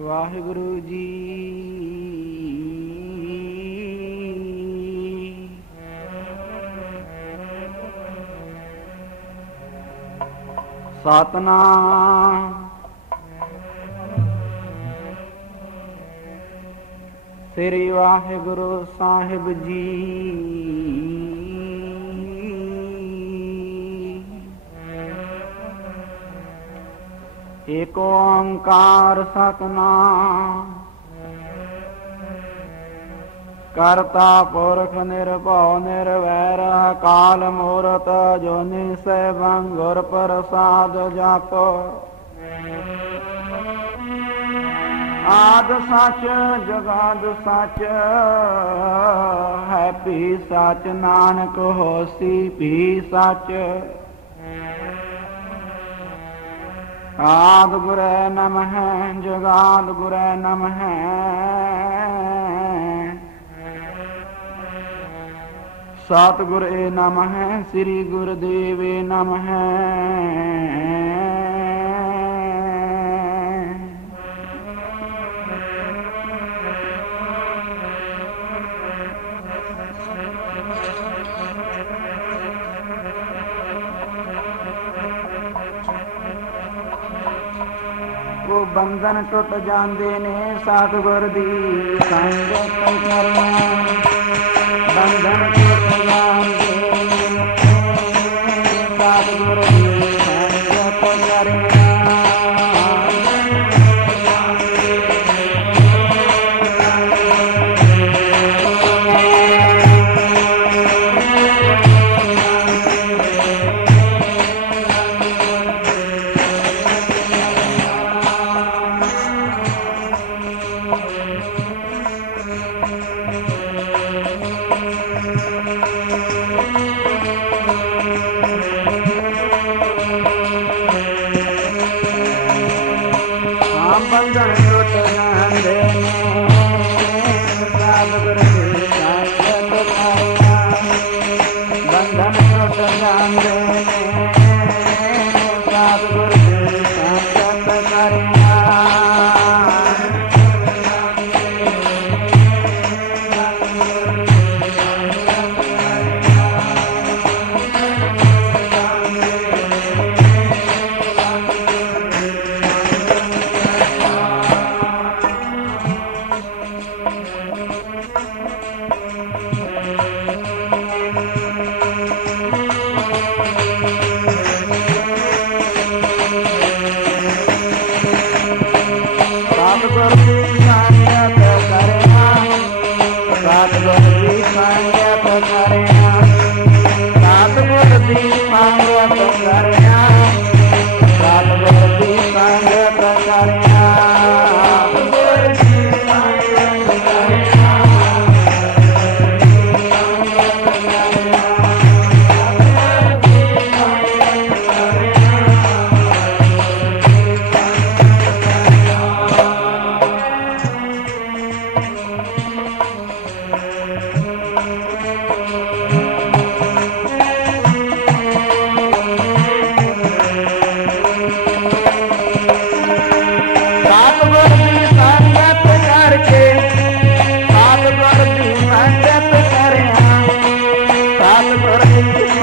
वाहिगुरु जी। सतनाम श्री वाहिगुरु साहिब जी। एक ओंकार सतनाम करता पुरख निर्भव निर्वैर काल मूरत जोनि सैभं गुर प्रसाद जप। आद सच जगाद सच है भी सच नानक होसी भी सच। आद गुरै नमः जगाद गुरै नमः सतगुर नमः श्री गुरुदेव नमः। वो बंधन टुट जाते ने सतगुर दी संगत करना। बंधन टुट जाते सतगुर दी संगत करना। बंधन टुट जाते सतगुर दी संगत करना। बंधन टुट जाते सतगुर दी संगत करना। सतगुर दी संगत करना। सतगुर दी संगत करना। सतगुर दी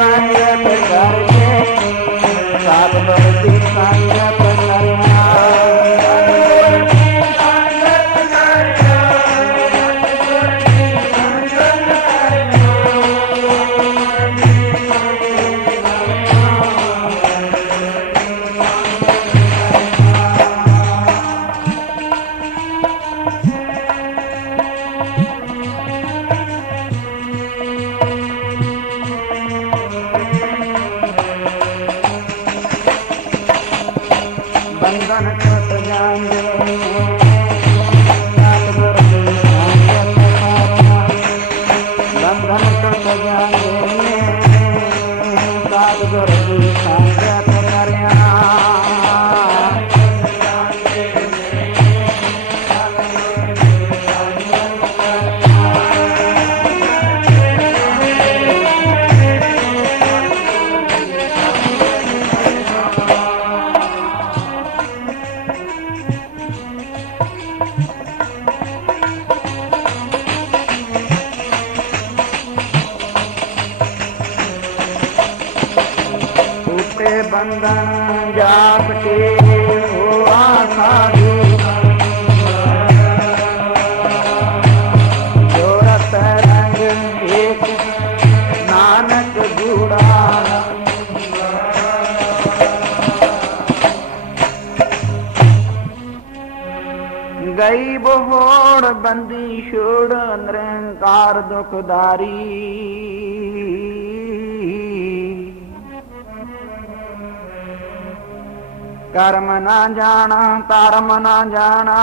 संगत करना। सतगुर दी संगत करना। बंधन टुट जाते सतगुर दी संगत करना। बंधन टुट जाते सतगुर दी संगत करना। बंधन जाप के हुआ साधु जोरत रंग एक नानक जूड़ा गई बोहोड़ बंदी छोड़ निरंकार दुखदारी कर्म ना जाना धर्म ना जाना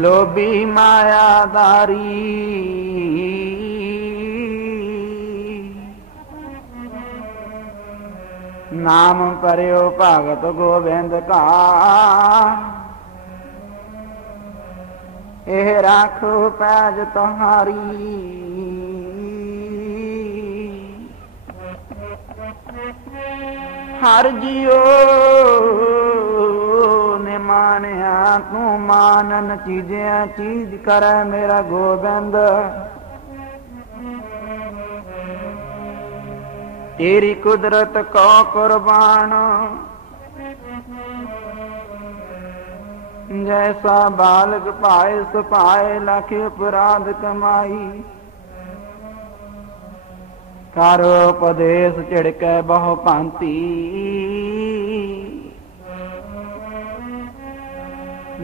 लोभी मायादारी नाम परयो भगत गोविंद का एह राखो पैज तुम्हारी हर जियो ने मानिया तू मानन चीजें चीज करे मेरा गोविंद तेरी कुदरत को कुर्बान जैसा बालक पाए सो पाए लाख अपराध कमाई कारो उपदेश चिड़के बहु भांति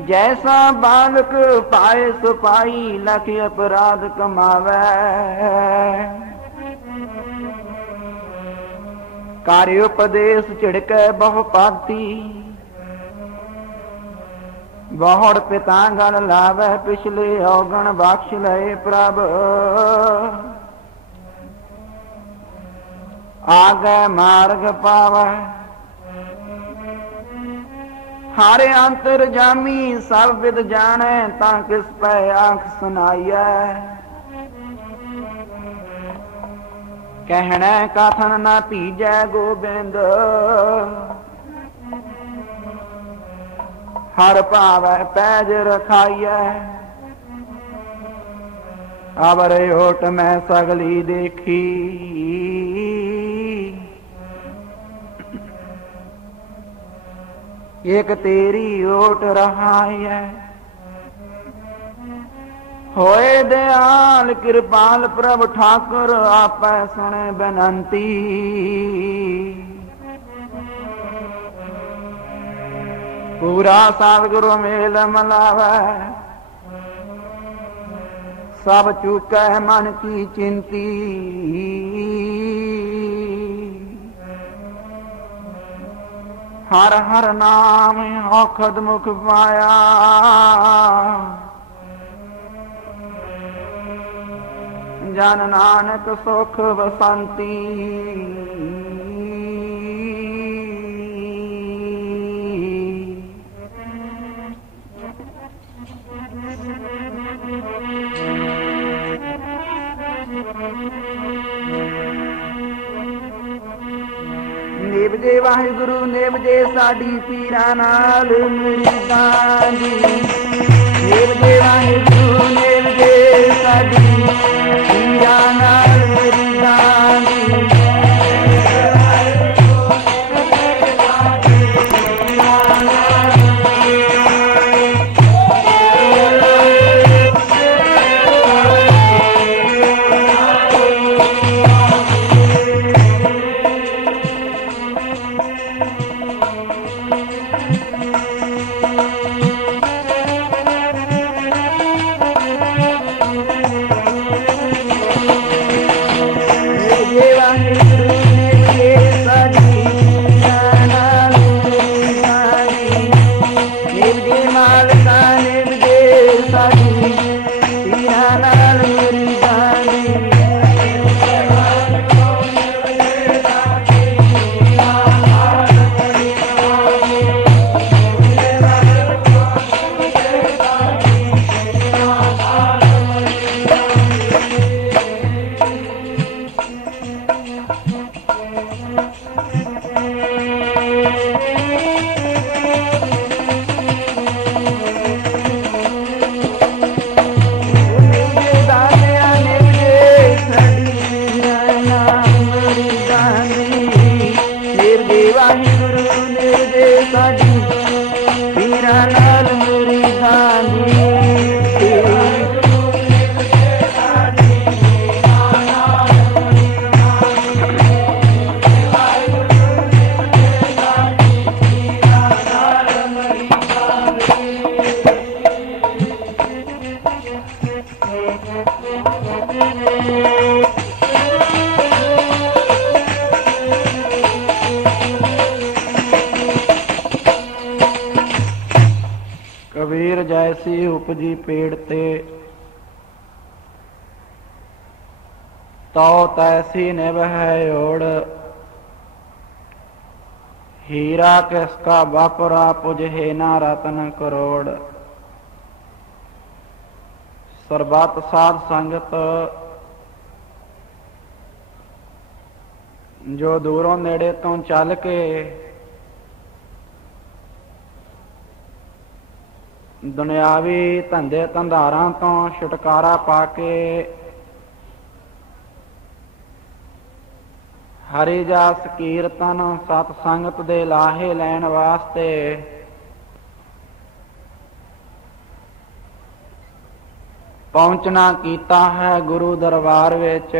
जैसा बालक पाए सो पाई लाख अपराध कमावे कार्योपदेश चिड़के बहु पाती बहुड़ पिता गण लावे पिछले औगण बख्श लय प्रभ आगे मार्ग पावे हारे अंतर जामी सब विद जाने ता किस पे आंख सुनाइए कहने कथन न तीजै गोबिंद हर पावै पैज रखाइए अवर ओट में सगली देखी एक तेरी ओट रहाइए होए दयाल कृपाल प्रभ ठाकुर आपै सुने बेनंती पूरा सतगुरु मेल मलावै सब चूकै मन की चिंती हर हर नाम औखद मुख पाया जन नानक सुख बसंती नेब जे वाहिगुरु नेब जे साडी पीरा नाल मुरीदां दी नेब जे वाहिगुरु नेब जे साडी पीरा नाल मुरीदां दी कबीर जैसी उपजी पेड़ ते तो तैसी निभह ओढ़, हीरा किसका बापुरा पुजहे ना रतन करोड़। सरबत साध संगत जो दूरों नेड़े तो चल के दुनियावी धंधे धंधारां तो छुटकारा पाके हरि जास कीर्तन सत संगत दे लाहे लैण वास्ते पहुंचना कीता है गुरु दरबार विच।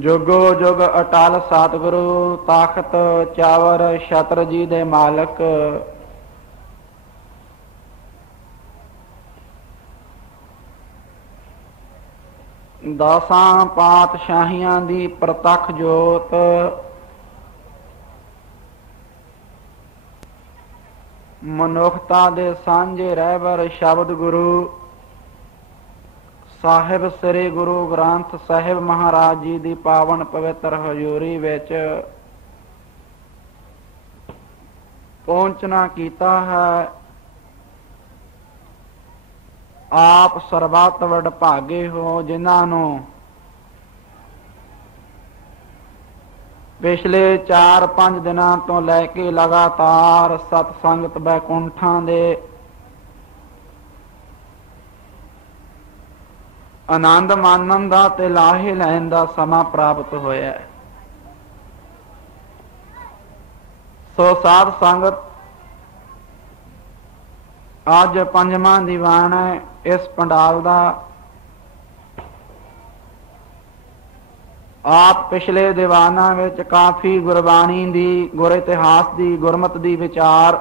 जुगो जुग अटल सतगुरु तख्त चावर छत्र जी दे मालक। दसां पातशाहियां दी प्रतख जोत। मनुखता दे सांझे रहबर शब्द गुरु साहिब श्री गुरु ग्रंथ साहिब महाराज जी दी पावन पवित्र हजूरी विच पहुंचना कीता है। आप सर्बत वडभागे हो जिन्हां नूं पिछले 4-5 दिनां तो लैके लगातार सतसंगत बैकुंठां दे आनंद मानन दा ते लाहे लैण दा समा प्राप्त होया। सो साध संगत अज 5वां दीवान है इस पंडाल दा। आप पिछले दीवाना विच काफी गुरबाणी दी गुर इतिहास दी गुरमत दी विचार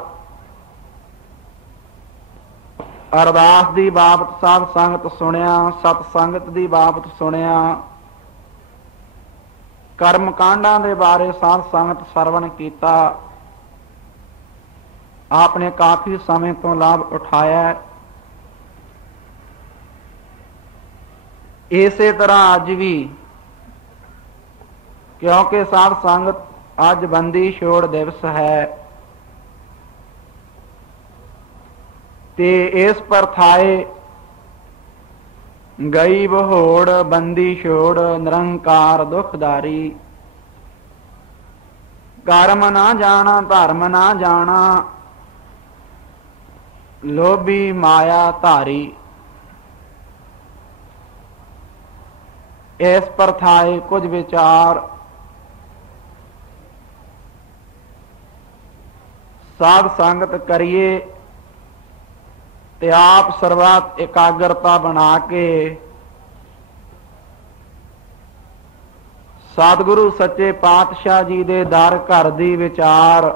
अरदास दी बाबत साध संगत सुनिया, सत संगत दी बाबत सुनिया, कर्म कांडां दे बारे साध संगत सरवण कीता। आपने काफी समय तो लाभ उठाया। इसे तरह अज भी क्योंकि साध संगत अज बंदी छोड़ दिवस है ते इस प्रथाए गई बहोड़ बंदी छोड़ निरंकार दुखदारी। कर्म ना जाना धर्म ना जाना लोभी माया धारी। इस प्रथाए कुछ विचार साध संगत करिए ते आप सर्वत एकाग्रता बना के सतगुरु सच्चे पातशाह जी दे दर घर दी विचार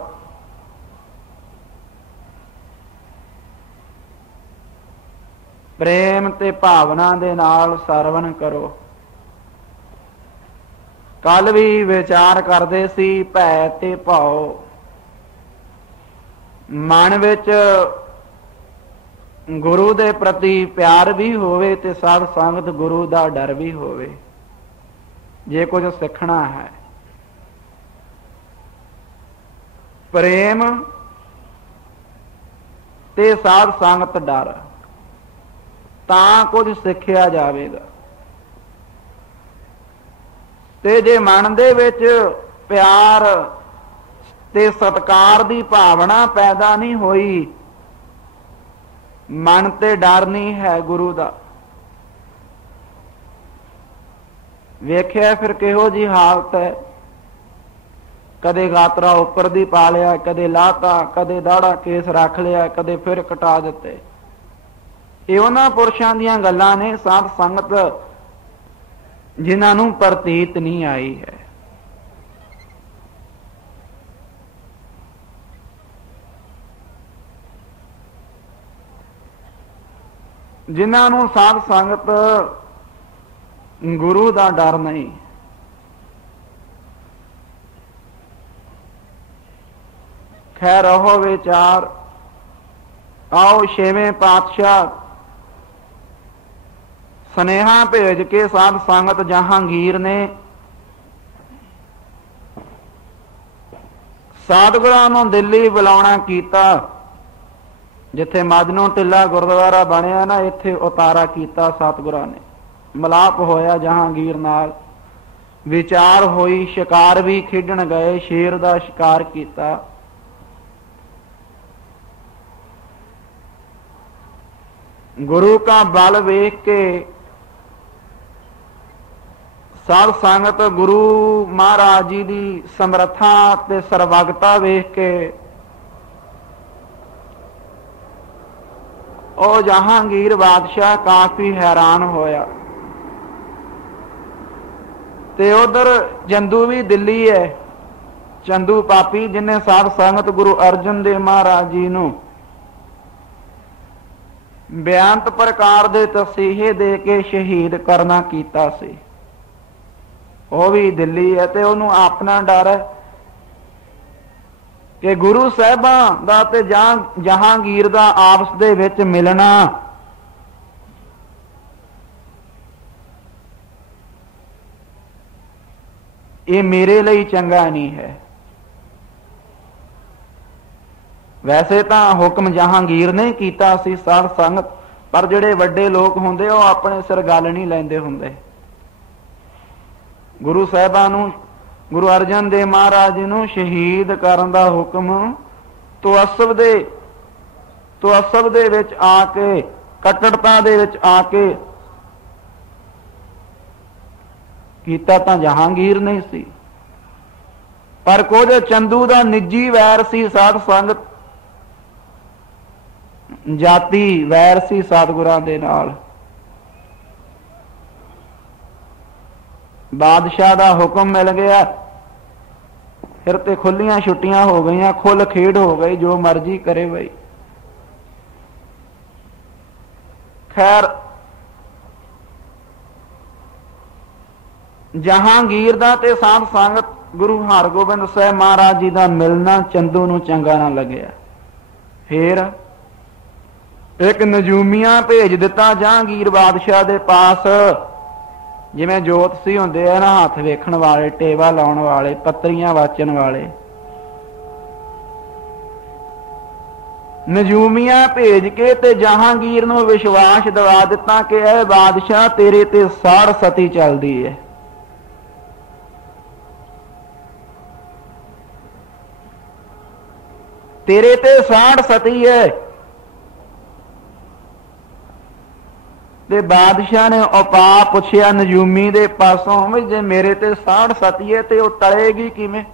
प्रेम ते भावना दे नाल सरवण करो। कल भी विचार करते सी भै ते भाओ मन विच गुरु दे प्रति प्यार भी होवे ते साध संगत गुरु दा डर भी होवे जे कुछ सीखना है। प्रेम ते साध संगत डर तां कुछ सिखिया जावेगा। ते जे मन दे विच प्यार ते सत्कार दी भावना पैदा नहीं होई, मन ते डर नहीं है गुरु दा, वेख्या फिर किहो जी हालत है। कदे गातरा उपर दी पा लिया, कदे लाता, कदे दाड़ा केस रख लिया, कदे फिर कटा दिते। ये उन्हां पुरुषां दीयां गल्लां ने साध संगत जिन्हां नूं प्रतीत नहीं आई है। जिन्हां नूं साध संगत गुरु दा डर नहीं। खैर रहो विचार। आओ छेवें पातशाह सनेहा भेज के साध संगत जहांगीर ने सतगुरां नूं दिल्ली बुलाउणा कीता। जिथे मजनू टिला गुरुद्वारा बनिया ना, इत्थे उतारा कीता सतगुरां ने। मिलाप होया जहांगीर नाल, विचार होई, शिकार भी खेडण गए, शेर दा शिकार कीता। गुरु का बल वेख के साध संगत गुरु महाराज जी की समर्था ते सर्वगता वेख के ओ जहांगीर बादशाह काफी हैरान होया। ते उधर चंदू भी दिल्ली है, चंदू पापी, जिन्हें साध संगत गुरु अर्जन देव महाराज जी नूं बेअंत प्रकार दे तसीहे दे के शहीद करना कीता सी। वो भी दिल्ली है ते उन्होंने अपना डर है कि गुरु साहिबां दा ते जहांगीर दा आपस दे विच मिलना ये मेरे लिए चंगा नहीं है। वैसे तो हुक्म जहांगीर ने कीता सी साध संगत, पर जिहड़े वड्डे लोग हुंदे वो अपने सिर गल नहीं लैंदे हुंदे। गुरु साहिबां नूं, गुरु अर्जन देव महाराज जी नूं शहीद करन दा हुक्म तुअसब दे विच आके, कट्टड़ता दे विच आके कीता तां जहांगीर नहीं सी, पर कुछ चंदू दा निजी वैर सी साध संगत, जाति वैर सी सतगुरां दे नाल। बादशाह दा हुक्म मिल गया, फिर ते खुलियां छुट्टियां हो गई, खुल खेड हो गई, जो मर्जी करे बई। खैर जहांगीर दा ते साध संगत गुरु हरगोबिंद साहिब महाराज जी दा मिलना चंदू नूं चंगा ना लग्या। फिर एक नजूमिया भेज दिता जहांगीर बादशाह दे पास, जिवें जोतसी हुंदे आ ना, हाथ वेखण वाले, टेवा लाउण वाले, पत्रियां वाचन वाले। नजूमिया भेज के ते जहांगीर नूं विश्वास दिवा दिता कि ऐ बादशाह तेरे ते साड़ सती चलदी है। तेरे ते साड़ सती है। ते बादशाह ने उपा पुछया नजूमी दे पासों, भी जे मेरे ते साड़ सती है ते वह तलेगी किवें?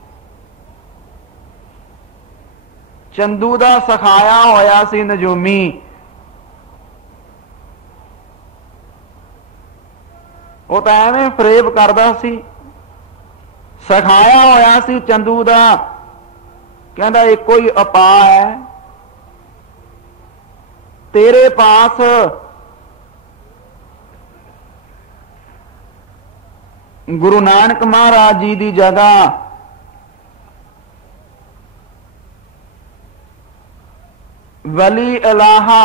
चंदू दा सखाया होया सी नजूमी, वो तो एवें फरेब करदा सी। सखाया होया सी चंदू दा, कहंदा एको ही उपा है, तेरे पास गुरु नानक महाराज जी की जगह वली इलाहा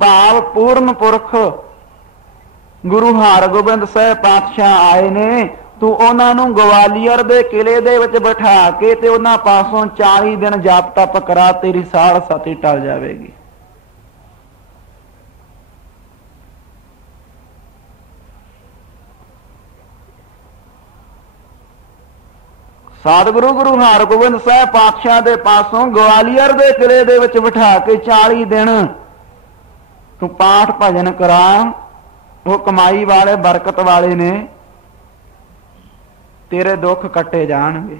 भाव पूर्ण पुरख गुरु हरगोबिंद साहिब पातशाह आए ने। तू उन्होंने ग्वालियर दे किले दे विच बिठा के ते उन्हां पासों 40 दिन जाप तप करा, तेरी साड़ सती टल जाएगी। सतगुरु गुरु हरगोबिंद साहिब पातशाह दे पासों ग्वालियर दे किले दे विच बिठा के 40 दिन तू पाठ भजन करा। वो कमाई वाले बरकत वाले ने, तेरे दुख कट्टे जाणगे।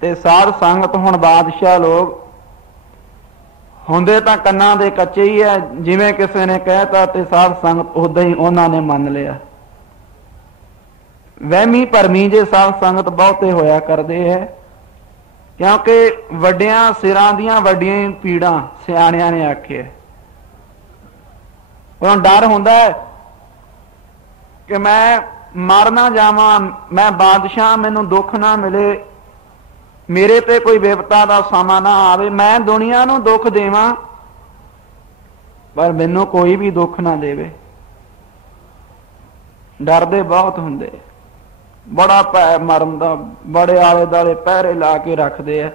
ते साध संगत हुण बादशाह लोग हुंदे तां कन्नां दे कच्चे ही है, जिवें किसी ने कहता ते साध संगत उदां ही उन्हां ने मन लिया। ਵਹਿਮੀ ਭਰਮੀ ਜੇ ਸਾਧ ਸੰਗਤ ਬਹੁਤੇ ਹੋਇਆ ਕਰਦੇ ਹੈ, ਕਿਉਂਕਿ ਵੱਡਿਆਂ ਸਿਰਾਂ ਦੀਆਂ ਵੱਡੀਆਂ ਪੀੜਾਂ ਸਿਆਣਿਆਂ ਨੇ ਆਖਿਆ। ਉਹਨਾਂ ਨੂੰ ਡਰ ਹੁੰਦਾ ਹੈ ਕਿ ਮੈਂ ਮਰ ਨਾ ਜਾਵਾਂ, ਮੈਂ ਬਾਦਸ਼ਾਹ, ਮੈਨੂੰ ਦੁੱਖ ਨਾ ਮਿਲੇ, ਮੇਰੇ ਤੇ ਕੋਈ ਵਿਪਤਾ ਦਾ ਸਮਾਂ ਨਾ ਆਵੇ, ਮੈਂ ਦੁਨੀਆ ਨੂੰ ਦੁੱਖ ਦੇਵਾਂ ਪਰ ਮੈਨੂੰ ਕੋਈ ਵੀ ਦੁੱਖ ਨਾ ਦੇਵੇ। ਡਰਦੇ ਬਹੁਤ ਹੁੰਦੇ, ਬੜਾ ਭੈ ਮਰਨ ਦਾ, ਬੜੇ ਆਲੇ ਦੁਆਲੇ ਪਹਿਰੇ ਲਾ ਕੇ ਰੱਖਦੇ ਆ।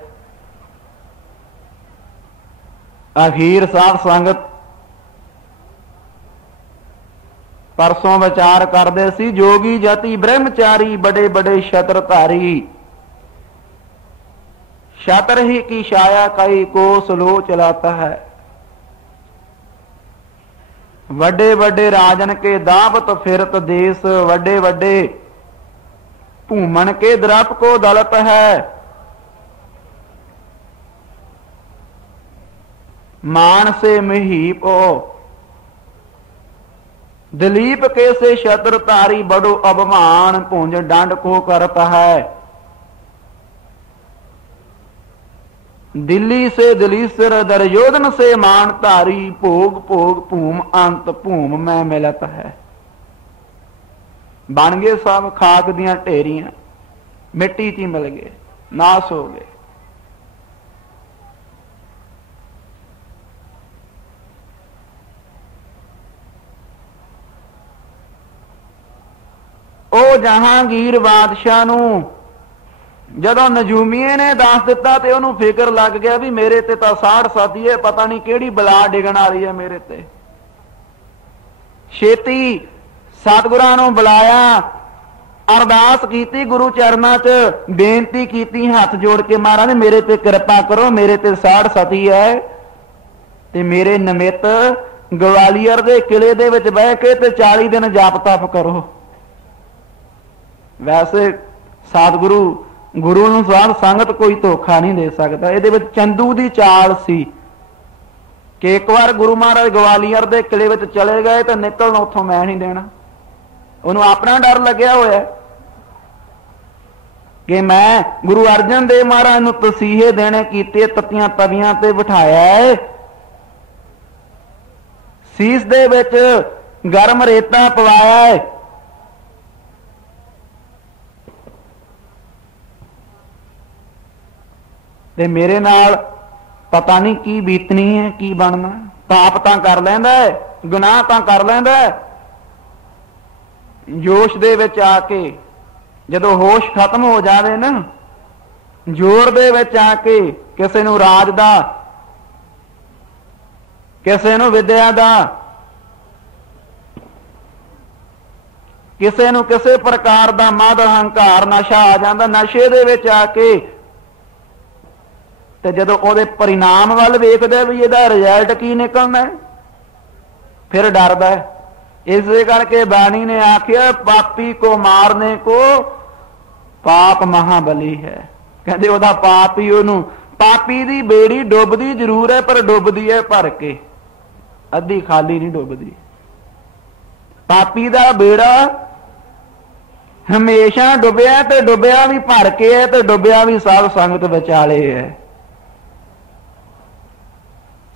ਅਖੀਰ ਸਾਧ ਸੰਗਤ ਪਰਸੋਂ ਵਿਚਾਰ ਕਰਦੇ ਸੀ, ਜੋਗੀ ਜਤੀ ਬ੍ਰਹਮਚਾਰੀ ਬੜੇ ਬੜੇ ਛਤਰ ਧਾਰੀ, छतर ही की छाया कई कोस लो चलाता है। वड्डे वड्डे राजन के दावत फिरत देश, वड्डे वड्डे भूमन के द्रप को दलत है। मान से महीप दिलीप के से छत्र धारी, बड़ो अभिमान पुंज डंड को करता है। दिल्ली से दिलीसर दरयोधन से मान धारी, भोग भोग भूम अंत भूम में मिलत है। बन गए सब खाक दियां ढेरियां, मिट्टी च मिल गए, नाश हो गए। ओ जहांगीर बादशाह नू ਜਦੋਂ ਨਜੂਮੀਏ ਨੇ ਦੱਸ ਦਿੱਤਾ ਤੇ ਉਹਨੂੰ ਫਿਕਰ ਲੱਗ ਗਿਆ ਵੀ ਮੇਰੇ ਤੇ ਤਾਂ ਸਾੜ ਸਾਦੀ ਹੈ, ਪਤਾ ਨਹੀਂ ਕਿਹੜੀ ਬਲਾ ਡਿਗਣ ਵਾਲੀ ਹੈ ਮੇਰੇ ਤੇ। ਛੇਤੀ ਸਤਿਗੁਰਾਂ ਨੂੰ ਬੁਲਾਇਆ, ਅਰਦਾਸ ਕੀਤੀ, ਗੁਰੂ ਚਰਨਾਂ 'ਚ ਬੇਨਤੀ ਕੀਤੀ ਹੱਥ ਜੋੜ ਕੇ, ਮਹਾਰਾਜ ਮੇਰੇ ਤੇ ਕਿਰਪਾ ਕਰੋ, ਮੇਰੇ ਤੇ ਸਾੜ ਸਾਦੀ ਹੈ ਤੇ ਮੇਰੇ ਨਿਮਿਤ ਗਵਾਲੀਅਰ ਦੇ ਕਿਲੇ ਦੇ ਵਿੱਚ ਬਹਿ ਕੇ ਤੇ 40 ਦਿਨ ਜਾਪ ਤਪ ਕਰੋ। ਵੈਸੇ ਸਤਿਗੁਰੂ गुरु ਨੂੰ ਸਾਧ ਸੰਗਤ ਕੋਈ ਧੋਖਾ ਨਹੀਂ ਦੇ ਸਕਦਾ। ਇਹਦੇ ਵਿੱਚ ਚੰਦੂ ਦੀ ਚਾਲ ਸੀ ਕਿ ਇੱਕ ਵਾਰ ਗੁਰੂ ਮਹਾਰਾਜ ਗਵਾਲੀਅਰ ਦੇ ਕਿਲੇ ਵਿੱਚ ਚਲੇ ਗਏ ਤੇ ਨਿਕਲਣ ਉੱਥੋਂ ਮੈਂ ਨਹੀਂ ਦੇਣਾ। ਉਹਨੂੰ ਆਪਣਾ ਡਰ ਲੱਗਿਆ ਹੋਇਆ ਕਿ ਮੈਂ ਗੁਰੂ ਅਰਜਨ ਦੇਵ ਮਹਾਰਾਜ ਨੂੰ ਤਸੀਹੇ ਦੇਣੇ ਕੀਤੇ, ਤੱਤੀਆਂ ਤਵੀਆਂ ਤੇ ਬਿਠਾਇਆ ਹੈ, ਸੀਸ ਦੇ ਵਿੱਚ ਗਰਮ ਰੇਤਾ ਪਵਾਇਆ ਹੈ, ਤੇ ਮੇਰੇ ਨਾਲ ਪਤਾ ਨਹੀਂ ਕੀ ਬੀਤਣੀ ਹੈ, ਕੀ ਬਣਨਾ। ਪਾਪ ਤਾਂ ਕਰ ਲੈਂਦਾ, ਗੁਨਾਹ ਤਾਂ ਕਰ ਲੈਂਦਾ, ਜੋਸ਼ ਦੇ ਵਿੱਚ ਆ ਕੇ ਜਦੋਂ ਹੋਸ਼ ਖਤਮ ਹੋ ਜਾਵੇ ਨਾ, ਜ਼ੋਰ ਦੇ ਵਿੱਚ ਆ ਕੇ ਕਿਸੇ ਨੂੰ ਰਾਜ ਦਾ, ਕਿਸੇ ਨੂੰ ਵਿਦਿਆ ਦਾ, ਕਿਸੇ ਨੂੰ ਕਿਸੇ ਪ੍ਰਕਾਰ ਦਾ ਮਦ ਹੰਕਾਰ ਨਸ਼ਾ ਆ ਜਾਂਦਾ। ਨਸ਼ੇ ਦੇ ਵਿੱਚ ਆ ਕੇ ਤੇ ਜਦੋਂ ਉਹਦੇ परिणाम ਵੱਲ ਵੇਖਦਾ ਵੀ ਇਹਦਾ ਰਿਜ਼ਲਟ ਕੀ ਨਿਕਲਣਾ, ਫਿਰ ਡਰਦਾ। ਇਸੇ ਕਰਕੇ ਬਾਣੀ ਨੇ ਆਖਿਆ, ਪਾਪੀ ਕੋ ਮਾਰਨੇ ਕੋ ਪਾਪ ਮਹਾਬਲੀ ਹੈ। ਕਹਿੰਦੇ ਉਹਦਾ ਪਾਪ ਹੀ ਉਹਨੂੰ, ਪਾਪੀ ਦੀ ਬੇੜੀ ਡੁੱਬਦੀ ਜ਼ਰੂਰ ਹੈ ਪਰ ਡੁੱਬਦੀ ਹੈ ਭਰ ਕੇ, ਅੱਧੀ ਖਾਲੀ ਨਹੀਂ ਡੁੱਬਦੀ। ਪਾਪੀ ਦਾ ਬੇੜਾ ਹਮੇਸ਼ਾ ਡੁੱਬਿਆ, ਤੇ ਡੁੱਬਿਆ ਵੀ ਭਰ ਕੇ ਹੈ, ਤੇ ਡੁੱਬਿਆ ਵੀ ਸਾਧ ਸੰਗਤ ਵਿਚਾਲੇ ਹੈ।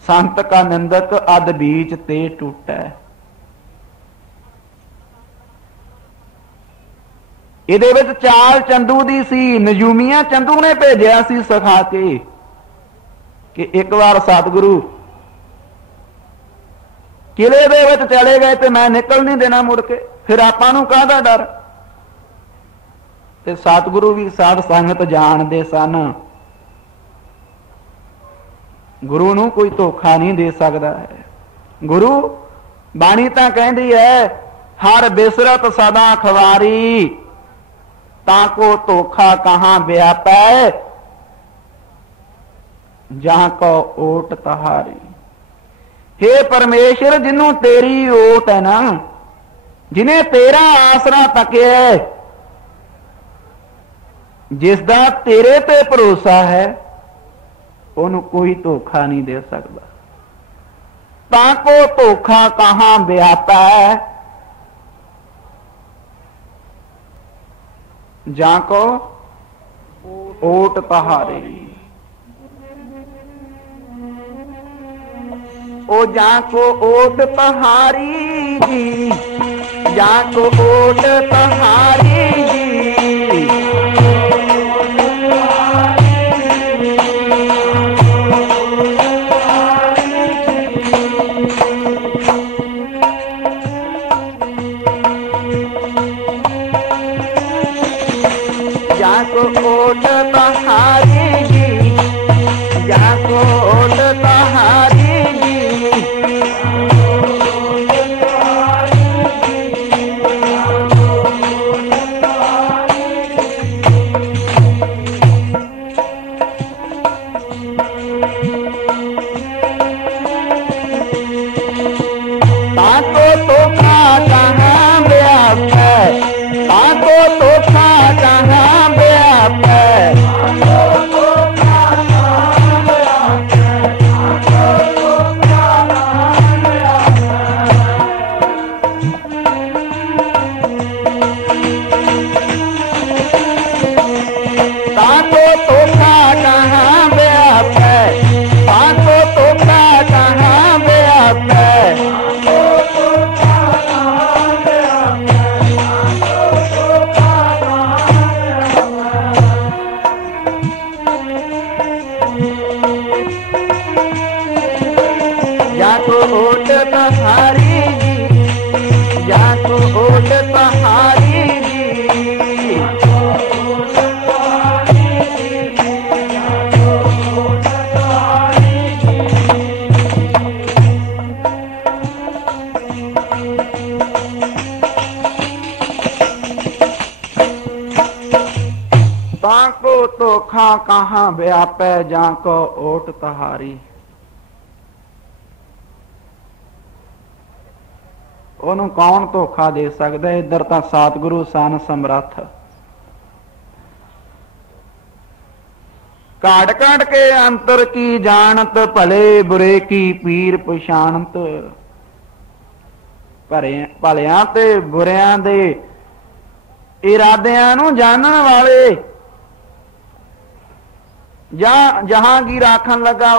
संत का निंदक अध बीच ते टूटा। ਇਹਦੇ ਵਿੱਚ ਚਾਲ ਚੰਦੂ ਦੀ ਸੀ। ਨਜੂਮੀਆਂ ਚੰਦੂ ਨੇ ਭੇਜਿਆ ਸੀ ਸਿਖਾ ਕੇ ਕਿ ਇੱਕ ਵਾਰ ਸਤਿਗੁਰੂ ਕਿਲੇ ਦੇ ਵਿੱਚ ਚਲੇ ਗਏ ਤੇ ਮੈਂ ਨਿਕਲ ਨਹੀਂ ਦੇਣਾ ਮੁੜ ਕੇ, ਫਿਰ ਆਪਾਂ ਨੂੰ ਕਾਹਦਾ ਡਰ। ਤੇ ਸਤਿਗੁਰੂ ਵੀ ਸਾਧ ਸੰਗਤ ਜਾਣਦੇ ਸਨ, ਗੁਰੂ ਨੂੰ ਕੋਈ ਧੋਖਾ ਨਹੀਂ ਦੇ ਸਕਦਾ ਹੈ। ਗੁਰੂ ਬਾਣੀ ਤਾਂ ਕਹਿੰਦੀ ਹੈ, ਹਰ ਬਿਸਰਤ ਸਦਾ ਖਵਾਰੀ, ਤਾਂ ਕੋ ਧੋਖਾ ਕਹਾਂ ਵਿਆਪੈ, ਜਹਾਂ ਕੋ ਓਟ ਤਹਾਰੀ। हे परमेश्वर, जिन्हों तेरी ओट है ना, जिन्हें तेरा आसरा तकिया, जिसदा तेरे ते भरोसा है, ਉਹਨੂੰ ਕੋਈ ਧੋਖਾ ਨਹੀਂ ਦੇ ਸਕਦਾ। ਤਾਂ ਕੋ ਧੋਖਾ ਕਹਾਂ ਵਿਆਪਾ, जाको ओट तहारी। ओ जाको ओट तहारी जी, जाको ओट तहारी जी। जाको ओट तहारी जी, जाको ओट तहारी जी। ताको तोखा कहाँ व्याप है, ताको तोखा कहाँ व्याप है। ताको तोखा कहाँ व्याप है, ताको तोखा कहाँ व्याप है। जाको ओट तहारी जी, जाको ओट तहारी जी। ताको तोखा कहाँ व्यापै, जाको ओट तहारी। ਉਹਨੂੰ ਕੌਣ ਧੋਖਾ ਦੇ ਸਕਦਾ। ਇੱਧਰ ਤਾਂ ਸਤਿਗੁਰੂ ਸਨ ਸਮਰੱਥ। ਕਾੜ ਕਾੜ ਕੇ ਅੰਤਰ ਕੀ ਜਾਣਤ, ਭਲੇ ਬੁਰੇ ਕੀ ਪੀਰ ਪਛਾਣਤ। ਭਲਿਆਂ ਤੇ ਬੁਰਿਆਂ ਦੇ ਇਰਾਦਿਆਂ ਨੂੰ ਜਾਣਨ ਵਾਲੇ। ਜਾਂ ਜਹਾਂਗੀਰ ਆਖਣ ਲੱਗਾ,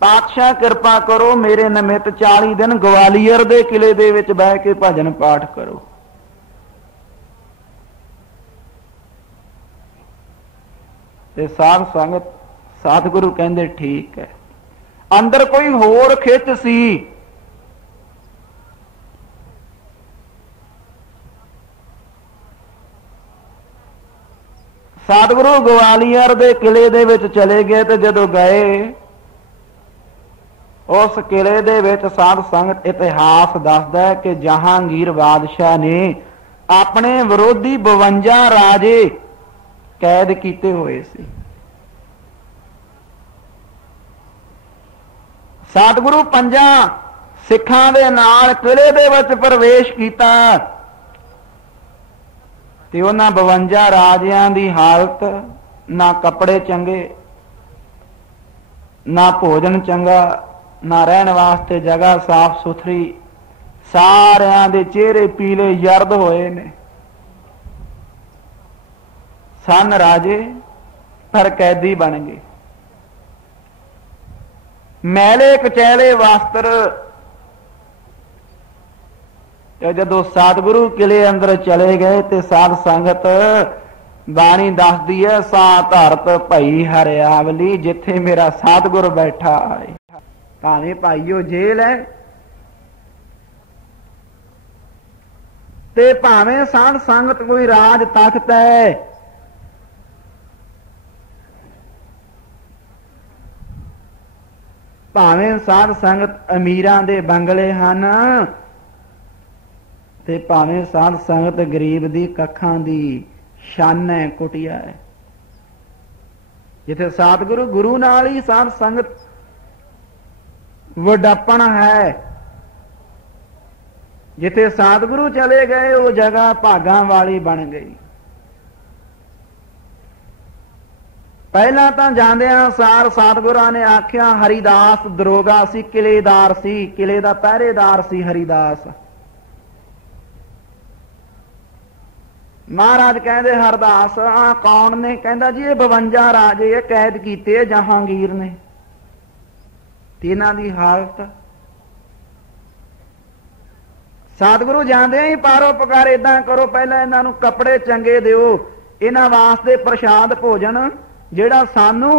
ਪਾਤਸ਼ਾਹ ਕਿਰਪਾ ਕਰੋ ਮੇਰੇ ਨਿਮਿਤ 40 ਦਿਨ ਗਵਾਲੀਅਰ ਦੇ ਕਿਲੇ ਦੇ ਵਿੱਚ ਬਹਿ ਕੇ ਭਜਨ ਪਾਠ ਕਰੋ। ਤੇ ਸਾਧ ਸੰਗਤ ਸਤਿਗੁਰੂ ਕਹਿੰਦੇ ਠੀਕ ਹੈ। ਅੰਦਰ ਕੋਈ ਹੋਰ ਖਿੱਚ ਸੀ। ਸਤਿਗੁਰੂ ਗਵਾਲੀਅਰ ਦੇ ਕਿਲੇ ਦੇ ਵਿੱਚ ਚਲੇ ਗਏ ਤੇ ਜਦੋਂ ਗਏ ਉਸ ਕਿਲੇ ਦੇ ਵਿੱਚ ਸਾਧ ਸੰਗਤ ਇਤਿਹਾਸ ਦੱਸਦਾ ਹੈ ਕਿ ਜਹਾਂਗੀਰ ਬਾਦਸ਼ਾਹ ਨੇ ਆਪਣੇ ਵਿਰੋਧੀ 52 ਰਾਜੇ ਕੈਦ ਕੀਤੇ ਹੋਏ ਸੀ। ਸਤਿਗੁਰੂ 5 ਸਿੱਖਾਂ ਦੇ ਨਾਲ ਕਿਲੇ ਦੇ ਵਿੱਚ ਪ੍ਰਵੇਸ਼ ਕੀਤਾ ਤੇ ਉਹਨਾਂ 52 ਰਾਜਿਆਂ ਦੀ ਹਾਲਤ, ਨਾ ਕੱਪੜੇ ਚੰਗੇ, ਨਾ ਭੋਜਨ ਚੰਗਾ, ਨਾ ਰਹਿਣ ਵਾਸਤੇ ਜਗ੍ਹਾ ਸਾਫ ਸੁਥਰੀ। ਸਾਰਿਆਂ ਦੇ ਚਿਹਰੇ ਪੀਲੇ ਜ਼ਰਦ ਹੋਏ ਨੇ। ਸਨ ਰਾਜੇ ਪਰ ਕੈਦੀ ਬਣ ਗਏ। ਮੈਲੇ ਕਚੈਲੇ ਵਸਤਰ। ਤੇ ਜਦੋਂ ਸਤਿਗੁਰੂ ਕਿਲੇ ਅੰਦਰ ਚਲੇ ਗਏ ਤੇ ਸਾਧ ਸੰਗਤ ਬਾਣੀ ਦੱਸਦੀ ਹੈ, ਸਾ ਧਰਤ ਭਈ ਹਰਿਆਵਲੀ, ਜਿੱਥੇ ਮੇਰਾ ਸਤਿਗੁਰ ਬੈਠਾ ਹੈ। ਭਾਵੇਂ ਭਾਈਓ ਜੇਲ੍ਹ ਹੈ ਤੇ ਭਾਵੇਂ ਸਾਧ ਸੰਗਤ ਕੋਈ ਰਾਜ ਤਖਤ ਹੈ, ਭਾਵੇਂ ਸਾਧ ਸੰਗਤ ਅਮੀਰਾਂ ਦੇ ਬੰਗਲੇ ਹਨ ਤੇ ਭਾਵੇਂ ਸਾਧ ਸੰਗਤ ਗਰੀਬ ਦੀ ਕੱਖਾਂ ਦੀ ਛੰਨ ਹੈ, ਕੁਟਿਆ ਹੈ। ਜਿੱਥੇ ਸਤਿਗੁਰੂ ਗੁਰੂ ਨਾਲ ਹੀ ਸਾਧ ਸੰਗਤ ਵਡਾਪਣ ਹੈ। ਜਿੱਥੇ ਸਤਿਗੁਰੂ ਚਲੇ ਗਏ ਉਹ ਜਗ੍ਹਾ ਭਾਗਾਂ ਵਾਲੀ ਬਣ ਗਈ। ਪਹਿਲਾਂ ਤਾਂ ਜਾਂਦਿਆਂ ਸਾਰ ਸਤਿਗੁਰਾਂ ਨੇ ਆਖਿਆ, ਹਰੀਦਾਸ ਦਰੋਗਾ ਸੀ, ਕਿਲੇਦਾਰ ਸੀ, ਕਿਲੇ ਦਾ ਪਹਿਰੇਦਾਰ ਸੀ ਹਰੀਦਾਸ। महाराज कहते हरदास आ कौन ने? कहता जी ये 52 राजे कैद किए जहांगीर ने, इन्हां दी हालत। सतगुरु जांदे ही परोपकार इदां करो, पहले इन्हां नूं कपड़े चंगे दिओ, इन्हां वास्ते प्रसाद भोजन जिहड़ा सानू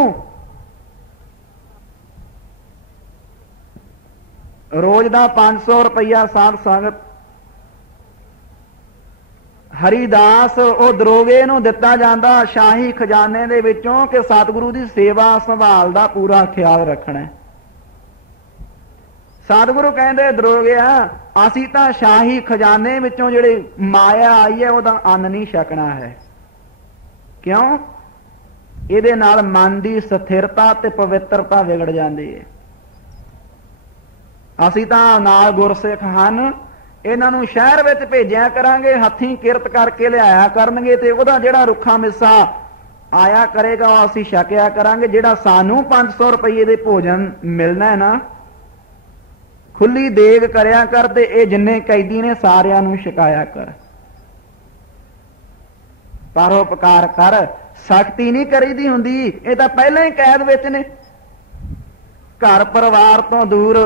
रोज का 500 रुपया साध संगत हरिदास ਉਹ ਦਰੋਗੇ ਨੂੰ ਦਿੱਤਾ ਜਾਂਦਾ ਸ਼ਾਹੀ ਖਜ਼ਾਨੇ ਦੇ ਵਿੱਚੋਂ ਕਿ ਸਤਿਗੁਰੂ ਦੀ ਸੇਵਾ ਸੰਭਾਲ ਦਾ ਪੂਰਾ ਖਿਆਲ ਰੱਖਣਾ। ਸਤਿਗੁਰੂ ਕਹਿੰਦੇ ਦਰੋਗਿਆ ਅਸੀਂ ਤਾਂ ਸ਼ਾਹੀ ਖਜ਼ਾਨੇ ਵਿੱਚੋਂ ਜਿਹੜੀ ਮਾਇਆ ਆਈ ਹੈ ਉਹਦਾ ਅੰਨ ਨਹੀਂ ਛਕਣਾ ਹੈ। ਕਿਉਂ? ਇਹਦੇ ਨਾਲ ਮਨ ਦੀ ਸਥਿਰਤਾ ਤੇ ਪਵਿੱਤਰਤਾ ਵਿਗੜ ਜਾਂਦੀ ਹੈ। ਅਸੀਂ ਤਾਂ ਨਾਲ ਗੁਰਸਿੱਖ ਹਨ, ਇਹਨਾਂ ਨੂੰ ਸ਼ਹਿਰ ਵਿੱਚ ਭੇਜਿਆ ਕਰਾਂਗੇ, ਹੱਥੀਂ ਕਿਰਤ ਕਰਕੇ ਲਿਆਇਆ ਕਰਨਗੇ ਤੇ ਉਹਦਾ ਜਿਹੜਾ ਰੁੱਖਾ ਮਿੱਸਾ ਆਇਆ ਕਰੇਗਾ ਉਹ ਅਸੀਂ ਛਕਿਆ ਕਰਾਂਗੇ। ਜਿਹੜਾ ਸਾਨੂੰ 500 ਰੁਪਏ ਦੇ ਭੋਜਨ ਮਿਲਣਾ ਹੈ ਨਾ, ਖੁੱਲੀ ਦੇਗ ਕਰਿਆ ਕਰ ਤੇ ਇਹ ਜਿੰਨੇ ਕੈਦੀ ਨੇ ਸਾਰਿਆਂ ਨੂੰ ਛਕਾਇਆ ਕਰ। ਪਰਉਪਕਾਰ ਕਰ, ਸਖਤੀ ਨਹੀਂ ਕਰੀਦੀ ਹੁੰਦੀ। ਇਹ ਤਾਂ ਪਹਿਲਾਂ ਹੀ ਕੈਦ ਵਿੱਚ ਨੇ, घर परिवार तो दूर,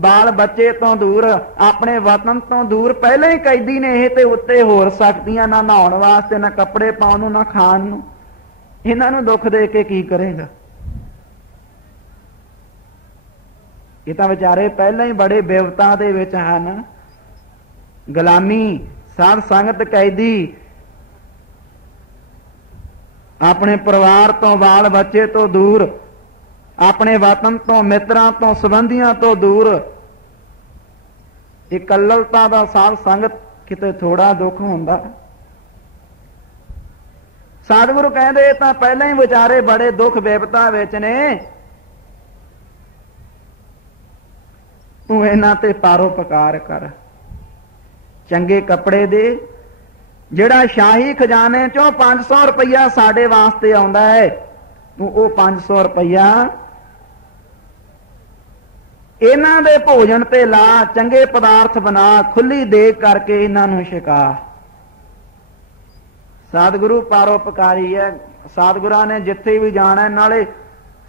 बाल बच्चे तो दूर, अपने वतन तो दूर, पहले ही कैदी ने ये ते उत्ते होर सकतियां ना नहाउण वास्ते, ना कपड़े पाउण नूं, ना खाण नूं। इन्हां नूं दुख दे के की करेगा? ये तां विचारे पहले ही बड़े बिपता दे विच हन। गुलामी, साध संगत, कैदी, अपने परिवार तो, बाल बच्चे तो दूर, अपने वतन तो, मित्रां तो, संबंधियां तो दूर, इकल्लता दा साध संगत किते थोड़ा दुख हुंदा। सतगुरु कहंदे तां पहले ही विचारे बड़े दुख विपता विच ने, तूं इन्हां ते परोपकार कर, चंगे कपड़े दे। जिहड़ा शाही खजाने चों 500 रुपया साडे वास्ते आउंदा है, तूं वो 500 रुपया इन्हां दे भोजन ते ला, चंगे पदार्थ बना, खुली देग करके इन्हां नूं छका। सतगुरु परोपकारी है। सतगुरां ने जिथे भी जाना, नाले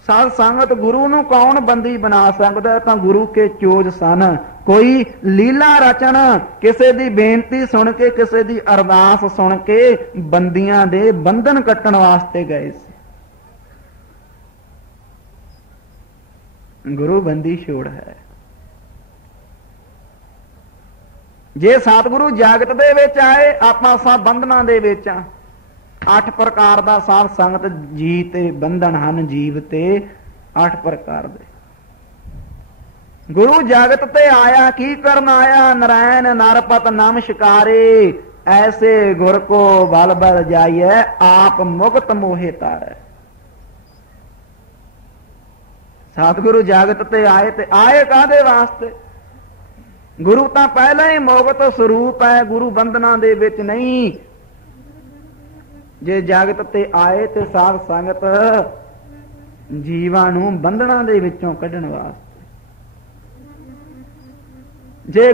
साध संगत गुरु नूं कौन बंदी बना सकदा? तां गुरु के चोज सन। कोई लीला रचन, किसे दी बेनती सुन के, किसे दी अरदास सुन के बंदियां दे बंधन कट्टण वास्ते गए सी। गुरु बंदी छोड़ है। जे सतगुरु जागत दे विच आए, आपां सब बंधनां दे विच आ। 8 प्रकार दा साध संगत जी ते बंधन हन, जीव ते 8 प्रकार दे। गुरु जागत ते आया, की करन आया? नारायण नरपत नाम शिकारे, ऐसे गुर को बल बल जाइए, आप मुक्त मोहे तारे। सतगुरु जागत ते आए कादे वास्ते? गुरु तां पहले ही मोगत स्वरूप है, गुरु बंधना दे विच नहीं। जे जागत ते आए ते साध संगत जीवां नूं बंधना दे विचों कढण वास्ते। जे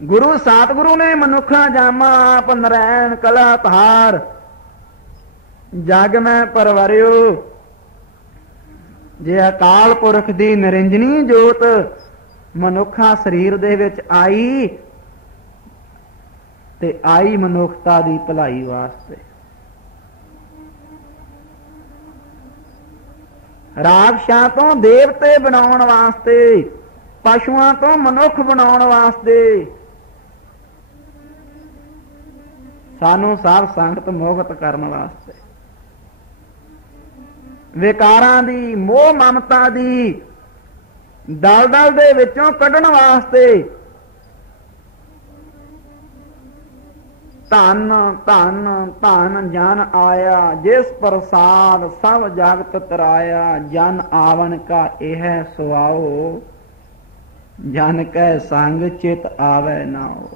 गुरु सतगुरु ने मनुखा जामा, आप नारायण कला धार, जग में परवरियो। जे अकाल पुरख दी निरंजनी जोत मनुखा शरीर दे विच आई, ते आई मनुखता दी भलाई वास्ते। राक्षसां तो देवते बनाउण वास्ते, पशुआं तो मनुख बनाउण वास्ते। सानू साध संगत मोहगत करन वास्ते, विकारां दी, मोह ममता दी दलदल दे विचों कढण वास्ते। धन धन धन जन आया, जिस प्रसाद सब जगत तराया। जन आवन का यह सुआओ, जन कै संग चित आवे नाओ।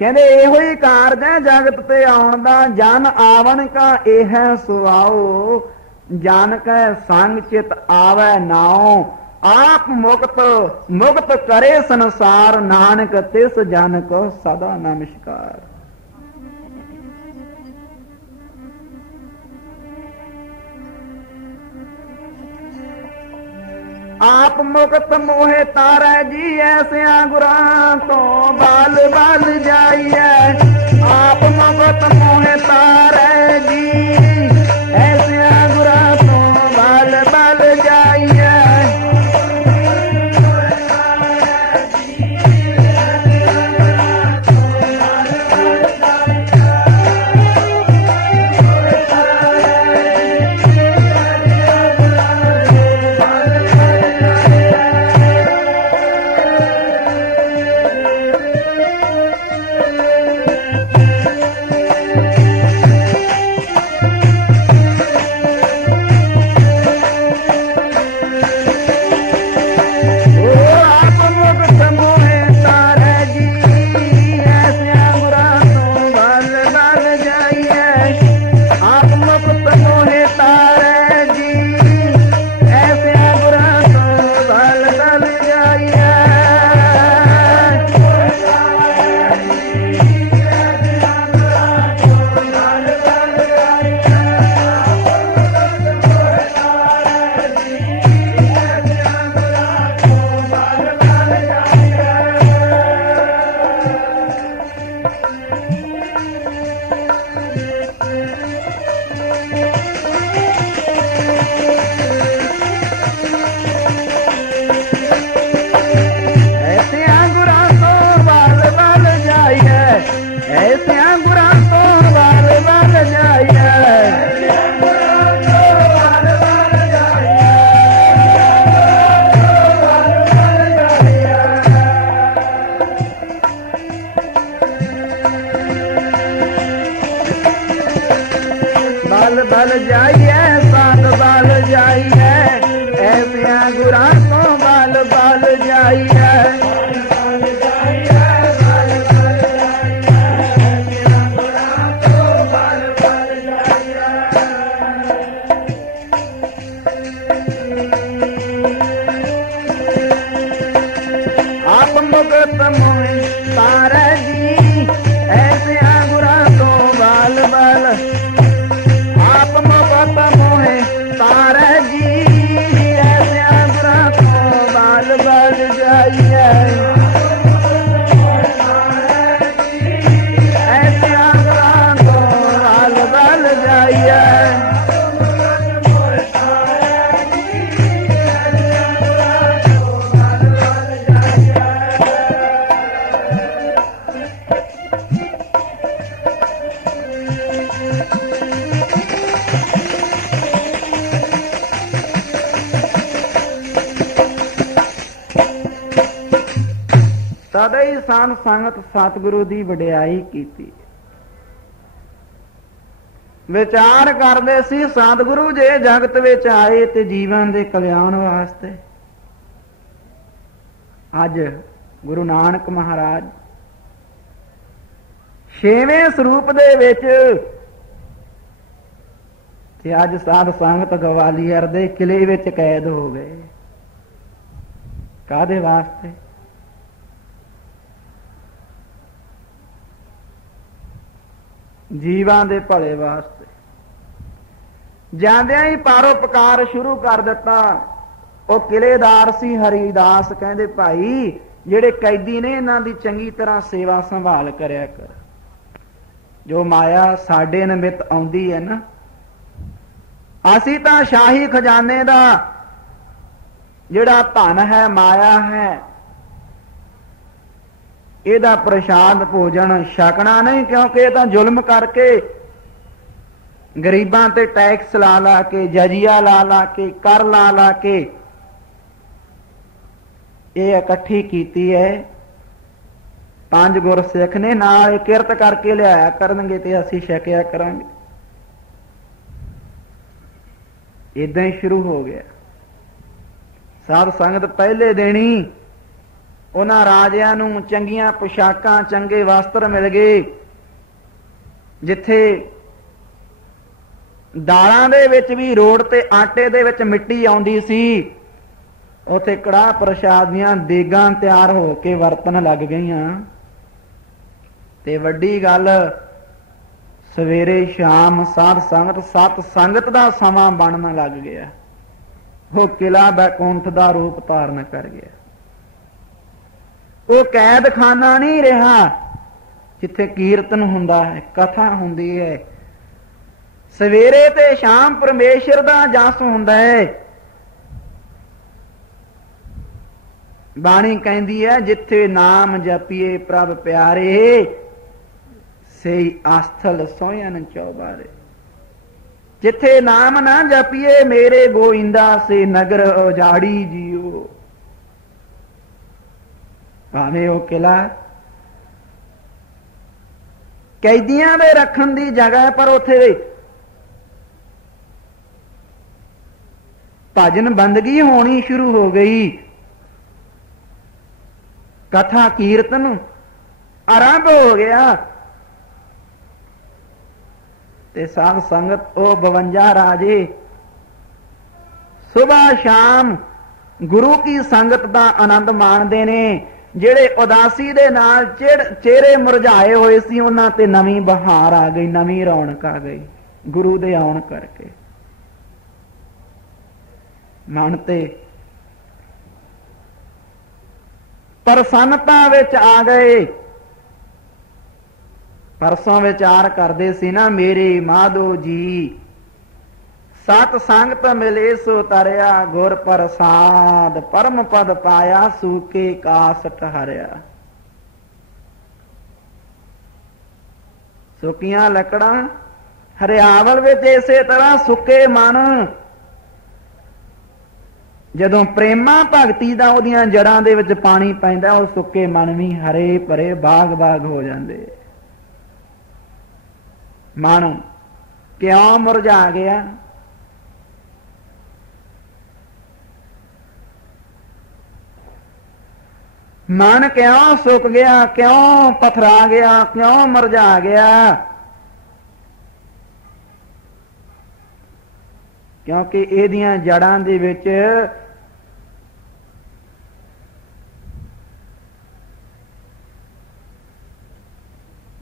कहते इहो ही कारज है जगत ते आउण दा। जन आवन का यह सुआओ, जान कै संग चित आवे नाओ, आप मुक्त मुक्त करे संसार, नानक तिस जन को सदा नमस्कार। आप मुक्त मोहे तारै जी, ऐसिया गुरां तो बाल बाल जाइए। आप मुक्त मोहे तारै जी, ऐसिया गुरां तो बाल बाल जाइए। बल जाइए साध बल जाइए, ऐसिया गुरां तो बल बल जाइए। आप मुक्त मोहे तारै जी, ऐसिया गुरां तो बल बल। आप मुक्त मोहे तारै जी, ऐसिया गुरां तो बल बल जाइए। ऐसिया गुरां तो बल बल जाइए। तद ही सान संगत सतगुरु की वडियाई की। विचार करते सी सतगुरु जे जगत विच आए ते जीवन के कल्याण वास्ते। अज गुरु नानक महाराज छेवें स्वरूप दे विच ते अज साध संगत गवालीअर दे किले विच कैद हो गए। काहदे वास्ते? जीवां दे भले वास्ते। जांदियां ही परोपकार शुरू कर दिता। वो किलेदार सी हरिदास, कहंदे भाई जिहड़े कैदी ने इन्हां दी चंगी तरह सेवा संभाल करया कर। जो माया साडे निमित्त आउंदी है ना, असीं तां शाही खजाने दा जिहड़ा धन है, माया है, ਇਹਦਾ प्रसाद भोजन छकना नहीं, क्योंकि ये जुल्म करके गरीबां ते टैक्स ला ला के, जजिया ला ला के, कर ला ला के ये इकट्ठी कीती है। 5 गुरसिख ने नाल किरत करके लियाया करनगे ते असीं छकिया करांगे। इदां ही शुरू हो गया। साध संगत पहले दिन ही उन्हां राजियां नूं चंगियां पोशाकां, चंगे वस्त्र मिल गए। जिथे ਦਾਲਾਂ ਦੇ ਵਿੱਚ ਵੀ ਰੋੜ ਤੇ ਆਟੇ ਦੇ ਵਿੱਚ ਮਿੱਟੀ ਆਉਂਦੀ ਸੀ। ਉੱਥੇ ਕੜਾਹ ਪ੍ਰਸ਼ਾਦ ਦੀਆਂ ਦੇਗਾਂ ਤਿਆਰ ਹੋ ਕੇ ਵਰਤਣ ਲੱਗ ਗਈਆਂ। ਤੇ ਵੱਡੀ ਗੱਲ, ਸਵੇਰੇ ਸ਼ਾਮ ਸਾਧ ਸੰਗਤ ਸਤ ਸੰਗਤ ਦਾ ਸਮਾਂ ਬਣਨ ਲੱਗ ਗਿਆ। ਉਹ ਕਿਲਾ ਬੈਕੁੰਠ ਦਾ ਰੂਪ ਧਾਰਨ ਕਰ ਗਿਆ। ਉਹ ਕੈਦਖਾਨਾ ਨਹੀਂ ਰਿਹਾ ਜਿੱਥੇ ਕੀਰਤਨ ਹੁੰਦਾ ਹੈ, ਕਥਾ ਹੁੰਦੀ ਹੈ। ਸਵੇਰੇ ਤੇ ਸ਼ਾਮ ਪਰਮੇਸ਼ਰ ਦਾ ਜਸ ਹੁੰਦਾ ਹੈ। ਬਾਣੀ ਕਹਿੰਦੀ ਹੈ, ਜਿੱਥੇ ਨਾਮ ਜਪੀਏ ਪ੍ਰਭ ਪਿਆਰੇ, ਸਹੀ ਆਸਥਲ ਸੋਇਨ ਚੌਬਾਰੇ। ਜਿੱਥੇ ਨਾਮ ਨਾ ਜਪੀਏ ਮੇਰੇ ਗੋਇੰਦਾ, ਸੇ ਨਗਰ ਉਜਾੜੀ ਜੀਓ। ਭਾਵੇਂ ਉਹ ਕਿਲਾ ਕੈਦੀਆਂ ਦੇ ਰੱਖਣ ਦੀ ਜਗ੍ਹਾ, ਪਰ ਉੱਥੇ ਭਜਨ ਬੰਦਗੀ ਹੋਣੀ ਸ਼ੁਰੂ ਹੋ ਗਈ। ਕਥਾ ਕੀਰਤਨ ਆਰੰਭ ਹੋ ਗਿਆ। ਤੇ ਸਾਧ ਸੰਗਤ ਉਹ 52 ਰਾਜੇ ਸੁਬਾਹ ਸ਼ਾਮ ਗੁਰੂ ਕੀ ਸੰਗਤ ਦਾ ਆਨੰਦ ਮਾਣਦੇ ਨੇ। ਜਿਹੜੇ ਉਦਾਸੀ ਦੇ ਨਾਲ ਚਿਹਰੇ ਮੁਰਝਾਏ ਹੋਏ ਸੀ, ਉਹਨਾਂ ਤੇ ਨਵੀਂ ਬਹਾਰ ਆ ਗਈ, ਨਵੀਂ ਰੌਣਕ ਆ ਗਈ ਗੁਰੂ ਦੇ ਆਉਣ ਕਰਕੇ। ਮਨ ਤੇ ਪ੍ਰਸੰਨਤਾ ਵਿੱਚ ਆ ਗਏ। ਪਰਸੋਂ ਵਿਚਾਰ ਕਰਦੇ ਸੀ ਨਾ, ਮੇਰੇ ਮਾਧੋ ਜੀ ਸਤ ਸੰਗਤ ਮਿਲੇ ਸੋ ਤਰਿਆ, ਗੁਰ ਪ੍ਰਸਾਦ ਪਰਮ ਪਦ ਪਾਇਆ, ਸੂਕੇ ਕਾਸ ਠਹਰਿਆ। ਸੁੱਕੀਆਂ ਲੱਕੜਾਂ ਹਰਿਆਵਲ ਵਿੱਚ ਇਸੇ ਤਰ੍ਹਾਂ ਸੁੱਕੇ ਮਨ, ਜਦੋਂ ਪ੍ਰੇਮਾ ਭਗਤੀ ਦਾ ਉਹਦੀਆਂ ਜੜਾਂ ਦੇ ਵਿੱਚ ਪਾਣੀ ਪੈਂਦਾ, ਉਹ ਸੁੱਕੇ ਮਨ ਵੀ ਹਰੇ ਭਰੇ ਬਾਗ ਬਾਗ ਹੋ ਜਾਂਦੇ। ਮਨ ਕਿਉਂ ਮੁਰਝਾ ਗਿਆ? ਮਨ ਕਿਉਂ ਸੁੱਕ ਗਿਆ? ਕਿਉਂ ਪਥਰਾ ਗਿਆ? ਕਿਉਂ ਮੁਰਝਾ ਗਿਆ? ਕਿਉਂਕਿ ਇਹਦੀਆਂ ਜੜਾਂ ਦੇ ਵਿੱਚ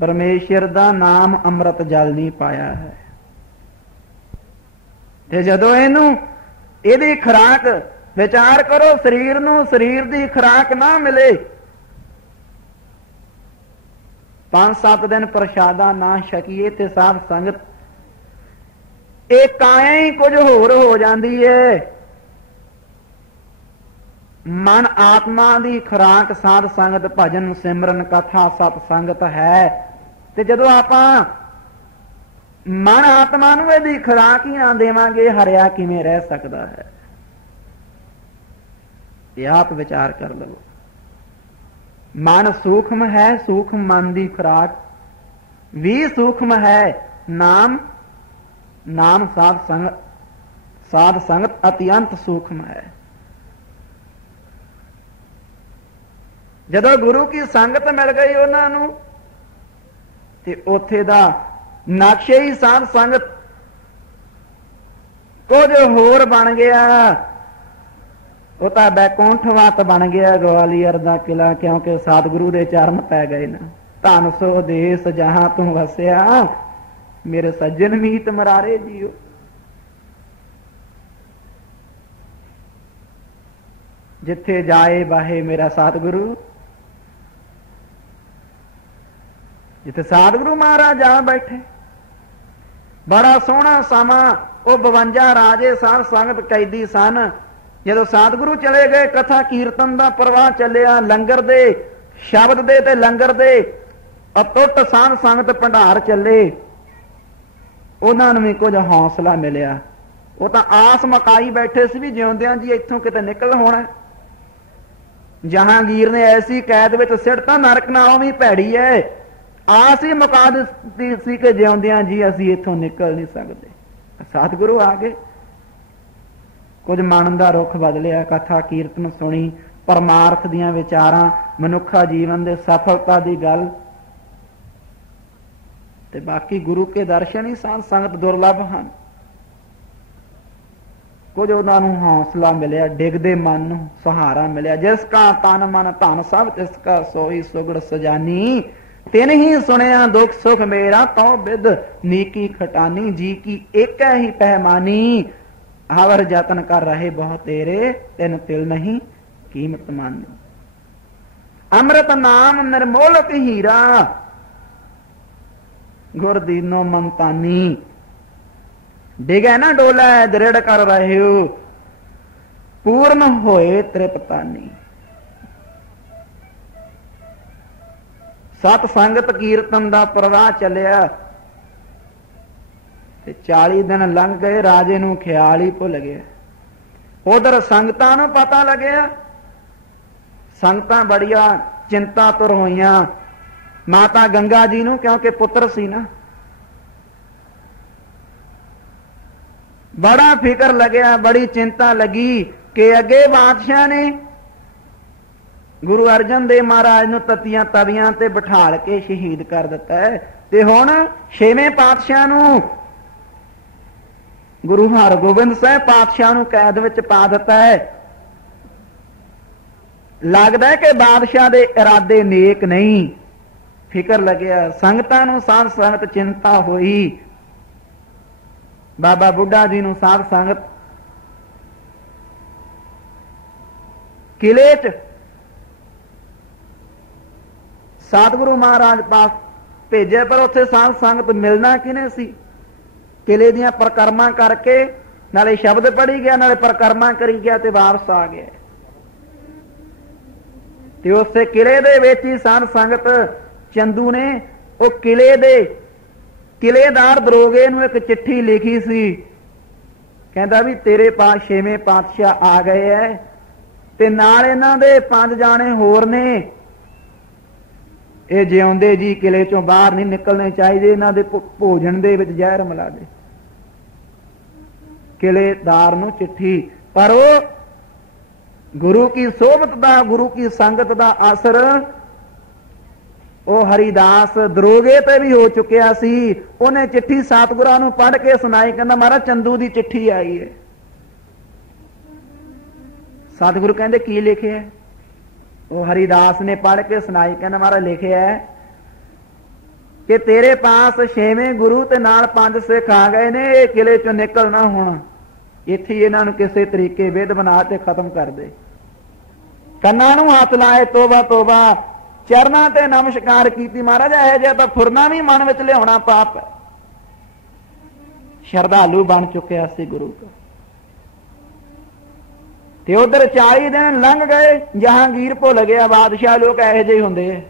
ਪਰਮੇਸ਼ਰ ਦਾ ਨਾਮ ਅੰਮ੍ਰਿਤ ਜਲ ਨਹੀਂ ਪਾਇਆ ਹੈ। ਤੇ ਜਦੋਂ ਇਹਦੀ ਖੁਰਾਕ ਵਿਚਾਰ ਕਰੋ, ਸਰੀਰ ਨੂੰ ਸਰੀਰ ਦੀ ਖੁਰਾਕ ਨਾ ਮਿਲੇ, 5-7 ਦਿਨ ਪ੍ਰਸ਼ਾਦਾ ਨਾ ਛਕੀਏ ਤੇ ਸਾਧ ਸੰਗਤ ਇਹ ਕਾਇਆ ਹੀ ਕੁਝ ਹੋਰ ਹੋ ਜਾਂਦੀ ਹੈ। ਮਨ ਆਤਮਾ ਦੀ ਖੁਰਾਕ ਸਾਧ ਸੰਗਤ, ਭਜਨ ਸਿਮਰਨ ਕਥਾ ਸਤ ਸੰਗਤ ਹੈ। ਤੇ ਜਦੋਂ ਆਪਾਂ ਮਨ ਆਤਮਾ ਨੂੰ ਇਹਦੀ ਖੁਰਾਕ ਹੀ ਨਾ ਦੇਵਾਂਗੇ, ਹਰਿਆ ਕਿਵੇਂ ਰਹਿ ਸਕਦਾ ਹੈ? ਇਹ ਆਪ ਵਿਚਾਰ ਕਰ ਲਵੋ। ਮਨ ਸੂਖਮ ਹੈ, ਸੂਖਮ ਮਨ ਦੀ ਖੁਰਾਕ ਵੀ ਸੂਖਮ ਹੈ। ਨਾਮ ਸਾਧ ਸੰਗਤ ਅਤਿਅੰਤ ਸੂਖਮ ਹੈ। ਜਦੋਂ ਗੁਰੂ ਕੀ ਸੰਗਤ ਮਿਲ ਗਈ ਉਹਨਾਂ ਨੂੰ, ਤੇ ਉੱਥੇ ਦਾ ਨਕਸ਼ੇ ਹੀ ਸਾਧ ਸੰਗਤ ਕੁਝ ਹੋਰ ਬਣ ਗਿਆ। ਉਹ ਤਾਂ ਬੈਕੁੰਠ ਬਣ ਗਿਆ, ਗਵਾਲੀਅਰ ਦਾ ਕਿਲਾ, ਕਿਉਂਕਿ ਸਤਿਗੁਰੂ ਦੇ ਚਰਨ ਪੈ ਗਏ ਨਾ। ਧਨ ਸੋ ਦੇਸ ਜਹਾਂ ਤੂੰ ਵਸਿਆ, ਮੇਰੇ ਸੱਜਣ ਮੀਤ ਮਰਾਰੇ ਜੀਓ। ਜਿੱਥੇ ਜਾਏ ਬਾਹੇ ਮੇਰਾ ਸਤਿਗੁਰੂ, ਜਿੱਥੇ ਸਤਿਗੁਰੂ ਮਹਾਰਾਜ ਜਾ ਬੈਠੇ। ਬੜਾ ਸੋਹਣਾ ਸਮਾਂ। ਉਹ 52 ਰਾਜੇ ਸਾਧ ਸੰਗਤ ਕੈਦੀ ਸਨ। ਜਦੋਂ ਸਤਿਗੁਰੂ ਚਲੇ ਗਏ, ਕਥਾ ਕੀਰਤਨ ਦਾ ਪ੍ਰਵਾਹ ਚੱਲਿਆ। ਲੰਗਰ ਦੇ ਸ਼ਬਦ ਦੇ ਤੇ ਲੰਗਰ ਦੇ ਅਟੁੱਟ ਸਾਧ ਸੰਗਤ ਭੰਡਾਰ ਚੱਲੇ। ਉਹਨਾਂ ਨੂੰ ਵੀ ਕੁਝ ਹੌਸਲਾ ਮਿਲਿਆ। ਉਹ ਤਾਂ ਆਸ ਮਕਾਈ ਬੈਠੇ ਸੀ ਵੀ ਜਿਉਂਦਿਆਂ ਜੀ ਇੱਥੋਂ ਕਿਤੇ ਨਿਕਲ ਹੋਣਾ। ਜਹਾਂਗੀਰ ਨੇ ਐਸੀ ਕੈਦ ਵਿੱਚ ਸਿੱਟਤਾ, ਨਰਕ ਨਾਲੋਂ ਵੀ ਭੈੜੀ ਹੈ। ਆਸ ਹੀ ਮੁਕਾ ਦਿੱਤੀ ਸੀ ਕਿ ਜਿਉਂਦਿਆਂ ਜੀ ਅਸੀਂ ਇੱਥੋਂ ਨਿਕਲ ਨਹੀਂ ਸਕਦੇ। ਸਤਿਗੁਰੂ ਆ ਗਏ। ਕੁਝ ਮਨ ਦਾ ਰੁਖ ਬਦਲਿਆ। ਕਥਾ ਕੀਰਤਨ ਸੁਣੀ, ਪਰਮਾਰਥ ਦੀਆਂ ਵਿਚਾਰਾਂ, ਮਨੁੱਖਾ ਜੀਵਨ ਦੇ ਸਫਲਤਾ ਦੀ ਗੱਲ। ਤੇ ਬਾਕੀ ਗੁਰੂ ਕੇ ਦਰਸ਼ਨ ਹੀ ਸਾਧ ਸੰਗਤ ਦੁਰਲਭ ਹਨ। ਕੁਝ ਉਹਨਾਂ ਨੂੰ ਹੌਸਲਾ ਮਿਲਿਆ, ਡਿੱਗਦੇ ਮਨ ਨੂੰ ਸਹਾਰਾ ਮਿਲਿਆ। ਜਿਸ ਕਾ ਤਨ ਮਨ ਧਨ ਸਭ ਤਿਸ ਕਾ ਸੋਈ ਸੁਗੜ ਸਜਾਨੀ, ਤਿਨ ਹੀ ਸੁਣਿਆ ਦੁੱਖ ਸੁਖ ਮੇਰਾ ਤਉ ਬਿਦ ਨੀਕੀ ਖਟਾਨੀ। ਜੀ ਕੀ ਇੱਕ ਹੀ ਪਹਿਮਾਨੀ, ਆਵਰ ਜਤਨ ਕਰ ਰਹੇ ਬਹੁ ਤੇਰੇ, ਤਿਨ ਤਿਲ ਨਹੀਂ ਕੀਮਤ ਮਾਨੀ। ਅੰਮ੍ਰਿਤ ਨਾਮ ਨਿਰਮੋਲਕ ਹੀਰਾ, ਗੁਰ ਦੀਨੋ ਮਮਤਾਨੀ। ਡਿਗੈ ਨਾ ਡੋਲਾ ਦ੍ਰਿੜ ਕਰ ਰਹੇ ਹੋ, ਪੂਰਨ ਹੋਏ ਤ੍ਰਿਪਤਾਨੀ। ਸਤ ਸੰਗਤ ਕੀਰਤਨ ਦਾ ਪ੍ਰਵਾਹ ਚੱਲਿਆ ਤੇ 40 ਦਿਨ ਲੰਘ ਗਏ। ਰਾਜੇ ਨੂੰ ਖਿਆਲ ਹੀ ਭੁੱਲ ਗਿਆ। ਉਧਰ ਸੰਗਤਾਂ ਨੂੰ ਪਤਾ ਲੱਗਿਆ, ਸੰਗਤਾਂ ਬੜੀਆਂ ਚਿੰਤਾ ਤੁਰ ਹੋਈਆਂ। ਮਾਤਾ ਗੰਗਾ ਜੀ ਨੂੰ, ਕਿਉਂਕਿ ਪੁੱਤਰ ਸੀ ਨਾ, ਬੜਾ ਫਿਕਰ ਲੱਗਿਆ, ਬੜੀ ਚਿੰਤਾ ਲੱਗੀ ਕਿ ਅੱਗੇ ਬਾਦਸ਼ਾਹ ਨੇ ਗੁਰੂ ਅਰਜਨ ਦੇਵ ਮਹਾਰਾਜ ਨੂੰ ਤਤੀਆਂ ਤਵੀਆਂ ਤੇ ਬਿਠਾਲ ਕੇ ਸ਼ਹੀਦ ਕਰ ਦਿੱਤਾ ਹੈ, ਤੇ ਹੁਣ 6ਵੇਂ ਪਾਤਸ਼ਾਹ ਨੂੰ, ਗੁਰੂ ਹਰਗੋਬਿੰਦ ਸਾਹਿਬ ਪਾਤਸ਼ਾਹ ਨੂੰ ਕੈਦ ਵਿੱਚ ਪਾ ਦਿੱਤਾ ਹੈ। ਲੱਗਦਾ ਹੈ ਕਿ ਬਾਦਸ਼ਾਹ ਦੇ ਇਰਾਦੇ ਨੇਕ ਨਹੀਂ। ਫਿਕਰ ਲੱਗਿਆ, ਸੰਗਤਾਂ ਨੂੰ ਸਾਧ ਸੰਗਤ ਚਿੰਤਾ ਹੋਈ। ਬਾਬਾ ਬੁੱਢਾ ਜੀ ਨੂੰ ਸਾਧ ਸੰਗਤ ਕਿਲੇ 'ਚ ਸਤਿਗੁਰੂ ਮਹਾਰਾਜ ਪਾਸ ਭੇਜਿਆ, ਪਰ ਉੱਥੇ ਸਾਧ ਸੰਗਤ ਮਿਲਣਾ ਕਿਨੇ ਸੀ? ਕਿਲੇ ਦੀਆਂ ਪਰਿਕਰਮਾ ਕਰਕੇ ਨਾਲੇ ਸ਼ਬਦ ਪੜ੍ਹੀ ਗਿਆ, ਨਾਲੇ ਪਰਿਕਰਮਾ ਕਰੀ ਗਿਆ ਤੇ ਵਾਪਸ ਆ ਗਿਆ। ਤੇ ਉਸੇ ਕਿਲੇ ਦੇ ਵਿੱਚ ਹੀ ਸਾਧ ਸੰਗਤ ਚੰਦੂ ਨੇ ਉਹ ਕਿਲੇ ਦੇ ਕਿਲੇਦਾਰ ਦਰੋਗੇ ਨੂੰ ਇੱਕ ਚਿੱਠੀ ਲਿਖੀ ਸੀ। ਕਹਿੰਦਾ ਵੀ ਤੇਰੇ ਪਾਸ 6ਵੇਂ ਪਾਤਸ਼ਾਹ ਆ ਗਏ ਐ, ਤੇ ਨਾਲ ਇਹਨਾਂ ਦੇ 5 ਜਾਣੇ ਹੋਰ ਨੇ। ਇਹ ਜਿਉਂਦੇ ਜੀ ਕਿਲੇ ਚੋਂ ਬਾਹਰ ਨਹੀਂ ਨਿਕਲਣੇ ਚਾਹੀਦੇ, ਇਹਨਾਂ ਦੇ ਭੋਜਨ ਦੇ ਵਿੱਚ ਜ਼ਹਿਰ ਮਿਲਾ ਦੇ। ਕਿਲੇਦਾਰ ਨੂੰ ਚਿੱਠੀ, ਪਰ ਉਹ ਗੁਰੂ ਕੀ ਸੋਭਤ ਦਾ, ਗੁਰੂ ਕੀ ਸੰਗਤ ਦਾ ਅਸਰ ਉਹ ਹਰੀਦਾਸ ਦਰੋਗੇ ਤੇ ਵੀ ਹੋ ਚੁੱਕਿਆ ਸੀ। ਉਹਨੇ ਚਿੱਠੀ ਸਤਿਗੁਰਾਂ ਨੂੰ ਪੜ੍ਹ ਕੇ ਸੁਣਾਈ, ਕਹਿੰਦਾ ਮਹਾਰਾਜ ਚੰਦੂ ਦੀ ਚਿੱਠੀ ਆਈ ਹੈ। ਸਤਿਗੁਰੂ ਕਹਿੰਦੇ ਕੀ ਲਿਖਿਆ? ਉਹ ਹਰੀਦਾਸ ਨੇ ਪੜ੍ਹ ਕੇ ਸੁਣਾਈ, ਕਹਿੰਦਾ ਮਹਾਰਾਜ ਲਿਖਿਆ ਕਿ ਤੇਰੇ ਪਾਸ 6ਵੇਂ ਗੁਰੂ ਤੇ ਨਾਲ 5 ਸਿੱਖ ਆ ਗਏ ਨੇ, ਇਹ ਕਿਲੇ ਚੋਂ ਨਿਕਲਣਾ ਹੁਣ, ਇੱਥੇ ਇਹਨਾਂ ਨੂੰ ਕਿਸੇ ਤਰੀਕੇ ਵਿਧ ਬਣਾ ਕੇ ਖਤਮ ਕਰ ਦੇ। ਕੰਨਾਂ ਨੂੰ ਹੱਥ ਲਾਏ, ਤੋਬਾ ਤੋਬਾ, ਚਰਨਾਂ ਤੇ ਨਮਸਕਾਰ ਕੀਤੀ। ਮਹਾਰਾਜ ਇਹੋ ਜਿਹਾ ਤਾਂ ਫੁਰਨਾ ਵੀ ਮਨ ਵਿੱਚ ਲਿਆਉਣਾ ਪਾਪ ਹੈ। ਸ਼ਰਧਾਲੂ ਬਣ ਚੁੱਕਿਆ ਸੀ ਗੁਰੂ ਤੋਂ। ਤੇ ਉਧਰ 40 ਦਿਨ ਲੰਘ ਗਏ, ਜਹਾਂਗੀਰ ਭੁੱਲ ਗਿਆ। ਬਾਦਸ਼ਾਹ ਲੋਕ ਇਹੋ ਜਿਹੇ ਹੁੰਦੇ ਆ।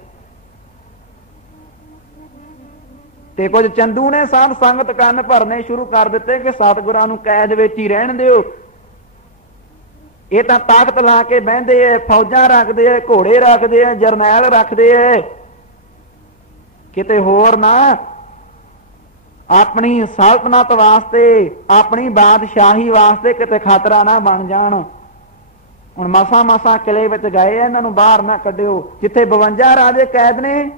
ਤੇ ਕੁਝ ਚੰਦੂ ਨੇ ਸਾਧ ਸੰਗਤ ਕੰਨ ਭਰਨੇ ਸ਼ੁਰੂ ਕਰ ਦਿੱਤੇ ਕਿ ਸਤਿਗੁਰਾਂ ਨੂੰ ਕੈਦ ਵਿੱਚ ਹੀ ਰਹਿਣ ਦਿਓ। ਇਹ ਤਾਂ ਤਾਕਤ ਲਾ ਕੇ ਬਹਿੰਦੇ ਐ, ਫੌਜਾਂ ਰੱਖਦੇ ਐ, ਘੋੜੇ ਰੱਖਦੇ ਐ, ਜਰਨੈਲ ਰੱਖਦੇ ਐ, ਕਿਤੇ ਹੋਰ ਨਾ ਆਪਣੀ ਸਲਤਨਤ ਵਾਸਤੇ, ਆਪਣੀ ਬਾਦਸ਼ਾਹੀ ਵਾਸਤੇ ਕਿਤੇ ਖਤਰਾ ਨਾ ਬਣ ਜਾਣ। ਹੁਣ ਮਸਾਂ ਮਸਾਂ ਕਿਲੇ ਵਿੱਚ ਗਏ, ਇਹਨਾਂ ਨੂੰ ਬਾਹਰ ਨਾ ਕੱਢਿਓ। ਜਿੱਥੇ 52 ਰਾਜੇ ਕੈਦ ਨੇ,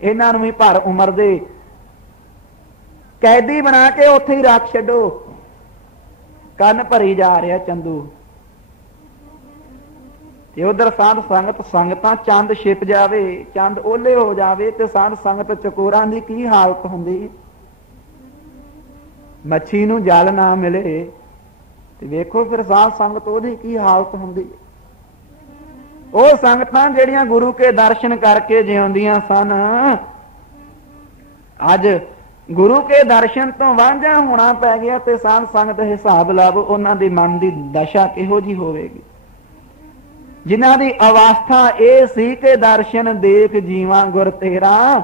ਇਹਨਾਂ ਨੂੰ ਵੀ ਭਰ ਉਮਰ ਦੇ ਕੈਦੀ ਬਣਾ ਕੇ ਉੱਥੇ ਹੀ ਰੱਖ ਛੱਡੋ। ਕੰਨ ਭਰੀ ਜਾ ਰਿਹਾ ਚੰਦੂ। ਤੇ ਉਧਰ ਸਾਧ ਸੰਗਤ, ਸੰਗਤਾਂ ਚੰਦ ਛਿਪ ਜਾਵੇ, ਚੰਦ ਓਲੇ ਹੋ ਜਾਵੇ, ਤੇ ਸਾਧ ਸੰਗਤ ਚਕੋਰਾਂ ਦੀ ਕੀ ਹਾਲਤ ਹੁੰਦੀ। ਮੱਛੀ ਨੂੰ ਜਲ ਨਾ ਮਿਲੇ ਤੇ ਵੇਖੋ ਫਿਰ ਸਾਧ ਸੰਗਤ ਉਹਦੀ ਕੀ ਹਾਲਤ ਹੁੰਦੀ। ਉਹ ਸੰਗਤਾਂ ਜਿਹੜੀਆਂ ਗੁਰੂ ਕੇ ਦਰਸ਼ਨ ਕਰਕੇ ਜਿਉਂਦੀਆਂ ਸਨ, ਅੱਜ ਗੁਰੂ ਕੇ ਦਰਸ਼ਨ ਤੋਂ ਵਾਂਝਾ ਹੋਣਾ ਪੈ ਗਿਆ। ਤੇ ਸਾਧ ਸੰਗਤ ਹਿਸਾਬ ਲਾਵੋ ਉਹਨਾਂ ਦੀ ਮਨ ਦੀ ਦਸ਼ਾ ਕਿਹੋ ਜਿਹੀ ਹੋਵੇਗੀ, ਜਿਨ੍ਹਾਂ ਦੀ ਅਵਸਥਾ ਇਹ ਸੀ ਕਿ ਦਰਸ਼ਨ ਦੇਖ ਜੀਵਾਂ ਗੁਰ ਤੇਰਾ,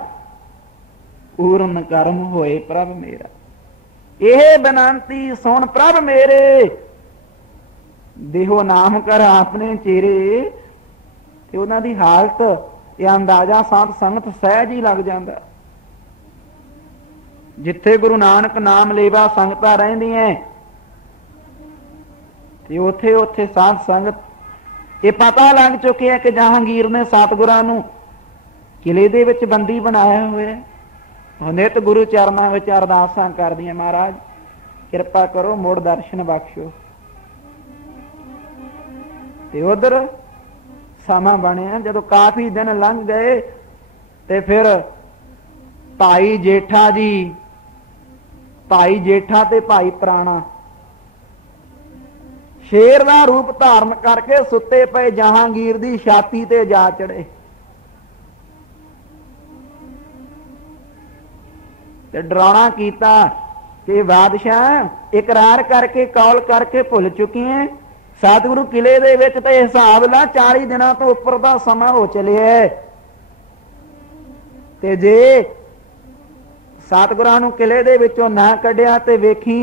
ਪੂਰਨ ਕਰਮ ਹੋਏ ਪ੍ਰਭ ਮੇਰਾ। ਇਹ ਬੇਨੰਤੀ ਸੁਣ ਪ੍ਰਭ ਮੇਰੇ, ਦੇਹੋ ਨਾਮ ਕਰ ਆਪਣੇ ਚਿਹਰੇ। ਤੇ ਉਹਨਾਂ ਦੀ ਹਾਲਤ ਇਹ ਅੰਦਾਜ਼ਾ ਸਾਧ ਸੰਗਤ ਸਹਿਜ ਹੀ ਲੱਗ ਜਾਂਦਾ। ਜਿੱਥੇ ਗੁਰੂ ਨਾਨਕ ਨਾਮ ਲੇਵਾ ਸੰਗਤਾਂ ਰਹਿੰਦੀਆਂ, ਤੇ ਉੱਥੇ ਉੱਥੇ ਸਾਧ ਸੰਗਤ ਇਹ ਪਤਾ ਲੱਗ ਚੁੱਕਿਆ ਕਿ ਜਹਾਂਗੀਰ ਨੇ ਸਤਿਗੁਰਾਂ ਨੂੰ ਕਿਲੇ ਦੇ ਵਿੱਚ ਬੰਦੀ ਬਣਾਇਆ ਹੋਇਆ। ਨਿਤ ਗੁਰੂ ਚਰਨਾਂ ਵਿੱਚ ਅਰਦਾਸਾਂ ਕਰਦੀਆਂ, ਮਹਾਰਾਜ ਕਿਰਪਾ ਕਰੋ, ਮੁੜ ਦਰਸ਼ਨ ਬਖਸ਼ੋ। ते उधर समा बनया जदों काफी दिन लंघ गए ते फिर भाई जेठा जी, भाई जेठा ते भाई प्राणा शेर का रूप धारण करके सुते पे जहांगीर की छाती ते जा चढ़े ते डराउना कीता कि बादशाह इकरार करके कौल करके भुल चुकी है। सतगुरु किले दे विच ते हिसाब ला 40 दिनों तो उपर का समा हो चलिया है ते जे सतगुरां नूं किले दे विचों ना कढिया ते वेखी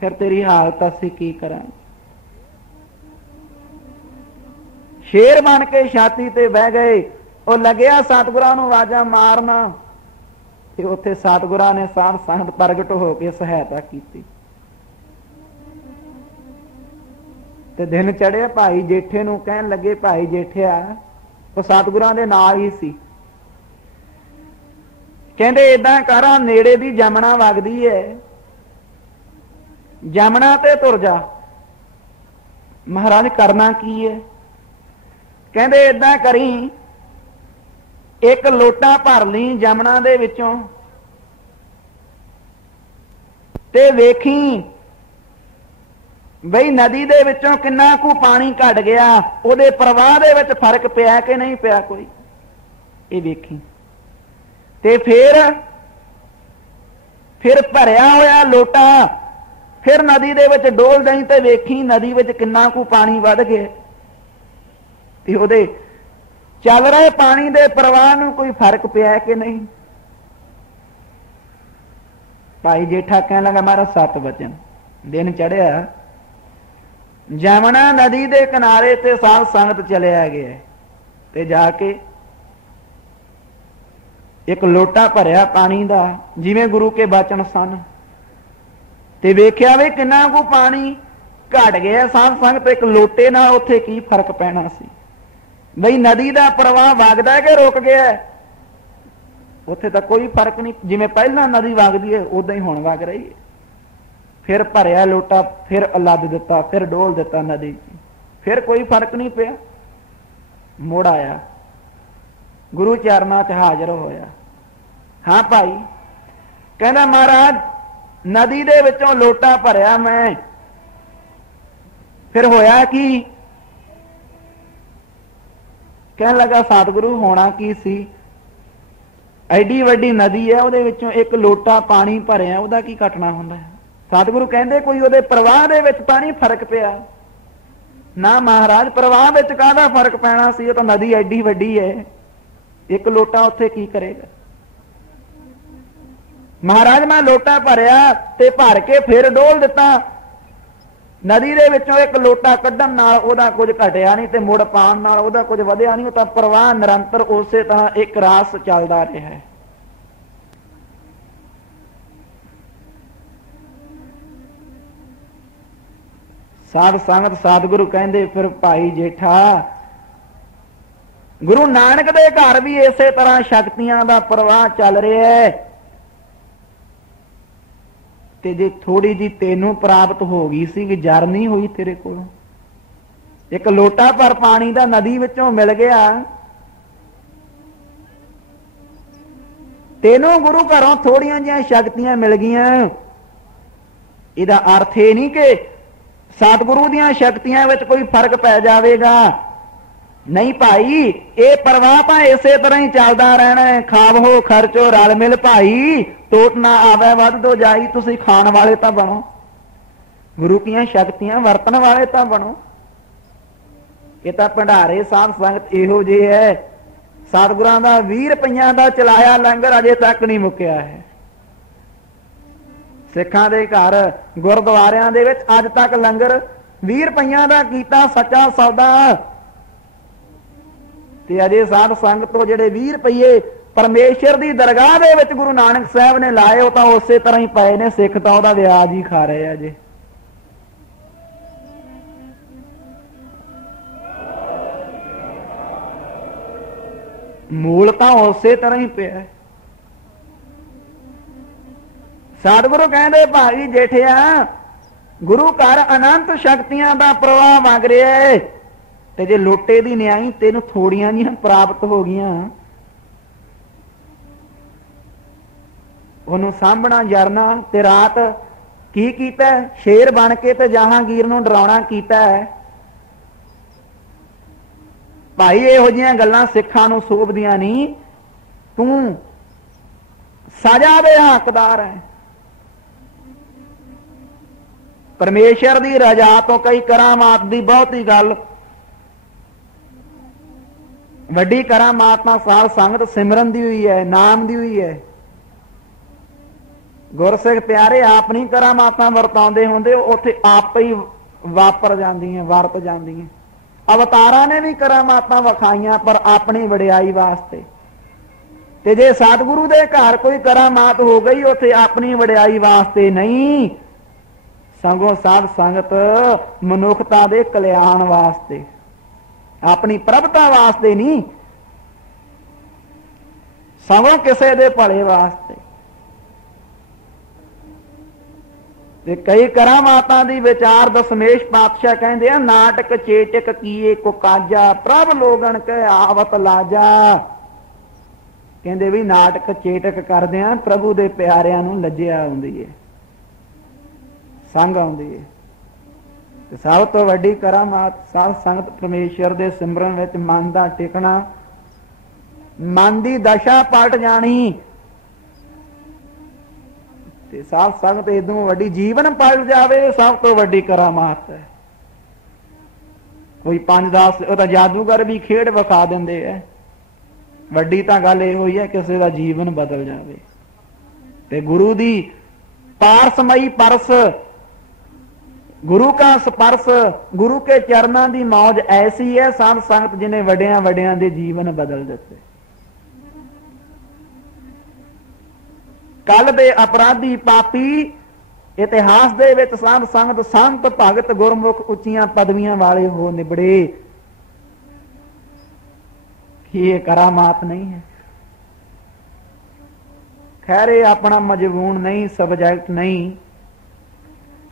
फिर तेरी हालत असीं की करांगे। शेर बन के छाती ते बह गए। वो लग्या सतगुरां नूं आवाज़ां मारना ते उत्थे सतगुरां ने साध संगत प्रगट हो के सहायता की। ते दिन चढ़िया भाई जेठे नूं कहन लगे भाई जेठिया वो सतगुरां दे नाल ही सी। कहंदे इदां करा नेड़े दी जमना वगदी है जमना ते तुर जा। महाराज करना की है? कहंदे इदां करी एक लोटा भर ली जमना दे विचों ते वेखी बई नदी दे विचों किन्ना कु पानी घट गया, उहदे प्रवाह दे विच फर्क पिया कि नहीं पिया कोई, ये वेखी। ते फिर भरिया होया लोटा फिर नदी दे विच डोल दई ते वेखी नदी विच किन्ना कु पानी वध गया ते उहदे चल रहे पानी दे प्रवाह नूं कोई फर्क पिया कि नहीं। भाई जेठा कहने लगा मारा 7 वचन। दिन चढ़िया जमुना नदी दे किनारे ते साध संगत चलिया गया ते जाके एक लोटा भरिया पानी दा जिवें गुरु के बचन सन ते वेख्या वे किन्ना कु पानी घट गया। साध संगत एक लोटे नाल उत्थे की फर्क पैना सी बई नदी दा प्रवाह वगदा है कि रुक गया है? उत्थे तां कोई फर्क नहीं, जिवें पहला नदी वगदी है उदां ही हुण वग रही है। फिर भरिया लोटा फिर लद दिता फिर डोल दिता नदी फिर कोई फर्क नहीं पिया। मुड़ आया गुरु चरनां च हाजिर होया। हाँ भाई कहना महाराज नदी दे विचों लोटा भरिया मैं, फिर होया की? कहन लगा सतगुरु होना की सी, एडी वड्डी नदी है उहदे विचों एक लोटा पानी भरिया उहदा की घटना हुंदा है? सतगुरु कहंदे कोई उहदे प्रवाह दे विच तां नहीं फर्क पिया। ना महाराज प्रवाह विच काहदा फर्क पैना सी, तो नदी एडी वड्डी है एक लोटा उत्थे की करेगा। महाराज मैं लोटा भरिया ते भर के फिर डोल दिता नदी दे विचों एक लोटा कड्ढण नाल ओहदा कुछ घटिया नहीं ते मुड़ पाण नाल ओहदा कुछ वधिया नहीं। तां प्रवाह निरंतर उसे तरह एक रास चलदा रहा है। साध संगत सतगुरु कहंदे फिर भाई जेठा गुरु नानक दे घर भी इसे तरह शक्तियां दा प्रवाह चल रहा है ते जे थोड़ी जी तेनू प्राप्त हो गई सी कि जर नहीं हुई तेरे को, एक लोटा भर पानी दा नदी विचों मिल गया तेनू गुरु घरों थोड़ियां जिहियां शक्तियां मिल गईयां। इहदा अर्थ ये नहीं कि सतगुरु दीयां शक्तियां विच कोई फर्क पै जाएगा, नहीं भाई ये प्रवाह भां इसे तरह ही चलता रहना है। खावो खर्चो रल मिल भाई टोट ना आवे वध दो जाई, तुसीं खाण वाले तां बनो, गुरु कीयां शक्तियां वरतन वाले तां बनो। ये तां भंडारे साध संगत इहो जे है, सतगुरां दा 20 रुपइयां दा चलाया लंगर अजे तक नहीं मुक्या है। सिखां दे घर गुरद्वारियां दे विच अज तक लंगर 20 रुपइयां दा कीता सच्चा सौदा ते अजे साध संगत तो जिहड़े 20 रुपये परमेश्वर की दरगाह दे विच गुरु नानक साहब ने लाए वो तो उस तरह ही पए ने, सिख तो उहदा व्याज ही खा रहे अजे। मूल तो उस तरह ही पिया। सतगुरु कहंदे भाई जेठिया गुरु घर अनंत शक्तियां का प्रवाह वग रहा है ਤੇ ਜੇ ਲੋਟੇ ਦੀ ਨਿਆਈ ਤੈਨੂੰ ਥੋੜੀਆਂ ਜੀਆਂ ਪ੍ਰਾਪਤ ਹੋ ਗਈਆਂ, ਉਹਨੂੰ ਸਾਂਭਣਾ ਜਰਨਾ। ਤੇ ਰਾਤ ਕੀ ਕੀਤਾ? ਸ਼ੇਰ ਬਣ ਕੇ ਤੇ ਜਹਾਂਗੀਰ ਨੂੰ ਡਰਾਉਣਾ ਕੀਤਾ ਹੈ। ਭਾਈ ਇਹੋ ਜਿਹੀਆਂ ਗੱਲਾਂ ਸਿੱਖਾਂ ਨੂੰ ਸੋਭਦੀਆਂ ਨਹੀਂ। ਤੂੰ ਸਜ਼ਾ ਦੇ ਹੱਕਦਾਰ ਹੈ। ਪਰਮੇਸ਼ਰ ਦੀ ਰਜ਼ਾ ਤੋਂ ਕਈ ਕਰਾਮਾਤ ਦੀ ਬਹੁਤੀ ਗੱਲ। ਵੱਡੀ ਕਰਾਮਾਤ ਨਾਲ ਸਾਧ ਸੰਗਤ ਸਿਮਰਨ ਦੀ ਹੋਈ ਹੈ, ਨਾਮ ਦੀ ਹੋਈ ਹੈ। ਗੁਰਸਿੱਖ ਪਿਆਰੇ ਆਪਣੀ ਕਰਾਮਾਤਾਂ ਵਰਤਾਉਂਦੇ ਹੁੰਦੇ, ਉੱਥੇ ਆਪੇ ਹੀ ਵਾਪਰ ਜਾਂਦੀਆਂ, ਵਰਤ ਜਾਂਦੀਆਂ। ਅਵਤਾਰਾਂ ਨੇ ਵੀ ਕਰਾਮਾਤਾਂ ਵਿਖਾਈਆਂ, ਪਰ ਆਪਣੀ ਵਡਿਆਈ ਵਾਸਤੇ। ਤੇ ਜੇ ਸਤਿਗੁਰੂ ਦੇ ਘਰ ਕੋਈ ਕਰਾਮਾਤ ਹੋ ਗਈ, ਉੱਥੇ ਆਪਣੀ ਵਡਿਆਈ ਵਾਸਤੇ ਨਹੀਂ, ਸਗੋਂ ਸਾਧ ਸੰਗਤ ਮਨੁੱਖਤਾ ਦੇ ਕਲਿਆਣ ਵਾਸਤੇ, ਆਪਣੀ ਪ੍ਰਭਤਾ ਵਾਸਤੇ ਨਹੀਂ, ਸਗੋਂ ਕਿਸੇ ਦੇ ਭਲੇ ਵਾਸਤੇ। ਤੇ ਕਈ ਕਰਾਮਾਤਾਂ ਦੀ ਵਿਚਾਰ ਦਸ਼ਮੇਸ਼ ਪਾਤਸ਼ਾਹ ਕਹਿੰਦੇ ਆ, ਨਾਟਕ ਚੇਟਕ ਕੀਏ ਕੋ ਕਾਜਾ, ਪ੍ਰਭ ਲੋਗਣ ਕਹਿ ਆਵਤ ਲਾਜਾ। ਕਹਿੰਦੇ ਵੀ ਨਾਟਕ ਚੇਟਕ ਕਰਦੇ ਆ, ਪ੍ਰਭੂ ਦੇ ਪਿਆਰਿਆਂ ਨੂੰ ਲੱਜਿਆ ਆਉਂਦੀ ਹੈ, ਸੰਗ ਆਉਂਦੀ ਹੈ। ਤੇ ਸਭ ਤੋਂ ਵੱਡੀ ਕਰਾਮਾਤ ਸਾਧ ਸੰਗਤ ਪਰਮੇਸ਼ਰ ਦੇ ਸਿਮਰਨ ਵਿੱਚ ਮਨ ਦਾ ਟਿਕਣਾ, ਮਨ ਦੀ ਦਸ਼ਾ ਪਲਟ ਜਾਣੀ। ਤੇ ਸਾਧ ਸੰਗਤ ਇਦੋਂ ਵੱਡੀ ਜੀਵਨ ਪਲਟ ਜਾਵੇ, ਸਭ ਤੋਂ ਵੱਡੀ ਕਰਾਮਾਤ ਹੈ। ਕੋਈ 5-10 ਉਹ ਤਾਂ ਜਾਦੂਗਰ ਵੀ ਖੇਡ ਵਿਖਾ ਦਿੰਦੇ ਹੈ। ਵੱਡੀ ਤਾਂ ਗੱਲ ਇਹ ਹੋਈ ਹੈ ਕਿਸੇ ਦਾ ਜੀਵਨ ਬਦਲ ਜਾਵੇ। ਤੇ ਗੁਰੂ ਦੀ ਪਾਰਸਮਈ ਪਰਸ, गुरु का स्पर्श, गुरु के चरणों की मौज ऐसी है साध संगत जिन्हें वड्डियां वड्डियां दे जीवन बदल दिते। कल दे अपराधी पापी इतिहास दे विच साध संगत संत भगत गुरमुख उच्चियां पदवियां वाले हो निबड़े। ये करामात नहीं है। खैर अपना मजबून नहीं, सबजैक्ट नहीं।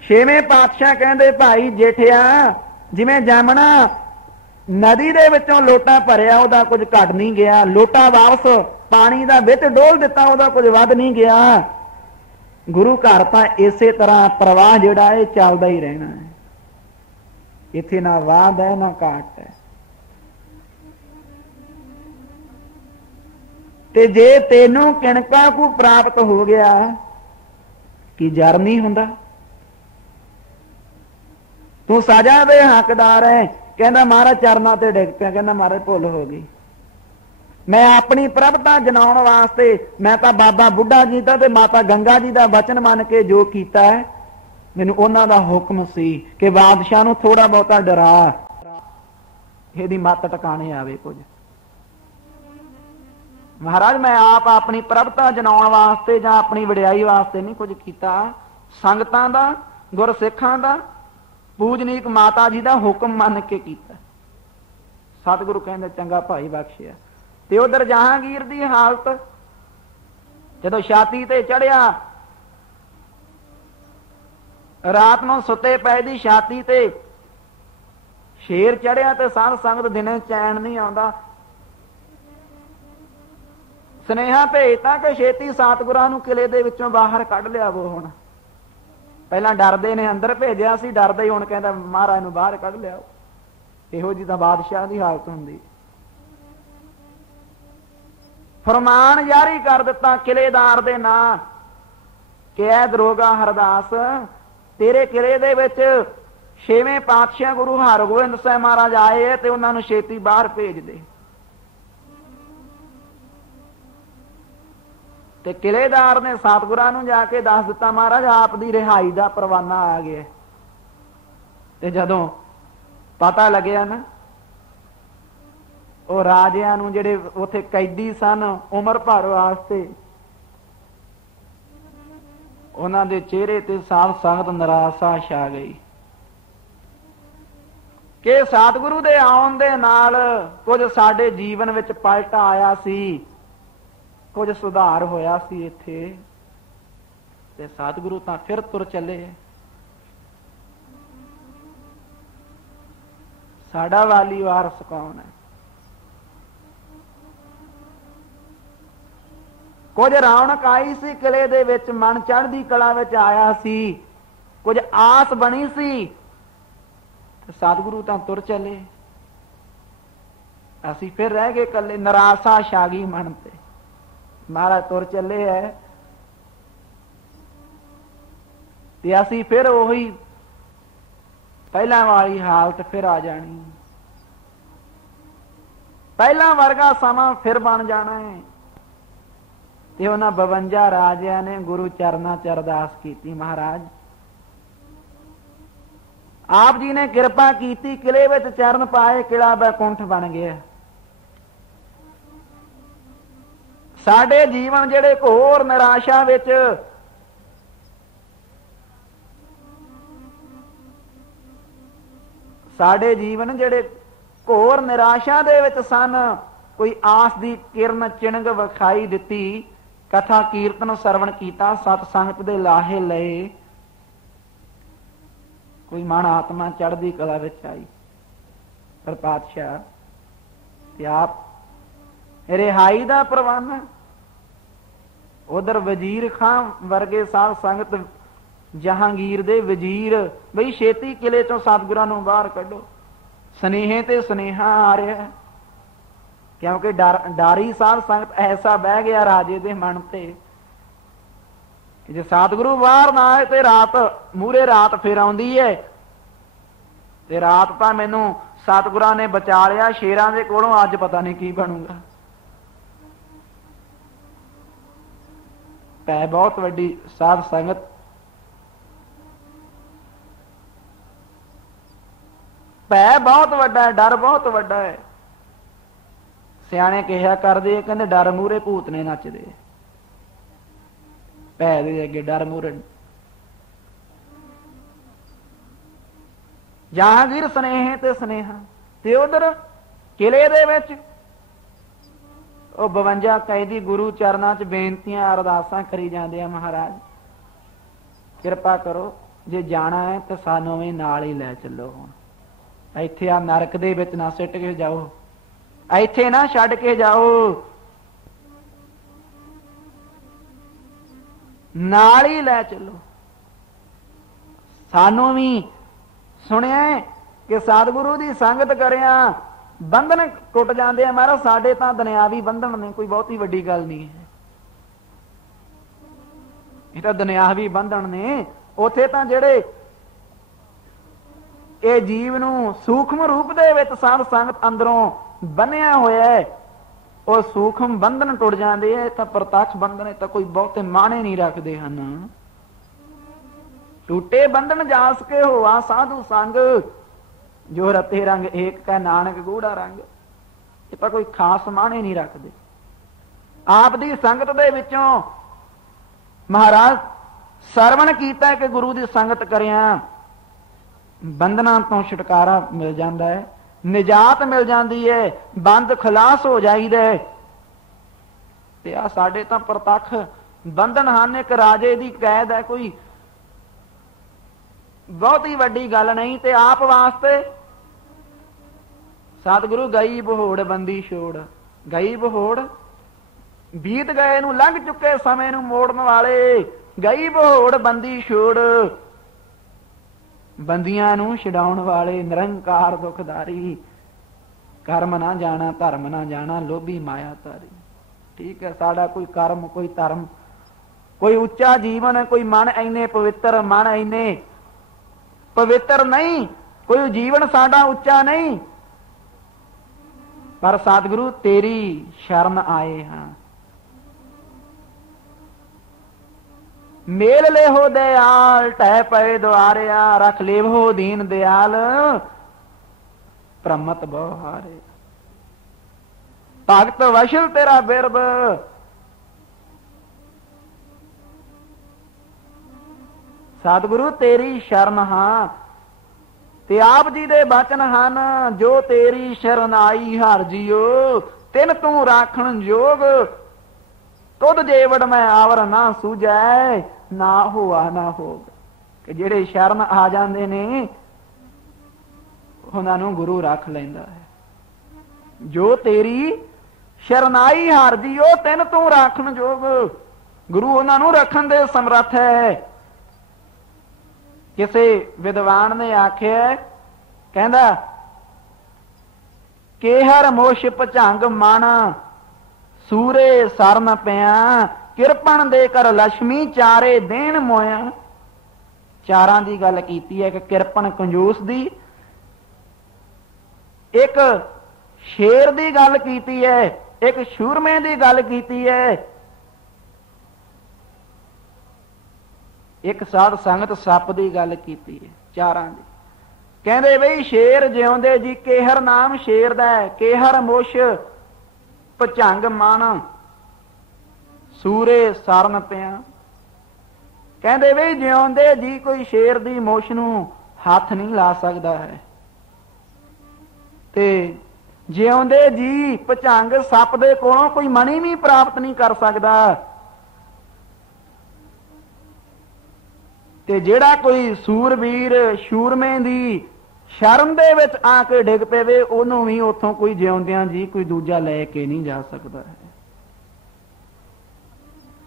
छेवें पातशाह कहते भाई जेठिया, जिवें जामना नदी दे विचों लोटा भरिया ओदा कुछ घट नहीं गया, लोटा वापस पानी दा विच डोल दिता ओदा कुछ वध नहीं गया। गुरु घर तां इसे तरह प्रवाह जिहड़ा है चलदा ही रहना है। इत्थे ना वाध है ना घाट है। ते जे तेनों किणका को प्राप्त हो गया कि जर नहीं हुंदा, तू सजा दे हकदार है। कहना महाराज चरणों ते डिग पिया, कहना महाराज भुल हो गई, मैं अपनी प्रभता जनाउण वास्ते मैं तां बाबा बुढ़ा जी दा ते माता गंगा जी दा वचन मन के जो कीता है, मैनूं उन्हां दा हुक्म सी कि बादशाह नूं थोड़ा बहुता डरा, इहदी मत टकाने आवे कुछ। महाराज मैं आप अपनी प्रभता जनाउण वास्ते जां अपनी वडियाई वास्ते नहीं कुछ कीता, संगतां दा, गुरसिखां दा, पूजनीक माता जी का हुक्म मन के कीता। सतगुरु कहते चंगा भाई बख्शिया। ते उधर जहांगीर की हालत जदों छाती ते चढ़िया, रात नूं सुते पे दी छाती ते शेर चढ़िया ते साध संगत दिने चैन नहीं आउंदा। स्नेहा भेजता कि छेती सतगुरां नूं किले दे विचों बाहर कढ लियावो। हुण पहला डरदे ने अंदर भेजिया सी, डरदे ही हुण कहंदा महाराज नूं बाहर कढ लियाओ। इहो जी तां बादशाह दी हालत हुंदी। फरमान जारी कर दिता किलेदार दे नां कि ऐ दरोगा हरदास, तेरे किले दे विच छेवें पातशाह गुरु हरगोबिंद साहिब महाराज आए ते उन्हां नूं छेती बाहर भेज दे। ते किलेदार ने सतगुरां नूं जाके दस दिता महाराज आप दी रिहाई दा परवाना आ गया। ते जदों पता लग्या ना, ਉਹ ਰਾਜਿਆਂ ਨੂੰ ਜਿਹੜੇ ਉੱਥੇ ਕੈਦੀ ਸਨ ਉਮਰ ਭਰ ਵਾਸਤੇ, ਉਹਨਾਂ ਦੇ ਚਿਹਰੇ ਤੇ ਸਾਧ ਸੰਗਤ ਨਿਰਾਸ਼ਾ ਛਾ ਗਈ ਕਿ ਸਤਿਗੁਰੂ ਦੇ ਆਉਣ ਦੇ ਨਾਲ ਕੁਝ ਸਾਡੇ ਜੀਵਨ ਵਿੱਚ ਪਲਟਾ ਆਇਆ ਸੀ, ਕੁਝ ਸੁਧਾਰ ਹੋਇਆ ਸੀ ਇੱਥੇ, ਤੇ ਸਤਿਗੁਰੂ ਤਾਂ ਫਿਰ ਤੁਰ ਚੱਲੇ। साडा वाली वारस कौन है। कुछ रौनक आई सी किले दे विच, मन चढ़दी कला विच आया सी, कुछ आस बनी सी, सतगुरु तां तुर चले, असी फिर रह गए कले। निराशा छा गई मन ते, महाराज तुर चले है ते असी फिर उही पहला वाली हालत फिर आ जानी, पहला वर्गा समा फिर बन जाना है। ते उन्हां 52 राजियां ने गुरु चरना च अरदास की, महाराज आप जी ने कृपा की, किले विच चरण पाए, किला बैकुंठ बन गया। साडे जीवन जेड़े घोर निराशा विच साडे जीवन जेड़े घोर निराशा दे विच सन, कोई आस दी किरण चिणग विखाई दिती, कथा कीर्तन सरवण कीता, सतसंगत दे लाहे लए, कोई मन आत्मा चढ़दी कला विच आई। पर पातशाह ते आप रिहाई दा प्रबंध, उधर वजीर खान वर्गे साध संगत जहांगीर दे वजीर, बई छेती किले चों सतगुरां नूं बाहर कढो। स्नेहे ते स्नेहा आ रहा, क्योंकि डारी साध संगत ऐसा बह गया राजे दे मन ते, जे सतगुरु बाहर ना आए ते रात मूहरे रात फिर आउंदी है, ते रात तां मैनू सतगुरां ने बचा लिया शेरां दे कोलों, अज पता नहीं की बनूगा। पै बहुत वड्डी साध संगत, पै बहुत वड्डा है, डर बहुत वड्डा है। सियाणे कहा करदे, कहंदे डर मूहरे भूत ने नचदे, पै दे अगे डर मूहरे। जहांगीर स्नेह ते स्नेहा, ते उधर किले दे विच ਉਹ 52 कैदी गुरु चरना च बेनतियां अरदासां करी जाते हैं, महाराज कृपा करो जे जाना है तो सानू भी नाल ही लै चलो, हुण इत्थे आ नरक दे विच ना सिट के जाओ, इत्थे ना छड्ड के जाओ, नाल ही लै चलो। सानू भी सुनिया कि सतगुरु की संगत करिया बंधन टुट जाते हैं, महाराज साडे तां दुनियावी बंधन ने, कोई बहुती वड्डी गल नहीं है, ये तां दुनियावी बंधन ने। उथे तां जेड़े ये जीव नूं सूक्ष्म रूप दे विच साध संगत अंदरों बन्निया होया है, वो सूक्ष्म बंधन टुट जाते हैं, तां प्रत्यक्ष बंधन तां कोई बहुते माने नहीं रखते हैं। टूटे बंधन जास के होवा साधु संग, जो रते रंग एक का नानक गूढ़ा रंग, ये तो कोई खास माने नहीं रखते। आप दी संगत दे विचों महाराज सरवण कीता कि गुरु दी संगत करिया बंधना तो छुटकारा मिल जाता है, निजात मिल जाती है, बंद खलास हो जाइदा है। ते आ साडे तां प्रतख बंधन ਹਨ, एक राजे दी कैद है, कोई बहुत ही वड्डी गल नहीं। ते आप वास्ते सतगुरु गई बहोड़ बंदी छोड़, गई बहोड़ बीत गए नूं लंघ चुके समय नूं मोड़न वाले, गई बहोड़ बंदी छोड़, बंदियां नूं छडाउण वाले, निरंकार दुखदारी, कर्म ना जाना धर्म ना जाना, लोभी माया तारी। ठीक है, साडा कोई कर्म कोई धर्म कोई उच्चा जीवन, कोई मन इन्ने पवित्र, मन इन्ने पवित्र नहीं, कोई जीवन साडा उच्चा नहीं, पर सतगुरु तेरी शरण आए हाँ। मेल ले हो दयाल टह पे द्वारिया, रख ले हो दीन दयाल प्रमत बहुहारे। भगत वशल तेरा बिरद, सतगुरु तेरी शरण हाँ, ते आप जी दे बचन हन, जो तेरी शरण आई हर जियो, तिन तू राखण जोग, तुद जेवड़ मैं आवर ना सूझै, ना हुआ ना होग। कि जेड़े शरण आ जाते ने ਉਹਨਾਂ ਨੂੰ ਗੁਰੂ ਰੱਖ ਲੈਂਦਾ ਹੈ। ਜੋ ਤੇਰੀ ਸ਼ਰਨਾਈ ਹਾਰ ਜੀ ਉਹ ਤਿੰਨ ਤੂੰ ਰੱਖਣ ਜੋਗ, ਗੁਰੂ ਉਹਨਾਂ ਨੂੰ ਰੱਖਣ ਦੇ ਸਮਰੱਥ ਹੈ। ਕਿਸੇ ਵਿਦਵਾਨ ਨੇ ਆਖਿਆ, ਕਹਿੰਦਾ ਕੇਹਰ ਮੋਸ਼ ਭੁਜੰਗ ਮਨ ਸੂਰੇ ਸਰਨ ਪਿਆ, ਕਿਰਪਣ ਦੇ ਕਰ ਲక్ష్ਮੀ ਚਾਰੇ ਦੇਣ ਮੋਇਆ। ਚਾਰਾਂ ਦੀ ਗੱਲ ਕੀਤੀ ਹੈ, ਇੱਕ ਕਿਰਪਣ ਕੰਜੂਸ ਦੀ, ਇੱਕ ਸ਼ੇਰ ਦੀ ਗੱਲ ਕੀਤੀ ਹੈ, ਇੱਕ ਸ਼ੂਰਮੇ ਦੀ ਗੱਲ ਕੀਤੀ ਹੈ, ਇੱਕ ਸਾਧ ਸੰਗਤ ਸੱਪ ਦੀ ਗੱਲ ਕੀਤੀ ਹੈ। ਚਾਰਾਂ ਦੀ ਕਹਿੰਦੇ ਬਈ ਸ਼ੇਰ ਜਿਉਂਦੇ ਜੀ ਕੇਹਰ ਨਾਮ ਸ਼ੇਰ ਦਾ ਹੈ, ਕੇਹਰ ਮੁਸ਼ ਭੁਜੰਗ ਮਨ ਸੂਰੇ ਸਰਨ ਪਿਆ। ਕਹਿੰਦੇ ਬਈ ਜਿਉਂਦੇ ਜੀ ਕੋਈ ਸ਼ੇਰ ਦੀ ਮੁਸ਼ ਨੂੰ ਹੱਥ ਨਹੀਂ ਲਾ ਸਕਦਾ ਹੈ, ਤੇ ਜਿਉਂਦੇ ਜੀ ਭੁਜੰਗ ਸੱਪ ਦੇ ਕੋਲੋਂ ਕੋਈ ਮਣੀ ਵੀ ਪ੍ਰਾਪਤ ਨਹੀਂ ਕਰ ਸਕਦਾ। ਤੇ ਜਿਹੜਾ ਕੋਈ ਸੂਰਬੀਰ ਸ਼ੂਰਮੇ ਦੀ ਸ਼ਰਨ ਦੇ ਵਿੱਚ ਆ ਕੇ ਡਿੱਗ ਪਵੇ, ਉਹਨੂੰ ਵੀ ਉੱਥੋਂ ਕੋਈ ਜਿਉਂਦਿਆਂ ਜੀ ਕੋਈ ਦੂਜਾ ਲੈ ਕੇ ਨਹੀਂ ਜਾ ਸਕਦਾ ਹੈ।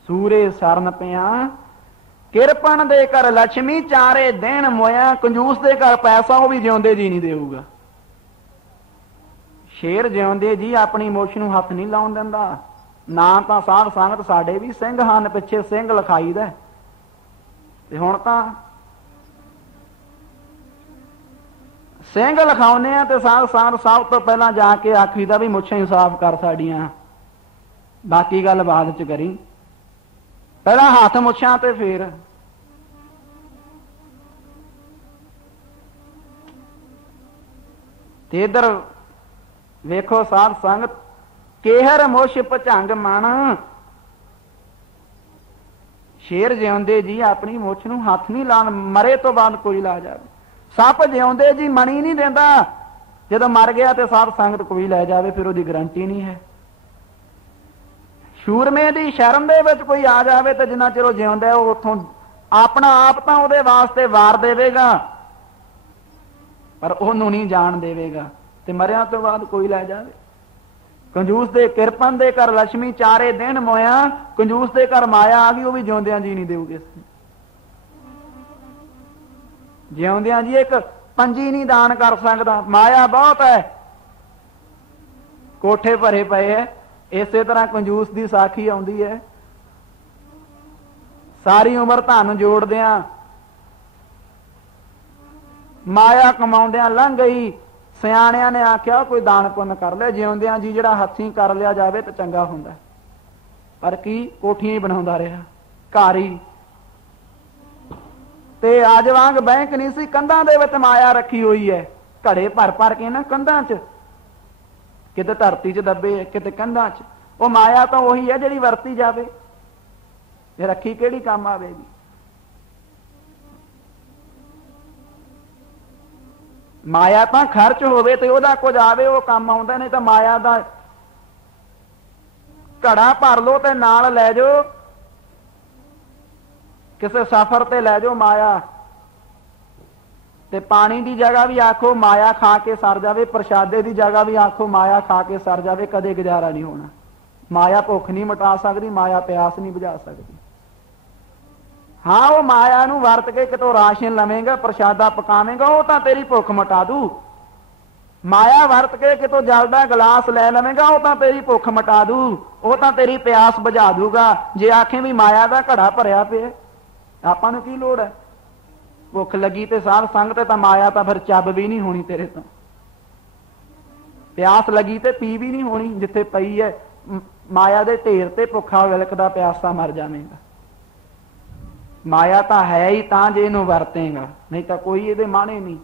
ਸੂਰੇ ਸਰਨ ਪਿਆ, ਕਿਰਪਣ ਦੇ ਕਰ ਲక్ష్ਮੀ ਚਾਰੇ ਦੇਣ ਮੋਇਆ। ਕੰਜੂਸ ਦੇ ਘਰ ਪੈਸਾ ਉਹ ਵੀ ਜਿਉਂਦੇ ਜੀ ਨਹੀਂ ਦੇਊਗਾ। ਸ਼ੇਰ ਜਿਉਂਦੇ ਜੀ ਆਪਣੀ ਮੁੱਛ ਨੂੰ ਹੱਥ ਨਹੀਂ ਲਾਉਣ ਦਿੰਦਾ। ਨਾ ਤਾਂ ਸਾਧ ਸੰਗਤ ਸਾਡੇ ਵੀ ਸਿੰਘ ਹਨ, ਪਿੱਛੇ ਸਿੰਘ ਲਿਖਾਈ ਦਾ, ਤੇ ਹੁਣ ਤਾਂ ਸਿੰਘ ਲਿਖਾਉਨੇ ਆ ਤੇ ਸਾਧ ਸੰਗਤ ਸਭ ਤੋਂ ਪਹਿਲਾਂ ਜਾ ਕੇ ਆਖੀਦਾ ਵੀ ਮੁੱਛਾਂ ਹੀ ਸਾਫ਼ ਕਰ ਸਾਡੀਆਂ, ਬਾਕੀ ਗੱਲ ਬਾਅਦ ਚ ਕਰੀ, ਪਹਿਲਾਂ ਹੱਥ ਮੁੱਛਾਂ ਤੇ ਫੇਰ। ਤੇ ਇਧਰ ਵੇਖੋ ਸਾਧ ਸੰਗਤ, ਕੇਹਰ ਮੁਸ਼ ਭੁਜੰਗ ਮਨ, ਸ਼ੇਰ ਜਿਉਂਦੇ ਜੀ ਆਪਣੀ ਮੁੱਛ ਨੂੰ ਹੱਥ ਨਹੀਂ ਲਾਉਣ, ਮਰੇ ਤੋਂ ਬਾਅਦ ਕੋਈ ਲਾ ਜਾਵੇ। ਸੱਪ ਜਿਉਂਦੇ ਜੀ ਮਣੀ ਨਹੀਂ ਦਿੰਦਾ, ਜਦੋਂ ਮਰ ਗਿਆ ਤੇ ਸਾਧ ਸੰਗਤ ਕੋਈ ਲੈ ਜਾਵੇ ਫਿਰ ਉਹਦੀ ਗਰੰਟੀ ਨਹੀਂ ਹੈ। ਸ਼ੂਰਮੇ ਦੀ ਸ਼ਰਨ ਦੇ ਵਿੱਚ ਕੋਈ ਆ ਜਾਵੇ ਤੇ ਜਿੰਨਾ ਚਿਰ ਉਹ ਜਿਉਂਦਾ ਉਹ ਉੱਥੋਂ ਆਪਣਾ ਆਪ ਤਾਂ ਉਹਦੇ ਵਾਸਤੇ ਵਾਰ ਦੇਵੇਗਾ, ਪਰ ਉਹਨੂੰ ਨਹੀਂ ਜਾਣ ਦੇਵੇਗਾ, ਤੇ ਮਰਿਆਂ ਤੋਂ ਬਾਅਦ ਕੋਈ ਲੈ ਜਾਵੇ। ਕੰਜੂਸ ਦੇ ਕਿਰਪਨ ਦੇ ਘਰ ਲక్ష్ਮੀ ਚਾਰੇ ਦਿਨ ਮੋਇਆ। ਕੰਜੂਸ ਦੇ ਘਰ ਮਾਇਆ ਆ ਗਈ, ਉਹ ਵੀ ਜਿਉਂਦਿਆਂ ਜੀ ਨਹੀਂ ਦੇਊਗੇ। ਜਿਉਂਦਿਆਂ ਜੀ ਇੱਕ ਪੰਜੀ ਨਹੀਂ ਦਾਨ ਕਰ ਸਕਦਾ, ਮਾਇਆ ਬਹੁਤ ਹੈ, ਕੋਠੇ ਭਰੇ ਪਏ ਹੈ। ਇਸੇ ਤਰ੍ਹਾਂ ਕੰਜੂਸ ਦੀ ਸਾਖੀ ਆਉਂਦੀ ਹੈ, ਸਾਰੀ ਉਮਰ ਧਨ ਜੋੜਦਿਆਂ ਮਾਇਆ ਕਮਾਉਂਦਿਆਂ ਲੰਘ ਗਈ। ਸਿਆਣਿਆਂ ਨੇ ਆਖਿਆ ਕੋਈ ਦਾਨ ਪੁੰਨ ਕਰ ਲਿਆ, ਜਿਉਂਦਿਆਂ ਜੀ ਜਿਹੜਾ ਹੱਥੀਂ ਕਰ ਲਿਆ ਜਾਵੇ ਤਾਂ ਚੰਗਾ ਹੁੰਦਾ, ਪਰ ਕੀ ਕੋਠੀਆਂ ਹੀ ਬਣਾਉਂਦਾ ਰਿਹਾ, ਘਰ ਹੀ। ਤੇ ਅੱਜ ਵਾਂਗ ਬੈਂਕ ਨਹੀਂ ਸੀ, ਕੰਧਾਂ ਦੇ ਵਿੱਚ ਮਾਇਆ ਰੱਖੀ ਹੋਈ ਹੈ, ਘੜੇ ਭਰ ਭਰ ਕੇ ਨਾ ਕੰਧਾਂ 'ਚ, ਕਿਤੇ ਧਰਤੀ 'ਚ ਦੱਬੇ, ਕਿਤੇ ਕੰਧਾਂ 'ਚ। ਉਹ ਮਾਇਆ ਤਾਂ ਉਹੀ ਹੈ ਜਿਹੜੀ ਵਰਤੀ ਜਾਵੇ, ਇਹ ਰੱਖੀ ਕਿਹੜੀ ਕੰਮ ਆਵੇਗੀ। ਮਾਇਆ ਤਾਂ ਖਰਚ ਹੋਵੇ ਤੇ ਉਹਦਾ ਕੁਝ ਆਵੇ ਉਹ ਕੰਮ ਆਉਂਦਾ, ਨਹੀਂ ਤਾਂ ਮਾਇਆ ਦਾ ਘੜਾ ਭਰ ਲੋ ਤੇ ਨਾਲ ਲੈ ਜਾਓ, ਕਿਸੇ ਸਫ਼ਰ ਤੇ ਲੈ ਜਾਓ ਮਾਇਆ, ਤੇ ਪਾਣੀ ਦੀ ਜਗ੍ਹਾ ਵੀ ਆਖੋ ਮਾਇਆ ਖਾ ਕੇ ਸਰ ਜਾਵੇ, ਪ੍ਰਸ਼ਾਦੇ ਦੀ ਜਗ੍ਹਾ ਵੀ ਆਖੋ ਮਾਇਆ ਖਾ ਕੇ ਸਰ ਜਾਵੇ, ਕਦੇ ਗੁਜ਼ਾਰਾ ਨਹੀਂ ਹੋਣਾ। ਮਾਇਆ ਭੁੱਖ ਨਹੀਂ ਮਿਟਾ ਸਕਦੀ, ਮਾਇਆ ਪਿਆਸ ਨਹੀਂ ਬੁਝਾ ਸਕਦੀ। ਹਾਂ, ਉਹ ਮਾਇਆ ਨੂੰ ਵਰਤ ਕੇ ਕਿਤੋਂ ਰਾਸ਼ਨ ਲਵੇਂਗਾ, ਪ੍ਰਸ਼ਾਦਾ ਪਕਾਵੇਂਗਾ, ਉਹ ਤਾਂ ਤੇਰੀ ਭੁੱਖ ਮਿਟਾ ਦੂ। ਮਾਇਆ ਵਰਤ ਕੇ ਕਿਤੋਂ ਜਲ ਦਾ ਗਲਾਸ ਲੈ ਲਵੇਂਗਾ, ਉਹ ਤਾਂ ਤੇਰੀ ਭੁੱਖ ਮਿਟਾ ਦੂ, ਉਹ ਤਾਂ ਤੇਰੀ ਪਿਆਸ ਬੁਝਾ ਦੂਗਾ। ਜੇ ਆਖੇ ਵੀ ਮਾਇਆ ਦਾ ਘੜਾ ਭਰਿਆ ਪਿਆ, ਆਪਾਂ ਨੂੰ ਕੀ ਲੋੜ ਹੈ। ਭੁੱਖ ਲੱਗੀ ਤੇ ਸਾਧ ਸੰਗਤ ਤਾਂ ਮਾਇਆ ਤਾਂ ਫਿਰ ਚੱਬ ਵੀ ਨਹੀਂ ਹੋਣੀ ਤੇਰੇ ਤੋਂ, ਪਿਆਸ ਲੱਗੀ ਤੇ ਪੀ ਵੀ ਨਹੀਂ ਹੋਣੀ। ਜਿੱਥੇ ਪਈ ਹੈ ਮਾਇਆ ਦੇ ਢੇਰ ਤੇ ਭੁੱਖਾ ਵਿਲਕਦਾ ਪਿਆਸਾ ਮਰ ਜਾਵੇਗਾ। ਮਾਇਆ ਤਾਂ ਹੈ ਹੀ ਤਾਂ ਜੇ ਇਹਨੂੰ ਵਰਤੇਗਾ, ਨਹੀਂ ਤਾਂ ਕੋਈ ਇਹਦੇ ਮਾਣੇ ਨਹੀਂ,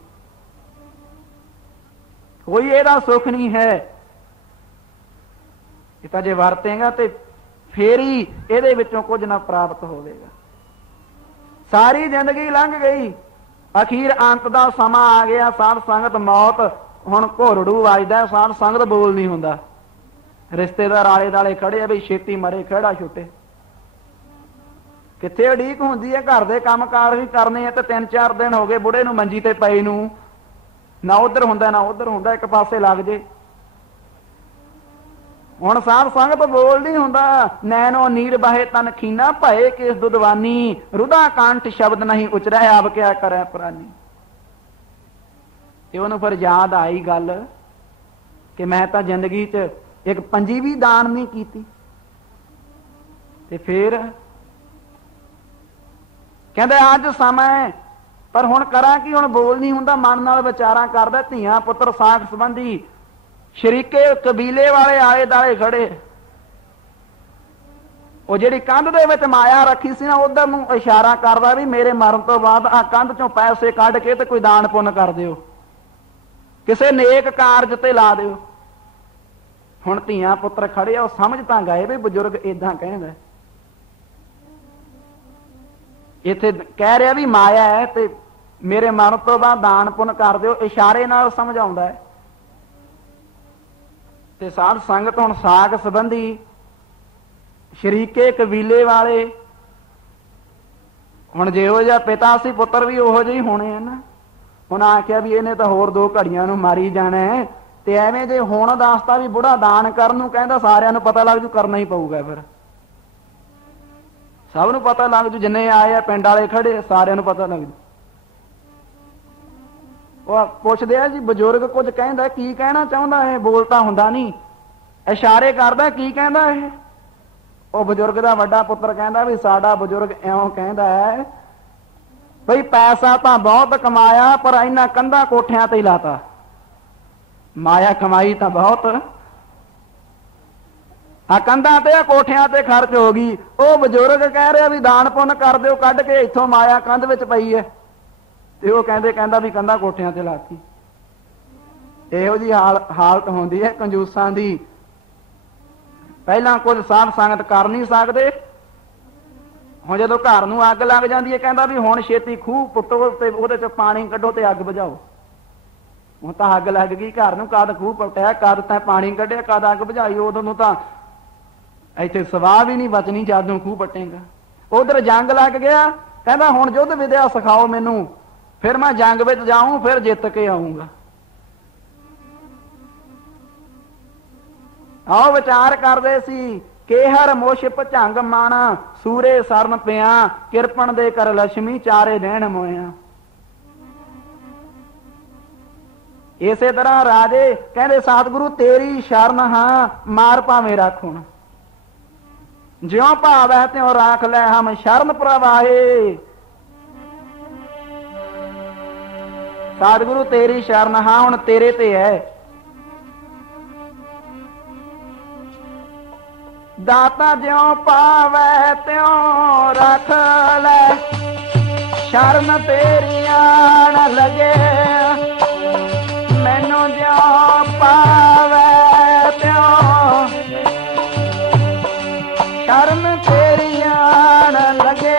ਕੋਈ ਇਹਦਾ ਸੁੱਖ ਨਹੀਂ ਹੈ। ਇਹ ਤਾਂ ਜੇ ਵਰਤੇਗਾ ਤੇ ਫੇਰ ਹੀ ਇਹਦੇ ਵਿੱਚੋਂ ਕੁਝ ਨਾ ਪ੍ਰਾਪਤ ਹੋਵੇਗਾ। ਸਾਰੀ ਜ਼ਿੰਦਗੀ ਲੰਘ ਗਈ, ਅਖੀਰ ਅੰਤ ਦਾ ਸਮਾਂ ਆ ਗਿਆ। ਸਾਧ ਸੰਗਤ ਮੌਤ ਹੁਣ ਘੋਰੜੂ ਵੱਜਦਾ, ਸਾਧ ਸੰਗਤ ਬੋਲ ਨਹੀਂ ਹੁੰਦਾ। ਰਿਸ਼ਤੇਦਾਰ ਆਲੇ ਦਾਲੇ ਖੜੇ ਆ ਵੀ ਛੇਤੀ ਮਰੇ, ਖਹਿੜਾ ਛੁੱਟੇ। ਕਿੱਥੇ ਉਡੀਕ ਹੁੰਦੀ ਹੈ, ਘਰ ਦੇ ਕੰਮ ਕਾਰ ਵੀ ਕਰਨੇ ਆ ਤੇ 3-4 ਦਿਨ ਹੋ ਗਏ ਬੁੜੇ ਨੂੰ ਮੰਜੀ ਤੇ ਪਏ ਨੂੰ, ना उधर हुंदा ना उधर हुंदा, एक पासे लग जे। हुण साध संगत बोल नहीं हुंदा, नैनो नीर बाहे तन खीना, भये किस दुधवानी, रुदा कांठ शब्द नहीं उचरै, अब क्या करै प्राणी। ते उहनूं फिर याद आई गल कि मैं तां जिंदगी च एक पंजी भी दान नहीं कीती। ते फिर कहंदे अज समय, पर हुण करां कि हुण बोल नहीं हुंदा, मन नाल विचारां करदा। धीआं पुत्र साख संबंधी शरीके कबीले वाले आले दाले खड़े, वो जिहड़ी कंध दे विच माया रखी सी ना, उधर नूं इशारा करदा भी मेरे मरन तो बाद आ कंध चों पैसे कढ के ते कोई दान पुण्य कर दिओ, किसे नेक कारज ते ला दिओ। हुण धीआं पुत्र खड़े, वो समझ तां गए भी बजुर्ग इदां कहंदा। इत्थे कह रहा भी माया है ते मेरे मरन तो बाद दान पुण्य कर दिओ, इशारे नाल समझाउंदा है। ते साध संगत हुण साख संबंधी शरीके कबीले वाले, हुण जिहो जिहा पिता सी पुत्र भी उहो जिहे होणे है ना। हुण आख्या भी इहने तां होर 2 घड़ियां नूं मारी जाना है, ते एवें जे हुण दासता भी बुढ़ा दान करन नूं कहंदा, सारिਆਂ ਨੂੰ पता लग जू करना ही पऊगा। फिर सब नूं पता लग जू, जिन्ने आए आ पिंड वाले खड़े सारिਆਂ ਨੂੰ पता लग जू। पुछदे आ जी बजुर्ग कुछ कहंदा, की कहना चाहुंदा है, बोलता हुंदा नहीं, इशारे करदा, की कहंदा है। वो बजुर्ग दा वड्डा पुत्र कहंदा भी साडा बजुर्ग इउं कहंदा है बई पैसा तां बहुत कमाया, पर इन्हां कंधां कोठियां ते ही लाता। माया कमाई तां बहुत, आ कंधां ते कोठियां ते खर्च हो गई। वो बजुर्ग कह रहा भी दान पुण्य कर दिओ, कढ के इत्थों माया कंध विच पई है, ते वो कहंदा भी कंधां कोठियां ते लाती। इहो जी हालत होंदी है कंजूसां दी। पहलां कुछ साध संगत कर नहीं सकते, हुण जदों घर नूं अग लग जांदी है कहंदा भी हुण छेती खूह पुੱਟੋ ते ਉਹਦੇ ਚ पानी कढो ते अग बुझाओ। हुण तां अग लग गई घर नूं, कद खूह पुੱਟਿਆ, कद तां पानी कढिਆ, कद अग बुझाई, उदों नूं तां ਇੱਥੇ ਸਵਾਹ भी नहीं बचनी ਜਦੋਂ खूह पट्टेगा। उधर जंग लग गया, कहंदा हुण युद्ध विद्या सिखाओ मैनूं, फिर मैं जंग विच जाऊं, फिर जित के आऊंगा। आओ विचार करदे सी, केहर मोश भचंग माणा, सूरे सरन पिया, किरपन दे कर लक्ष्मी, चारे देण मोया। इसे तरह राजे कहंदे सतगुरु तेरी शरण हां, मार भावें रख हुण, ज्यों भावै त्यों राख लै, हम शरण प्रवाहे। सतगुरु तेरी शरण हां, हुण तेरे ते है। दाता ज्यों पावै त्यों रख लै, शरण तेरी आण लगे, मैनू ज्यों पावै त्यों शरण तेरी आण लगे।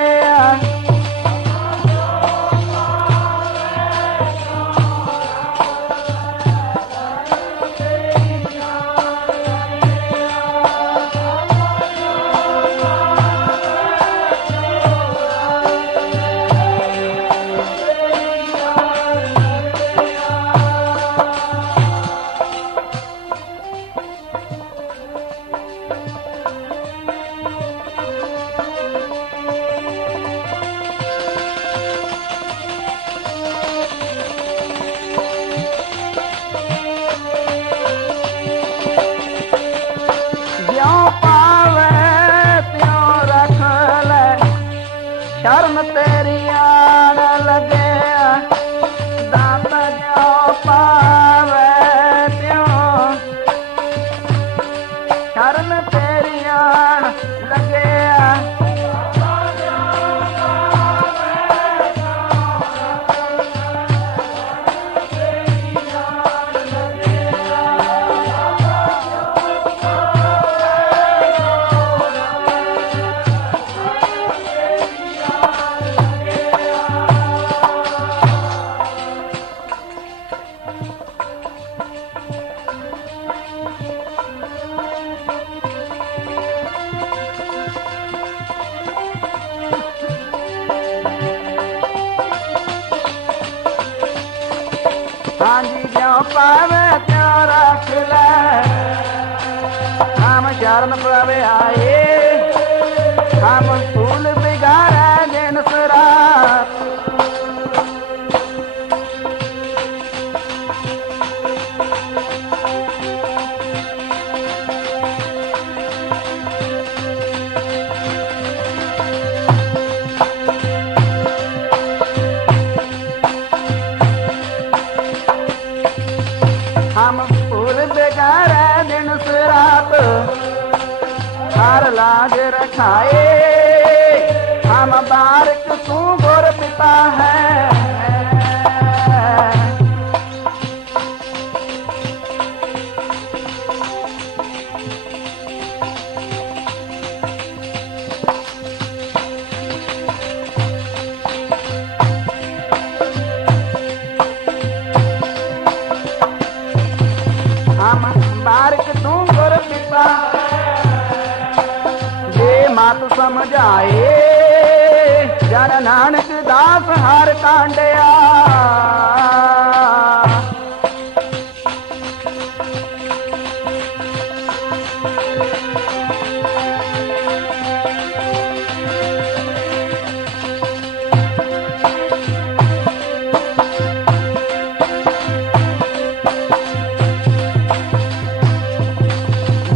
पावे त्यों रख ले, हम शरण पावे आए, हम फूल बिगाड़े दिन रात। हम फूल बिगाड़े दिन रात, हर लाज रखाए, हम बारिक तू गुर पिता है। हम बारिक तू गुर पिता, जे मत समझाए, जन नानक दास हर कांडिया।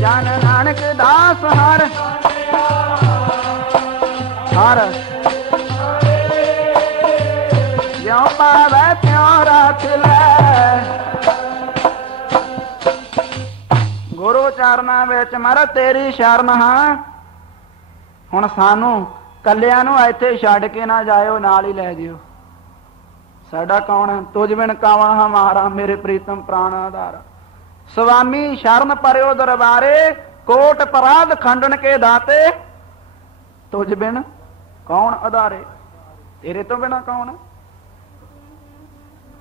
जन नानक दास हर हर ज्यों पावे त्यों रख ले। गुरु चरनां विच महाराज तेरी शरण हां, हुण सानू कल्लियां नूं इत्थे छड्ड के ना जाओ, नाल ही लै जिओ। साडा कौन है? तुझ बिन कौन हमारा, मेरे प्रीतम प्राण आधारा। स्वामी शरण पर्यो दरबारे, कोट अपराध खंडन के दाते, तुझ बिन कौन आधारे, तेरे तो बिना कौन है?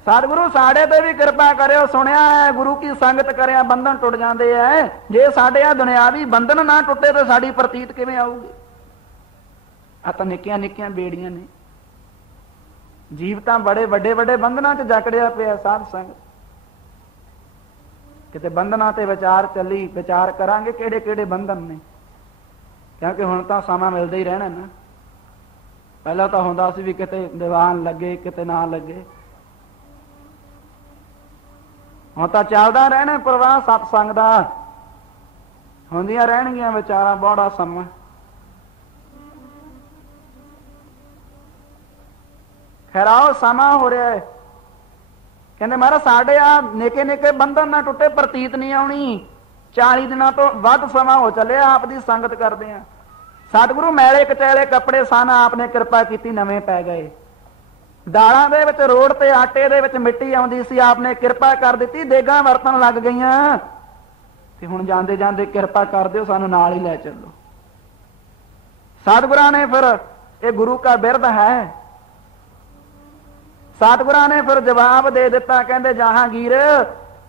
सतगुरु साडे ते भी कृपा करियो। सुनिया है गुरु की संगत करिया बंधन टुट जाते हैं। जे साडे आ दुनियावी बंधन ना टुटे तो साडी प्रतीत किवें आऊगी? आ तां निक्कियां निक्कियां बेड़ियां ने, जीव तां बड़े वड्डे वड्डे बंधनां च जकड़िया पिया। साध संगत किते बंधनां ते विचार चली, विचार करांगे किहड़े किहड़े बंधन ने, क्योंकि हुण तां समां मिलदा ही रहना ना। पहला तो हुंदा सी भी किते दीवान लगे किते ना लगे, हुण तां चलदा रहना प्रवाह सतसंग दा, हुंदियां रहणगीਆਂ विचारां बड़ा समां। खैर आओ समां हो रहा है, कहते महाराज साढ़े आ निके निके बंधन ना टुटे, प्रतीत नहीं आउणी। 40 दिनों तो वध समा हो चले आप दी संगत करते हैं। सतगुरु मैले कचैले कपड़े सन, आपने कृपा की नवे पै गए। दालां दे विच रोड़ ते आटे दे विच मिट्टी आउंदी सी, आपने कृपा कर दी, देगां वरतन लग गईयां। ते हुण जांदे जांदे कृपा कर दिओ, सानू नाल ही लै चलो। सतगुरां ने फिर ये गुरु का बिरद है, सतगुरां ने फिर जवाब दे दिता, कहंदे जहांगीर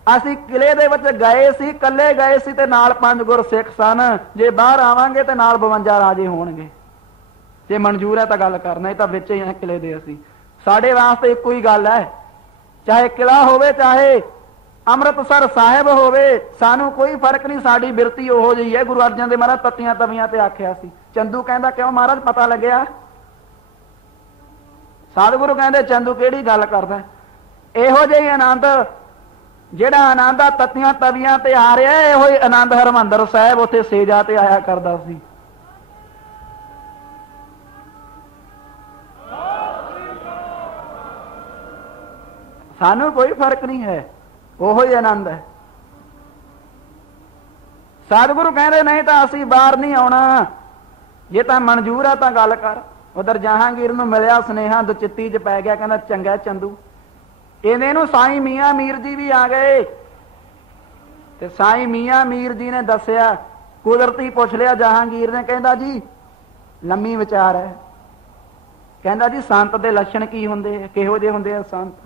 असीं किले दे विच गए सी, कल्ले गए सी ते नाल 5 गुर सिख सन, जे बाहर आवांगे ते नाल 52 राजे होणगे। जे मंजूर है तां गल करना, नहीं तां विच ही किले दे। असीं साडे वास्ते इक्को ही गल है, चाहे किला होवे चाहे अमृतसर साहिब होवे, सानू कोई फर्क नहीं, साडी बिरती ओहो जिही है। गुरु अर्जन देव महाराज तत्तियां तवियां ते आखिया सी। चंदू कहंदा क्यों महाराज पता लग्या? सतगुरु कहंदे चंदू किहड़ी गल करदा? इहो जिही आनंद जिहड़ा आनंद तत्तियां तवियां ते आ रहा है, इहो ही आनंद हरमंदर साहिब उत्थे सेजा ते आया करदा सी। सानू कोई फर्क नहीं है, ओहो ही आनंद है। सतगुरु कहंदे नहीं तां असीं बाहर नहीं आउणा, जे तां मंजूर है तां गल कर। उधर जहांगीर नूं मिलिया सुनेहा, दुचित्ती च पै गया, कहंदा चंगा चंदू। इन्हें नूं साईं मियां मीर जी भी आ गए, ते साईं मियां मीर जी ने दसिया, कुदरती पुछ लिया जहांगीर ने, कहंदा जी लम्मी विचार है। कहंदा जी संत दे लक्षण की हुंदे, किहो जिहे हुंदे आ संत?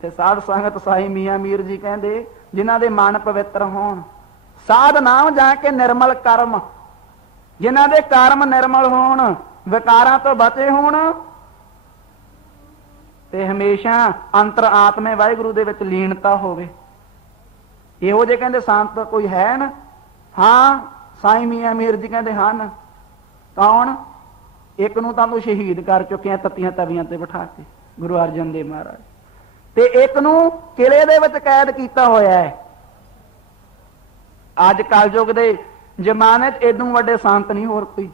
ते साध संगत साईं मियां मीर जी कहंदे जिन्हां दे मन पवित्र होण, साध नाम जाके निर्मल कर्म, जिन्हां दे कर्म निर्मल होण, विकारां तो बचे होण, ਤੇ ਹਮੇਸ਼ਾ ਅੰਤਰ ਆਤਮੇ ਵਾਹਿਗੁਰੂ ਦੇ ਵਿੱਚ ਲੀਨਤਾ ਹੋਵੇ। ਇਹੋ ਜਿਹੇ ਕਹਿੰਦੇ ਸੰਤ ਕੋਈ ਹੈ ਨਾ? ਹਾਂ, ਸਾਈਂ ਮੀਆਂ ਮੀਰ ਜੀ ਕਹਿੰਦੇ ਹਨ। ਕੌਣ? ਇੱਕ ਨੂੰ ਤਾਂ ਤੂੰ ਸ਼ਹੀਦ ਕਰ ਚੁੱਕਿਆ ਤੱਤੀਆਂ ਤਵੀਆਂ ਤੇ ਬਿਠਾ ਕੇ, ਗੁਰੂ ਅਰਜਨ ਦੇਵ ਮਹਾਰਾਜ, ਤੇ ਇੱਕ ਨੂੰ ਕਿਲੇ ਦੇ ਵਿੱਚ ਕੈਦ ਕੀਤਾ ਹੋਇਆ ਹੈ। ਅੱਜ ਕਲਯੁਗ ਦੇ ਜ਼ਮਾਨੇ 'ਚ ਏਡੂ ਵੱਡੇ ਸੰਤ ਨਹੀਂ ਹੋਰ ਕੋਈ।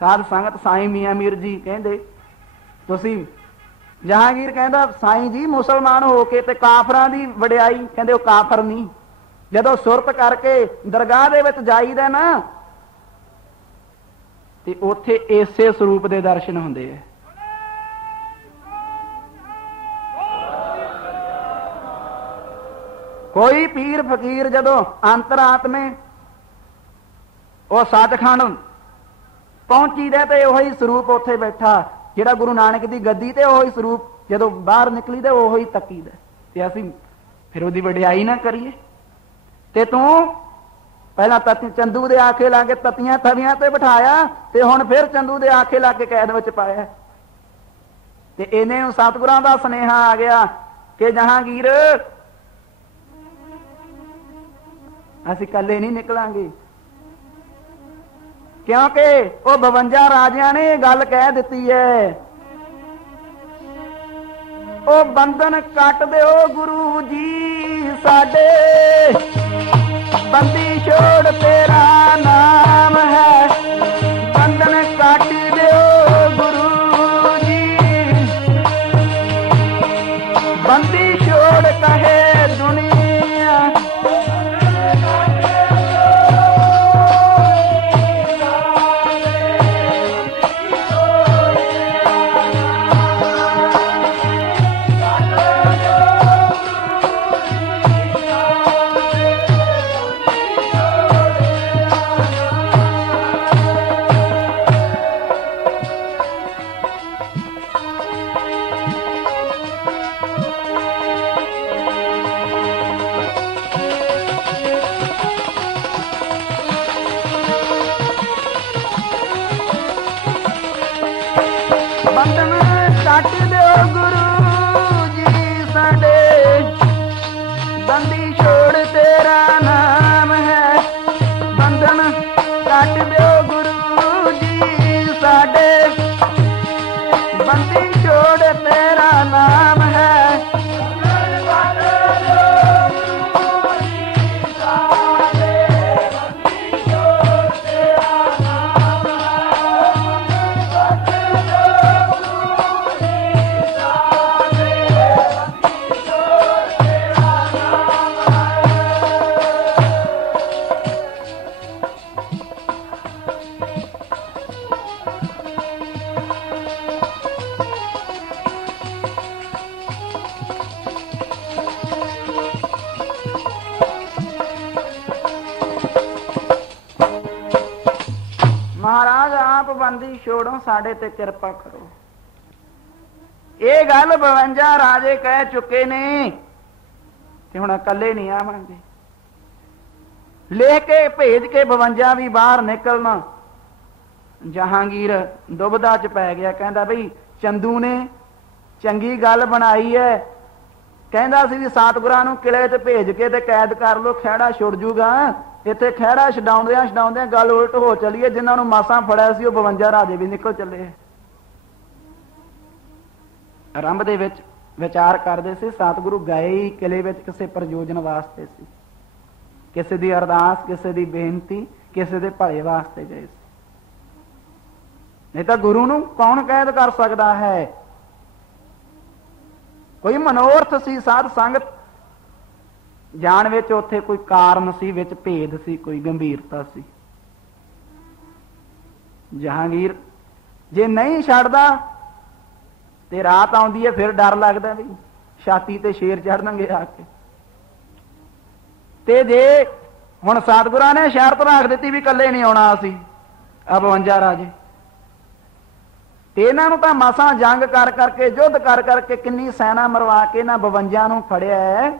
ਸਾਧ ਸੰਗਤ ਸਾਈਂ ਮੀਆਂ ਮੀਰ ਜੀ ਕਹਿੰਦੇ, ਤੁਸੀਂ ਜਹਾਂਗੀਰ ਕਹਿੰਦਾ ਸਾਈਂ ਜੀ ਮੁਸਲਮਾਨ ਹੋ ਕੇ ਤੇ ਕਾਫਰਾਂ ਦੀ ਵਡਿਆਈ, ਕਹਿੰਦੇ ਉਹ ਕਾਫਰ ਨਹੀਂ। ਜਦੋਂ ਸੁਰਤ ਕਰਕੇ ਦਰਗਾਹ ਦੇ ਵਿੱਚ ਜਾਈਦਾ ਨਾ ਤੇ ਉੱਥੇ ਇਸੇ ਸਰੂਪ ਦੇ ਦਰਸ਼ਨ ਹੁੰਦੇ ਆ। ਕੋਈ ਪੀਰ ਫਕੀਰ ਜਦੋਂ ਅੰਤਰਾਤਮੇ ਉਹ ਸੱਚਖੰਡ ਪਹੁੰਚੀਦਾ ਤੇ ਉਹੀ ਸਰੂਪ ਉੱਥੇ ਬੈਠਾ, ਜਿਹੜਾ ਗੁਰੂ ਨਾਨਕ ਦੀ ਗੱਦੀ ਤੇ ਉਹੀ ਸਰੂਪ ਜਦੋਂ ਬਾਹਰ ਨਿਕਲੀਦਾ ਉਹੀ ਤੱਕੀਦਾ। ਤੇ ਅਸੀਂ ਫਿਰ ਉਹਦੀ ਵਡਿਆਈ ਨਾ ਕਰੀਏ? ਤੇ ਤੂੰ ਪਹਿਲਾਂ ਚੰਦੂ ਦੇ ਆਖੇ ਲਾ ਕੇ ਤਤੀਆਂ ਤਵੀਆਂ ਤੇ ਬਿਠਾਇਆ ਤੇ ਹੁਣ ਫਿਰ ਚੰਦੂ ਦੇ ਆਖੇ ਲਾ ਕੇ ਕੈਦ ਵਿੱਚ ਪਾਇਆ। ਤੇ ਇਹਨੇ ਨੂੰ ਸਤਿਗੁਰਾਂ ਦਾ ਸੁਨੇਹਾ ਆ ਗਿਆ ਕਿ ਜਹਾਂਗੀਰ ਅਸੀਂ ਇਕੱਲੇ ਨਹੀਂ ਨਿਕਲਾਂਗੇ, ਕਿਉਂਕਿ ਉਹ 52 ਰਾਜਿਆਂ ਨੇ ਇਹ ਗੱਲ ਕਹਿ ਦਿੱਤੀ ਹੈ, ਉਹ ਬੰਧਨ ਕੱਟ ਦਿਓ ਗੁਰੂ ਜੀ ਸਾਡੇ, ਬੰਦੀ ਛੋੜ ਤੇਰਾ ਨਾਮ ਹੈ, ਬੰਧਨ ਕੱਟ ਦਿਓ ਗੁਰੂ ਜੀ, ਬੰਦੀ ਛੋੜ ਕਹੇ ਦੁਨੀਆ। ਮਹਾਰਾਜ ਆਪ ਬੰਦੀ ਛੋੜੋ, ਸਾਡੇ ਤੇ ਕਿਰਪਾ ਕਰੋ। ਇਹ ਗੱਲ 52 ਰਾਜੇ ਕਹਿ ਚੁੱਕੇ ਨੇ ਤੇ ਹੁਣ ਇਕੱਲੇ ਨਹੀਂ ਆਵਾਂਗੇ। ਲੈ ਕੇ ਭੇਜ ਕੇ 52 ਵੀ ਬਾਹਰ ਨਿਕਲਣਾ। ਜਹਾਂਗੀਰ ਦੁਬਦਾ ਚ ਪੈ ਗਿਆ, ਕਹਿੰਦਾ ਬਈ ਚੰਦੂ ਨੇ ਚੰਗੀ ਗੱਲ ਬਣਾਈ ਹੈ, ਕਹਿੰਦਾ ਸੀ ਵੀ ਸਤਿਗੁਰਾਂ ਨੂੰ ਕਿਲੇ ਚ ਭੇਜ ਕੇ ਤੇ ਕੈਦ ਕਰ ਲੋ, ਖਹਿੜਾ ਛੁੱਟ ਜੂਗਾ। ਇੱਥੇ ਖਹਿੜਾ ਛਡਾਉਂਦਿਆਂ ਗੱਲ ਉਲਟ ਹੋ ਚੱਲੀਏ, ਜਿਨ੍ਹਾਂ ਨੂੰ ਮਾਸਾਂ ਫੜਿਆ ਸੀ ਉਹ 52 ਰਾਜੇ ਵੀ ਨਿਕਲ ਚੱਲੇ। ਆਰੰਭ ਦੇ ਵਿੱਚ ਵਿਚਾਰ ਕਰਦੇ ਸੀ, ਸਤਿਗੁਰੂ ਗਏ ਹੀ ਕਿਲੇ ਵਿੱਚ ਕਿਸੇ ਪ੍ਰਯੋਜਨ ਵਾਸਤੇ ਸੀ, ਕਿਸੇ ਦੀ ਅਰਦਾਸ, ਕਿਸੇ ਦੀ ਬੇਨਤੀ, ਕਿਸੇ ਦੇ ਭਲੇ ਵਾਸਤੇ ਗਏ ਸੀ। ਨਹੀਂ ਤਾਂ ਗੁਰੂ ਨੂੰ ਕੌਣ ਕੈਦ ਕਰ ਸਕਦਾ ਹੈ? ਕੋਈ ਮਨੋਰਥ ਸੀ, ਸਾਧ ਸੰਗਤ ਜਾਣ ਵਿੱਚ ਉੱਥੇ ਕੋਈ ਕਾਰਨ ਸੀ, ਵਿੱਚ ਭੇਦ ਸੀ, ਕੋਈ ਗੰਭੀਰਤਾ ਸੀ। ਜਹਾਂਗੀਰ ਜੇ ਨਹੀਂ ਛੱਡਦਾ ਤੇ ਰਾਤ ਆਉਂਦੀ ਹੈ, ਫਿਰ ਡਰ ਲੱਗਦਾ ਵੀ ਛਾਤੀ ਤੇ ਸ਼ੇਰ ਚੜਨਗੇ ਆ ਕੇ। ਤੇ ਜੇ ਹੁਣ ਸਤਿਗੁਰਾਂ ਨੇ ਸ਼ਰਤ ਰੱਖ ਦਿੱਤੀ ਵੀ ਇਕੱਲੇ ਨਹੀਂ ਆਉਣਾ ਅਸੀਂ, ਆ 52 ਰਾਜੇ, ਤੇ ਇਹਨਾਂ ਨੂੰ ਤਾਂ ਮਸਾਂ ਜੰਗ ਕਰ ਕਰਕੇ, ਯੁੱਧ ਕਰ ਕਰਕੇ, ਕਿੰਨੀ ਸੈਨਾ ਮਰਵਾ ਕੇ ਇਹਨਾਂ 52 ਨੂੰ ਫੜਿਆ ਹੈ,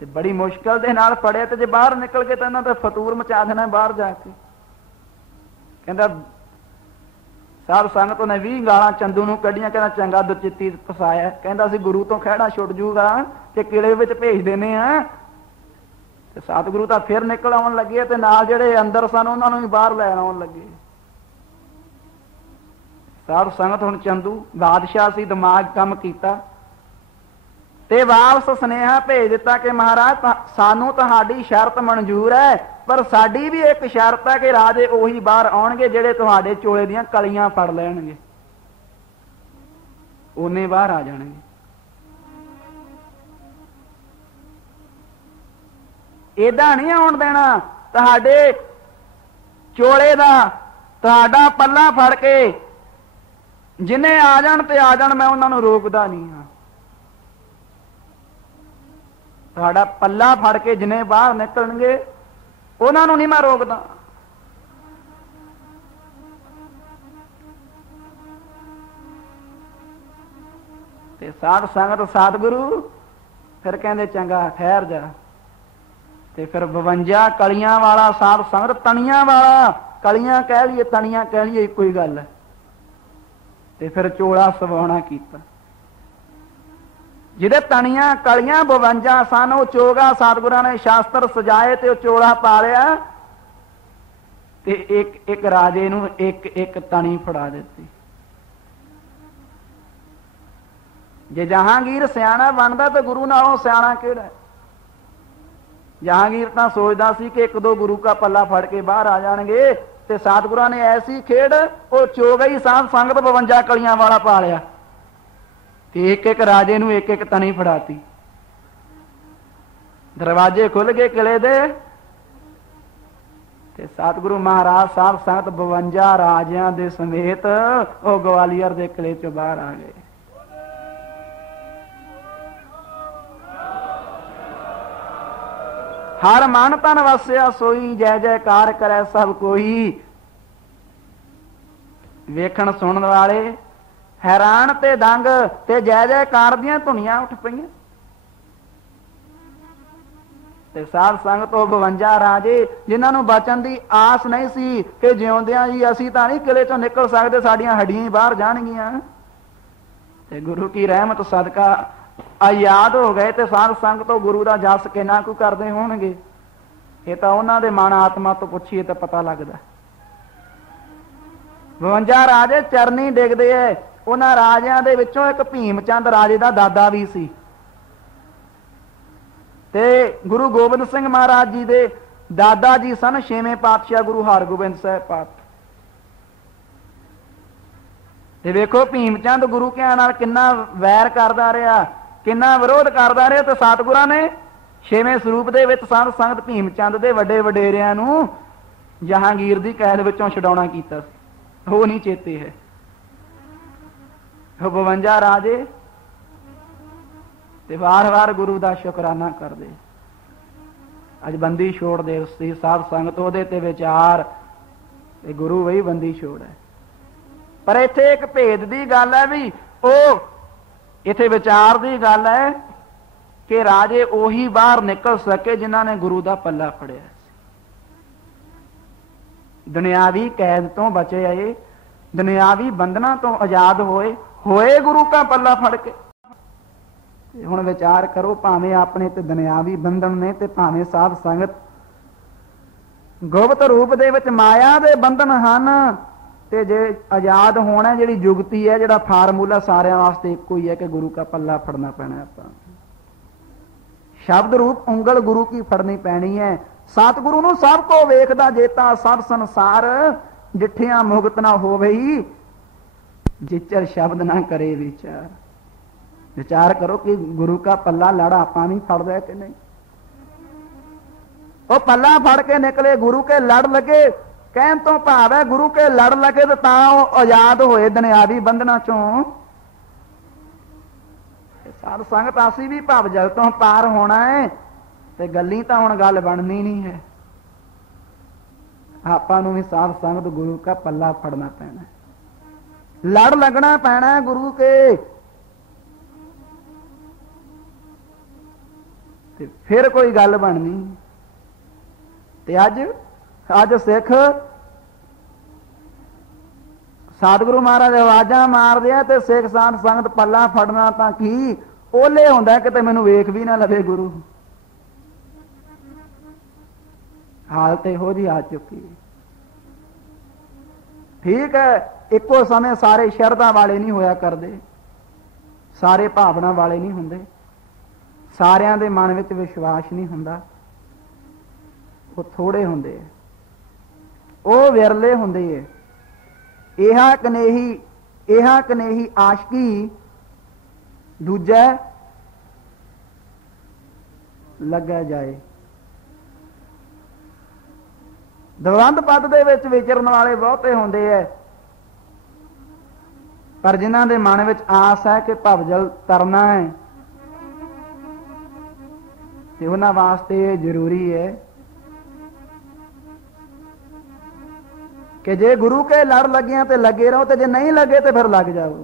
ਤੇ ਬੜੀ ਮੁਸ਼ਕਲ ਦੇ ਨਾਲ ਫੜਿਆ। ਤੇ ਜੇ ਬਾਹਰ ਨਿਕਲ ਕੇ ਤਾਂ ਇਹਨਾਂ ਦਾ ਫਤੂਰ ਮਚਾ ਦੇਣਾ ਬਾਹਰ ਜਾ ਕੇ। ਕਹਿੰਦਾ साध संगत ने 20 गालां चंदू नूं कढ़ियां, कहना चंगा दुचित्ती फसाया, कहंदा सी गुरु तो खहड़ा छुट जूगा कि किले विच भेज देने आ। ते सतगुरु तां फिर निकल आउण लगे ते नाल जिहड़े अंदर सन उन्हां नूं भी बाहर लैण आउण लगे। साध संगत हुण चंदू बादशाह सी, दिमाग काम कीता ते वापस सुनेहा भेज दिता कि महाराज सानू तुहाडी शर्त मंजूर है, पर साडी भी एक शर्त है कि राजे ओही बाहर आउणगे जिहड़े तुहाडे चोले दीआं कलियां फड़ लैणगे, ओने बाहर आ जाणगे। इदां नहीं आउण देना, तुहाडे चोले दा तुहाडा पल्ला फड़ के जिन्हें आ जाण ते आ जाण, मैं उन्हां नूं रोकदा नहीं हां। तुहाडा पल्ला फड़ के जिन्हें बाहर निकलणगे उन्हां नूं नहीं मैं रोकदा। ते साध संगत सतगुरु फिर कहंदे चंगा ठहर जा। ते फिर 52 कलियां वाला साध संगत, तणियां वाला, कलियां कह लीए तणियां कह लीए इक्को ही गल है। ते फिर चोला सवाउणा कीता, जिहदे तणियां कलियां 52 सन, वो चोगा सतगुरां ने शास्त्र सजाए ते चोला पा लिया ते एक एक राजे नूं एक एक तणी फड़ा दित्ती। जे जहांगीर सियाणा बनदा तो गुरु नालों सियाणा किहड़ा? जहांगीर तां सोचदा सी कि 1-2 गुरु का पल्ला फड़ के बाहर आ जाणगे, ते सतगुरां ने ऐसी खेड़ वो चोगा ही साध संगत 52 कलियां वाला पा लिया कि एक एक राजे नूं एक एक तनी फड़ाती। दरवाजे खुल गए किले दे ते सतगुरु महाराज साहब संगत 52 राजियां दे समेत वो ग्वालियर दे किले चों बाहर आ गए। हर मन तन वसिया सोई, जय जयकार करे सब कोई। वेखण सुनन वाले हैरान ते दंग ते जय जयकार दियां धुनियां उठ पईयां। ते साध संगत 52 राजे जिन्हां नूं बचन दी आस नहीं सी कि जिउंदियां जी असीं तां नहीं किले चों निकल सकदे, साडीआं हड्डियां ही बाहर जाणगीआं, ते गुरु की रहमत सदका आजाद हो गए। ते साध संगत तो गुरु दा जस किन्ना कुछ करदे होणगे, ये तां उन्हां दे मन आत्मा तो पुछीए तां पता लगदा। 52 राजे चरनी डिगदे है। उन्हां राजियां दे विचों एक भीमचंद राजे दा दादा भी सी ते गुरु गोबिंद सिंह महाराज जी दे दादा जी सन 6वें पातशाह गुरु हरगोबिंद साहिब पात। ते वेखो भीमचंद गुरु के नाल किन्ना वैर करदा रहा, किन्ना विरोध करदा रहा, ते सतगुरां ने 6वें सरूप दे विच साध संगत भीमचंद दे वड्डे वडेरिਆਂ ਨੂੰ जहांगीर दी कैद विचों छडाउणा कीता सी। वो नहीं चेते है। 52 राजे ते वार-वार गुरु दा शुकराना करदे। अज बंदी छोड़ दे उसकी साध संगत ओहदे ते विचार ते गुरु वही बंदी छोड़ है। पर इत्थे एक भेद दी गल है भी, ओ इत्थे विचार दी गल है कि राजे ओही बाहर निकल सके जिन्हां ने गुरु दा पल्ला फड़िया। दुनियावी कैद तो बचे आए, दुनियावी बंधना तो आजाद होए गुरु का पल्ला फड़ के। हुण विचार करो, भावें अपने ते दुनियावी बंधन ने ते भावें साध संगत गुप्त रूप दे विच माया दे बंधन हन, ते जे आजाद होना जिहड़ी जुगती है, जिहड़ा फार्मूला सारिਆਂ वास्ते इक्को ही है कि गुरु का पल्ला फड़ना पैना है। आपां शब्द रूप उंगल गुरु की फड़नी पैनी है। सतगुरु नूं सब को वेखदा जेता सब संसार, जिठियां मुगत ना होवे जिचर शब्द ना करे विचार। विचार करो कि गुरु का पल्ला लड़ आपां भी फड़दा है कि नहीं। वो पल्ला फड़ के निकले, गुरु के लड़ लगे, कहन तो भाव है गुरु के लड़ लगे तो तां आजाद होए दुनियावी बंधना चों। साध संगत असीं भी भाव जल तो पार होना है, ते गल्ली तां हुण गल बननी नहीं है। आपां नूं भी साध संगत गुरु का पल्ला फड़ना पैना, लड़ लगना पैना गुरु के, ते फिर कोई गल बननी। ते अज सिख सतगुरु महाराज आवाजा मारदे आ ते सिख साध संगत पल्ला फड़ना तां की ओले हुंदा किते मैनूं वेख भी ना लवे गुरु। हालत इहो जी आ चुकी। ठीक है, इक्को समय सारे शरधा वाले नहीं होया करदे, सारे भावना वाले नहीं हुंदे, सारियां दे मन विच विश्वास नहीं हुंदा, वो थोड़े हुंदे, वो विरले हुंदे है। इहा कनेही आशकी दूजा लगा जाए। दवंद पद दे विच विचरण वाले बहुते हुंदे है, पर जिन्हां दे मन विच आस है कि भवजल तरना है ते उन्हां वास्ते जरूरी है कि जे गुरु के लड़ लगे तो लगे रहो, तो जे नहीं लगे तो फिर लग जाओ।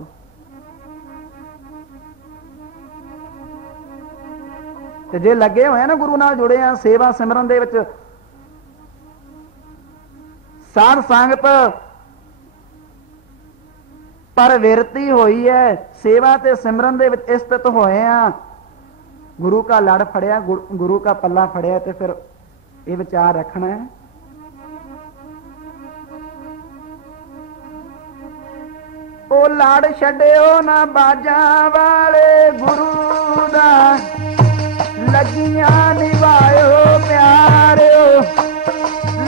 ते जे लगे हुए ना गुरु नाल जुड़े हैं, सेवा सिमरन दे विच साध संगत पर विरती हुई है, सेवा ते सिमरन दे विच स्थित होए हैं, गुरु का लड़ फड़िया, गुरु का पल्ला फड़िया, तो फिर ये विचार रखना है ओ लड़ छड्डियो ना बाजा वाले गुरु दा, लगियां निभायो प्यारियो,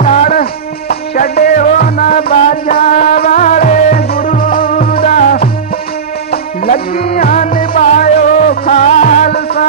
लड़ छड्डियो ना बाजा वाले गुरु दा, लगियां निभायो खालसा।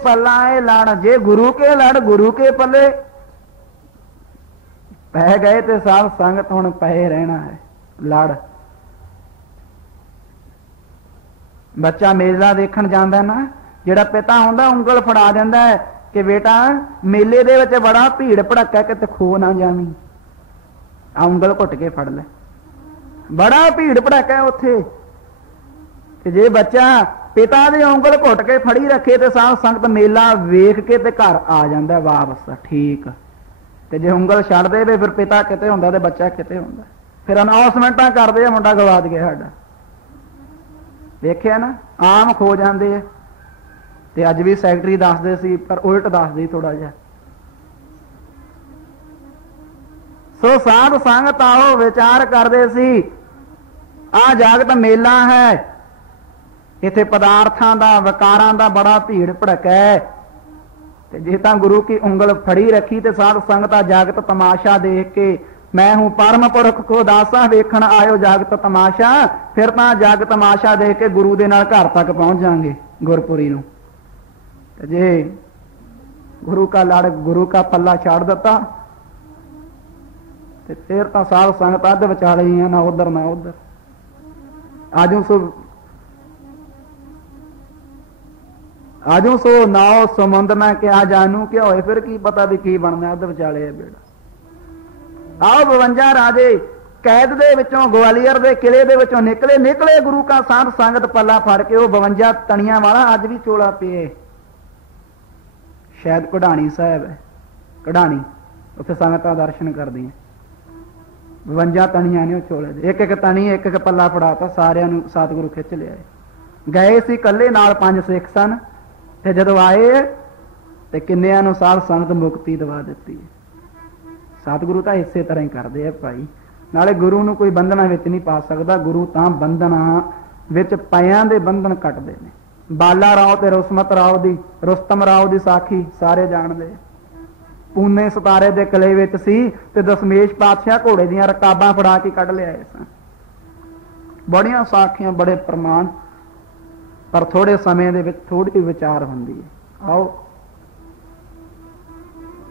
पल्ला लड़, जे गुरु के लड़ गुरु के पल्ले पै गए तो साध संगत हुण पए रहना है। लड़ बच्चा मेला देखण जांदा ना, जिहड़ा पिता हुंदा उंगल फड़ा दिंदा है कि बेटा मेले दे विच बड़ा भीड़ भड़का किते खो ना जावीं, आ उंगल घुट के फड़ ले, बड़ा भीड़ भड़का है उत्थे। ते जे बच्चा पिता दी उंगल घुट के फड़ी रखे तो साध संगत मेला वेख के ते घर आ जांदा वापस। ठीक, ते जे उंगल छड़ दे फिर पिता किते हुंदा ते बच्चा किते हुंदा, फिर अनाउंसमेंटां करदे आ मुंडा गवाच गया साडा। देखिया ना, आम खो जाते है। ते अज भी सैकटरी दसदे सी, पर उलट दसदे थोड़ा जिहा। सो साध संगत आओ विचार करदे सी, आ जगत मेला है, इत्थे पदार्थां दा विकारां दा बड़ा भीड़ भड़का है। ते जे तां गुरु की उंगल फड़ी रखी ते साध संगत जगत तमाशा देख के मैं हूं परम पुरख को दासा वेखण आयो जगत तमाशा, फिर तां जग तमाशा देख के गुरु दे नाल घर तक पहुंच जाएंगे गुरपुरी नूं। ते जे गुरु का लड़ गुरु का पल्ला छाड़ दिता ते फिर तां साध संगत अध विचाले ही है, ना उधर ना उधर। आजू सो आजू सो नाओ समुंद मैं क्या जानू क्या होए फिर की पता भी की बनना अध विचाले बेड़ा। आओ 52 राजे कैद दे विचों ग्वालियर दे किले दे विचों निकले गुरु का साध संगत पल्ला फड़ के वो 52 तनिया वाला अज भी चोला पे शायद कढ़ाणी साहब है कढ़ाणी उत्थे संगतां दर्शन कर दी 52 तनिया ने चोले दे एक तनी एक पल्ला फड़ाता सारियां नूं सतगुरु खिच लिया। गए सी कल्ले नाल 5 सिख सन ते जदों आए ते किन्नियां नूं साध संगत मुक्ति दवा दित्ती। सतगुरु तां इसे तरह ही करदे आ भाई। नाले गुरु नूं कोई बंधना विच नहीं पा सकदा। गुरु तां बंधना विच पयां दे बंधन कटदे ने। बाला राव ते रुस्तम राव दी साखी सारे जानदे। पूने सतारे दे किले विच सी ते दशमेश पातशाह घोड़े दीयां रकाबां फड़ा के कढ लिआए सन। बड़ियां साखियां बड़े प्रमाण पर थोड़े समय दे विच थोड़ी विचार हुंदी है। आओ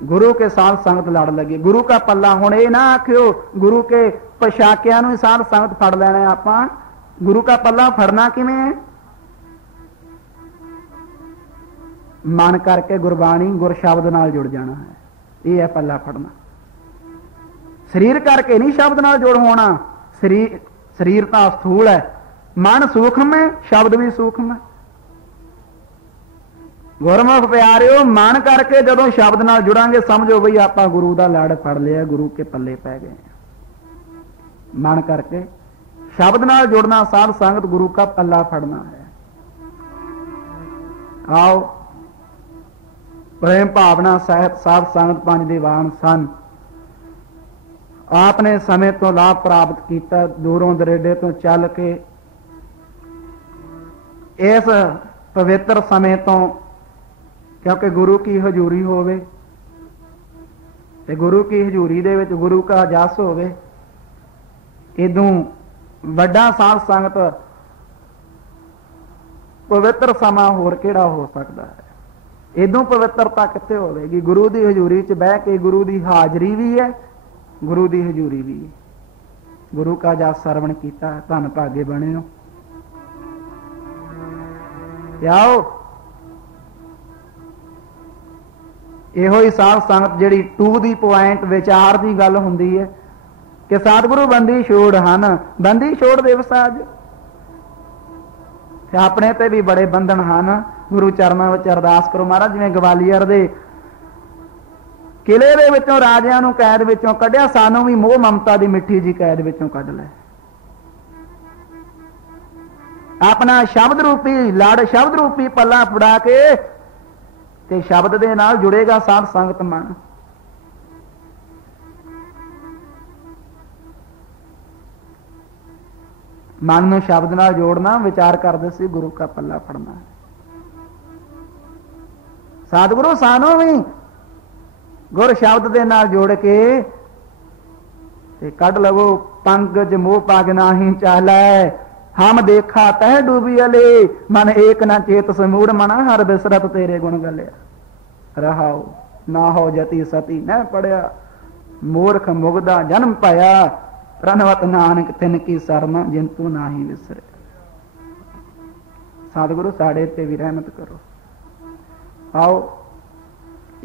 गुरु के साथ संगत लड़ लगी। गुरु का पल्ला हुण ये ना आखियो गुरु के पशाकियां नूं साध संगत फड़ लेना है आपां। गुरु का पल्ला फड़ना किवें है? मन करके गुरबाणी गुर शब्द नाल जुड़ जाना है। ये है पल्ला फड़ना। शरीर करके नहीं शब्द नाल जुड़ होना। शरीर तो स्थूल है, मन सूक्ष्म है, शब्द भी सूक्ष्म है। गुरमुख प्यारिओ मन करके जदों शब्द नाल जुड़ांगे समझो बई आपां गुरु दा लड़ फड़ लिया, गुरु के पल्ले पै गए। मन करके शब्द नाल जुड़ना साध संगत गुरु का पल्ला फड़ना है। आओ प्रेम भावना सहित साध संगत 5 दीवान सन। आपने समय तो लाभ प्राप्त किया। दूरों दरेडे तो चल के इस पवित्र समय तो क्योंकि गुरु की हजूरी होवे ते गुरु की हजूरी दे विच गुरु का जस होवे, इदों वड्डा साध संगत पवित्र समा होर किहड़ा हो सकता है। इदों पवित्रता कित्थे होवेगी? गुरु की हजूरी च बह के गुरु की हाजरी भी है, गुरु की हजूरी भी है। गुरु का जस सरवण कीता, धन भागे बने हो। आओ इहो ही साध संगत जिहड़ी टू दी पॉइंट विचार की गल हुंदी है कि सतगुरु बंदी छोड़ हन। बंदी छोड़ दिवस अज अपने ते भी बड़े बंधन हैं। गुरु चरणों में अरदास करो महाराज जिवें ग्वालियर दे किले दे विचों राजियां नूं कैद विचों कढिया, सानूं भी मोह ममता दी मिठी जी कैद विचों कढ लै। अपना शब्द रूपी लड़ शब्द रूपी पल्ला फड़ा के ते शब्द दे नाल जुड़ेगा साध संगत मन। मन नूं शब्द नाल जोड़ना, विचार करदे सी गुरु का पल्ला फड़ना। सतगुरु सानू भी गुर शब्द दे नाल जोड़ के ते कढ लवो। पंकज मोह पग नाही चालै, हम देखा तह डूबी अले, मन एक न चेत समूढ़ मना, हर बिसरत तेरे गुण गलिया। रहाओ ना हो जति सती न पढ़िया, मूर्ख मुगदा जन्म पाया, प्रणवत नानक तिन की सरना जिंतु नाही विसरे। सतगुरु साढ़े ते भी रहमत करो। आओ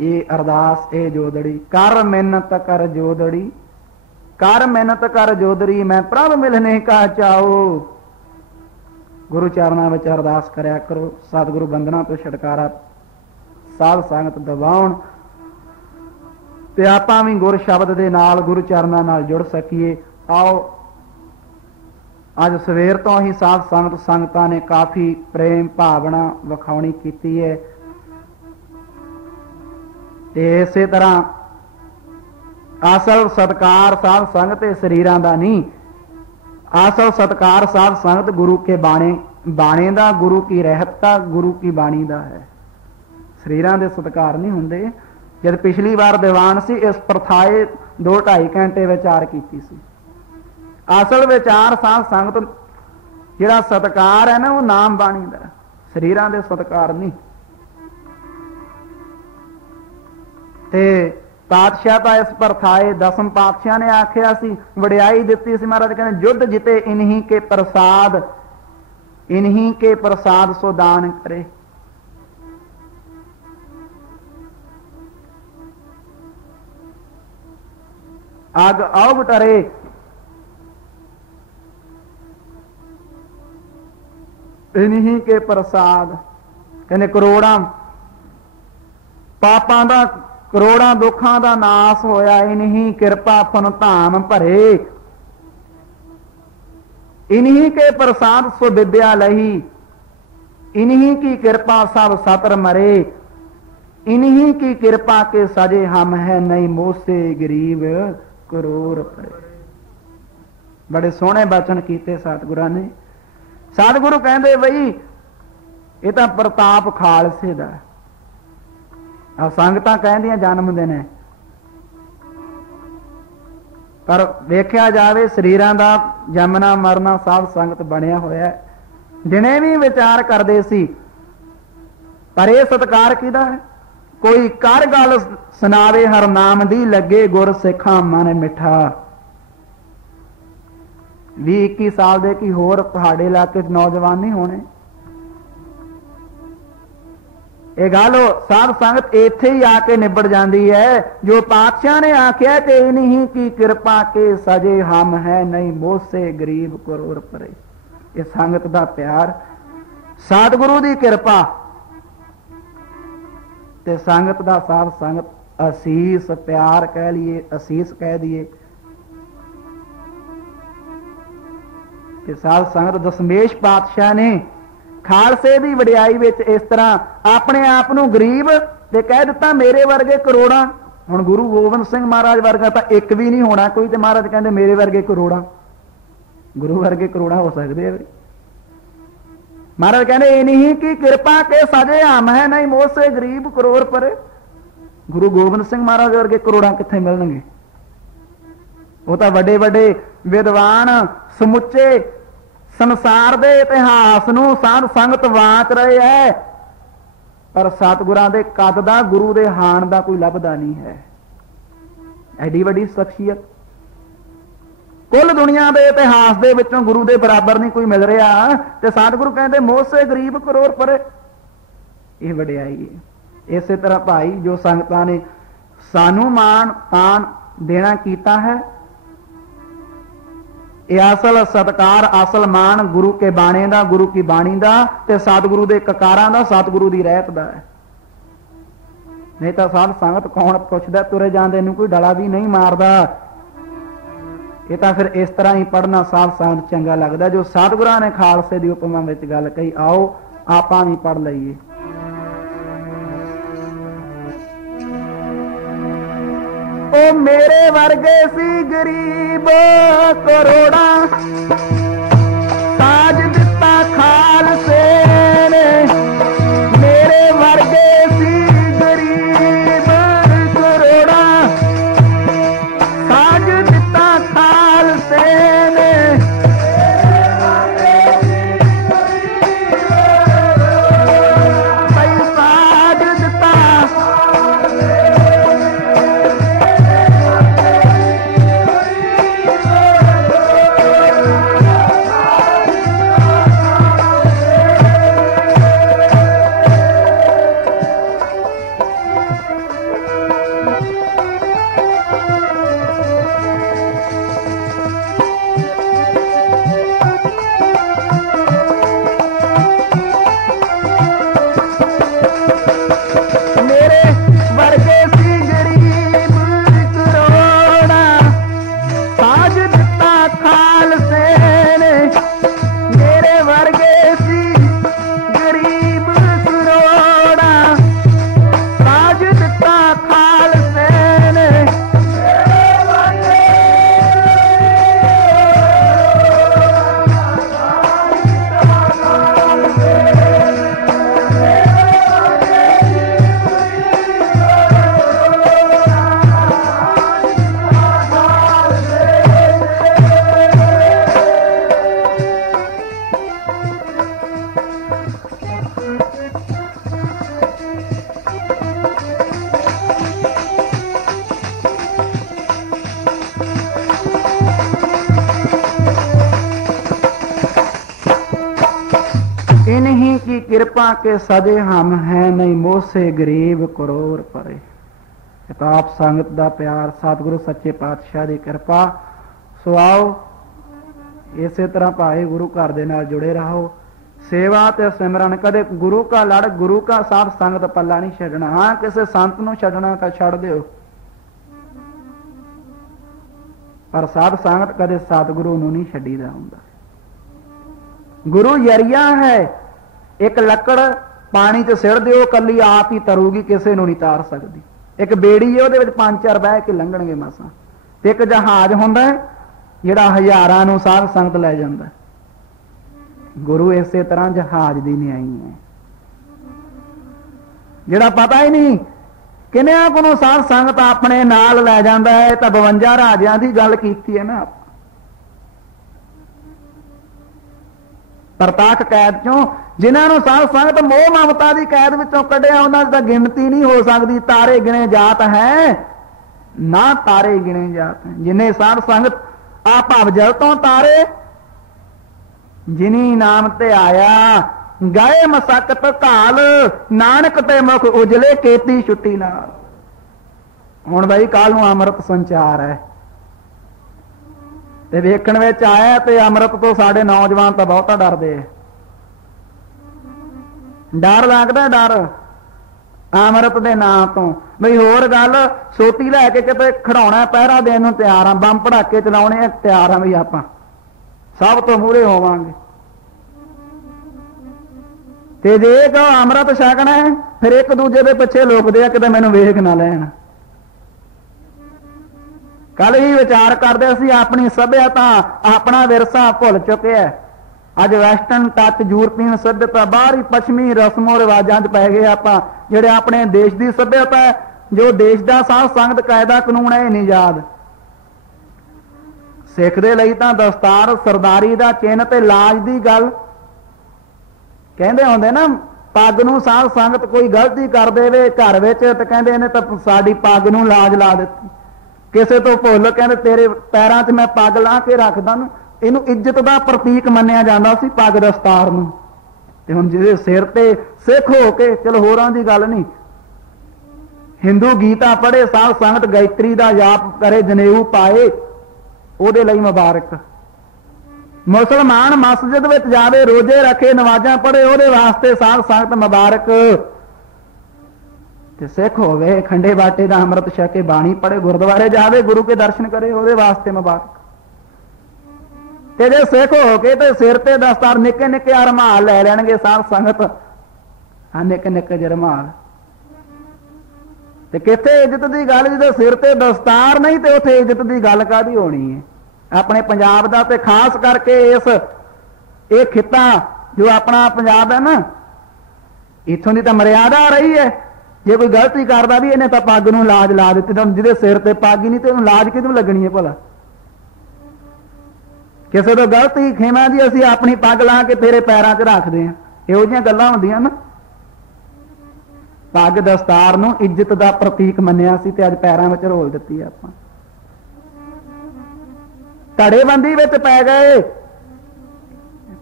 ये अरदास ए जोदड़ी, कर मेहनत कर जोदड़ी, कर मेहनत कर जोदड़ी, मैं प्रभ मिलने का चाहो। गुरु चरणों में अरदास करया करो। सतगुरु बंधना तो छुटकारा साध संगत दबाउण ते आपां भी गुर शब्द दे नाल गुरु चरणों नाल जुड़ सकीए। आओ अज सवेर तो ही साध संगत संगतां ने काफ़ी प्रेम भावना विखाउणी कीती है। ते इसे तरह असल सत्कार साध संगत शरीरां दा नहीं, असल सत्कार साध संगत गुरु के बाणे दा, गुरु की रहत का, गुरु की बाणी दा है। शरीरां दे सत्कार नहीं हुंदे। जब पिछली बार दीवान सी इस प्रथाए 2-2.5 घंटे विचार कीती सी। असल विचार साध संगत जिहड़ा सत्कार है ना वो नाम बाणी दा, शरीरां दे सत्कार नहीं। ते पातशाह तो इस प्रथाए 10वें पातशाह ने आख्या सी, वडियाई दिती सी। महाराज कहने युद्ध जिते इन्हीं के प्रसाद, इन्हीं के प्रसाद सो दान करे। आग औग टरे। इन्हीं के प्रसाद कहने करोड़ा पापां दा करोड़ा दुखां दा नाश होया, इन्हीं कृपा फन धाम भरे। इन्हीं के प्रसाद सो विद्या लही, इन्हीं की कृपा सब सतर मरे। इन्हीं की कृपा के सजे हम है, नहीं मोसे गरीब करोड़ परे। बड़े सोहने बचन कीते सतगुरां ने। सतगुरु कहंदे बई ये तां प्रताप खालसे दा। आ संगतां कहंदियां जन्म दिन है, पर वेख्या जावे शरीरां दा जमना मरना सब संगत बनिया होया। जिने भी विचार करदे सी, पर यह सत्कार किहदा है? कोई कर गल सुनावे हर नाम दी, लगे गुर सिखा मन मिठा। 20-21 साल दे की होर पहाड़ी इलाके नौजवान नहीं होने। ये गल साध संगत इत्थे ही आके निबड़ जाती है। जो पातशाह ने आख्या कि इन्हीं की कृपा के सजे हम है, नहीं मोसे गरीब करोड़ परे। ये संगत दा प्यार, सतगुरु दी कृपा ते संगत दा साध संगत असीस प्यार कह लीए, असीस कह दिए कि साध संगत दशमेश पातशाह ने खालसे दी वडियाई विच इस तरह अपने आप नूं गरीब ते कह दिता, मेरे वर्गे करोड़ा। हुण गुरु गोबिंद सिंह महाराज वर्गा तां एक भी नहीं होना कोई, ते महाराज कहंदे मेरे वर्गे करोड़ा। गुरु वर्गे करोड़ा हो सकते हैं। महाराज कहंदे इन्हीं की कृपा के सजे हम है, नहीं मोसे गरीब करोड़ परे। गुरु गोबिंद सिंह महाराज वर्गे करोड़ा कित्थे मिलणगे? वो तां वड्डे वड्डे विद्वान समुचे संसार दे इतिहास नूं साध संगत वाच रहे है, पर सतगुरां दे कद दा गुरु दे हाण दा कोई लभदा नहीं है। एडी वड्डी शख्सियत कुल दुनिया दे इतिहास दे विचों गुरु दे बराबर नहीं कोई मिल रहा। ते सतगुरु कहंदे मोसे गरीब करोड़ परे। ये वडियाई है। इसे तरह भाई जो संगतां ने सानू मान तान देना कीता है, असल सत्कार असल मान गुरु के बाणे दा, गुरु की बाणी दा ते सतगुरु दे ककारां दा, सतगुरु दी रहत दा है। नहीं तो साध संगत कौन पुछदा, तुरे जांदे नूं कोई डला भी नहीं मारदा। ये तो फिर इस तरह ही पढ़ना साध संगत चंगा लगदा। जो सतगुरां ने खालसे दी उपमा विच गल कही, आओ आपां भी पढ़ लईए। ओ मेरे वर्गे सी गरीब करोड़ा, ताज दिता खालसे ने। मेरे वर्गे सी गरीब करोड़ा, ताज दिता खालसे ने। इन्हीं की कृपा के सजे हम हैं, नहीं मोसे गरीब करोड़ परे। किताब संगत का प्यार, सतगुरु सच्चे पातशाह की कृपा। सो आओ इसे तरह भाई गुरु घर दे नाल जुड़े रहो। सेवा ते सिमरन, कदे गुरु का लड़, गुरु का साथ संगत पल्ला नहीं छड्डना। हाँ किसी संत नूं छड्डना तां छड्ड दिओ, पर साध संगत कदे सतगुरु नूं नहीं छड्डीदा हुंदा। गुरु जरिया है, एक लकड़ पानी च सिर दिओ कली आप ही तरूगी, किसी नूं नहीं तार सकदी। एक बेड़ी है, उहदे विच 5-4 बह के लंघणगे मसां। ते एक जहाज हुंदा है जिहड़ा हज़ारां नूं साध संगत लै जांदा। गुरु इसे तरह जहाज दी न्याई है, जिहड़ा पता ही नहीं किन्नियां कोलों साध संगत अपने नाल लै जांदा है। तां 52 राजियां दी गल कीती है ना। प्रताख कैद चों जिन्होंने साध संगत मोह ममता की कैद विचों कढ़िया, उन्हां दी गिनती नहीं हो सकती। तारे गिने जात है ना तारे गिने जात है। जिन्हें साध संगत आ भवजल तो तारे, जिनी नाम ते आया गए मसकत घाल, नानक ते मुख उजले केती छुट्टी नाल। हुण बई कल नूं अमृत संचार है ते वेखण विच आया, ते अमृत तो साडे नौजवान तो बहुता डरदे। डर लगदा, डर अमृत दे नाम तो। बई होर गल सोटी लैके किते खड़ाउणा, पहरा देण नूं तैयार आ, बंब पड़ाके चलाउणे तैयार आ, बई आपां सब तो मूहरे होवांगे। ते जे कहो अमृत छकना है, फिर एक दूजे दे पिछे लुकदे आ किते मैनूं वेख ना लैण। कल ही विचार करते असीं अपनी सभ्यता अपना विरसा भुल चुके हैं। अज वैसटर्न टच यूरोपीयन सभ्यता बाहरी पश्चिमी रस्मों रिवाजां च पै गए आपां। जिहड़े अपने देश की सभ्यता है, जो देश का साध संगत कायदा कानून है, नहीं याद। सिख दे लई तां दस्तार सरदारी का चिन्ह ते लाज की गल कहंदे हुंदे ना। पग नूं साध संगत कोई गलती कर देवे घर विच ते कहंदे इहने तां साडी पग नूं लाज ला दित्ती। किसे तो भुल कहंदे तेरे पैरां 'च मैं पग ला के रखदा ना। इहनूं इज्जत का प्रतीक मन्निया जांदा सी पग दस्तार नूं। ते हुण जिहदे सिर ते सिख हो के, चलो होरां दी गल नहीं, हिंदू गीता पढ़े, साध संगत गायत्री का जाप करे, जनेऊ पाए, ਉਹਦੇ ਲਈ मुबारक। मुसलमान मस्जिद विच जावे, रोजे रखे, नमाज़ां पढ़े, ਉਹਦੇ वास्ते साध संगत मुबारक। ते सिख होवे खंडे बाटे दा अमृत छके, बाणी पढ़े, गुरुद्वारे जावे, गुरु के दर्शन करे, ਉਹਦੇ वास्ते मुबारक। ते जे सिख हो के ते सिर ते दस्तार निक्के निक्के रमाल लै लैणगे साध संगत, हाँ निक्के निक्के जे रमाल। ते किथे इज्जत की गल, जो सिर ते दस्तार नहीं तो उत्थे इज्जत की गल काहदी होनी है। अपने पंजाब दा ते खास करके इस खिता जो अपना पंजाब है ना, इत्थों की तो मर्यादा रही है। जे कोई गलती करता भी इन्हें तो पग नूं लाज ला दी, जिहदे सिर ते पग ही नहीं तो लाज किदों लगनी है भला। किसी तो गलती खेमा जी असीं अपनी पग ला के तेरे पैरां 'च रखदे हैं, इहो जिहियां गल्लां हुंदियां ना। पग दस्तार नूं इज्जत का प्रतीक मन्निया सी ते अज पैरां विच रोल दित्ती आपां। धड़ेबंदी विच पै गए,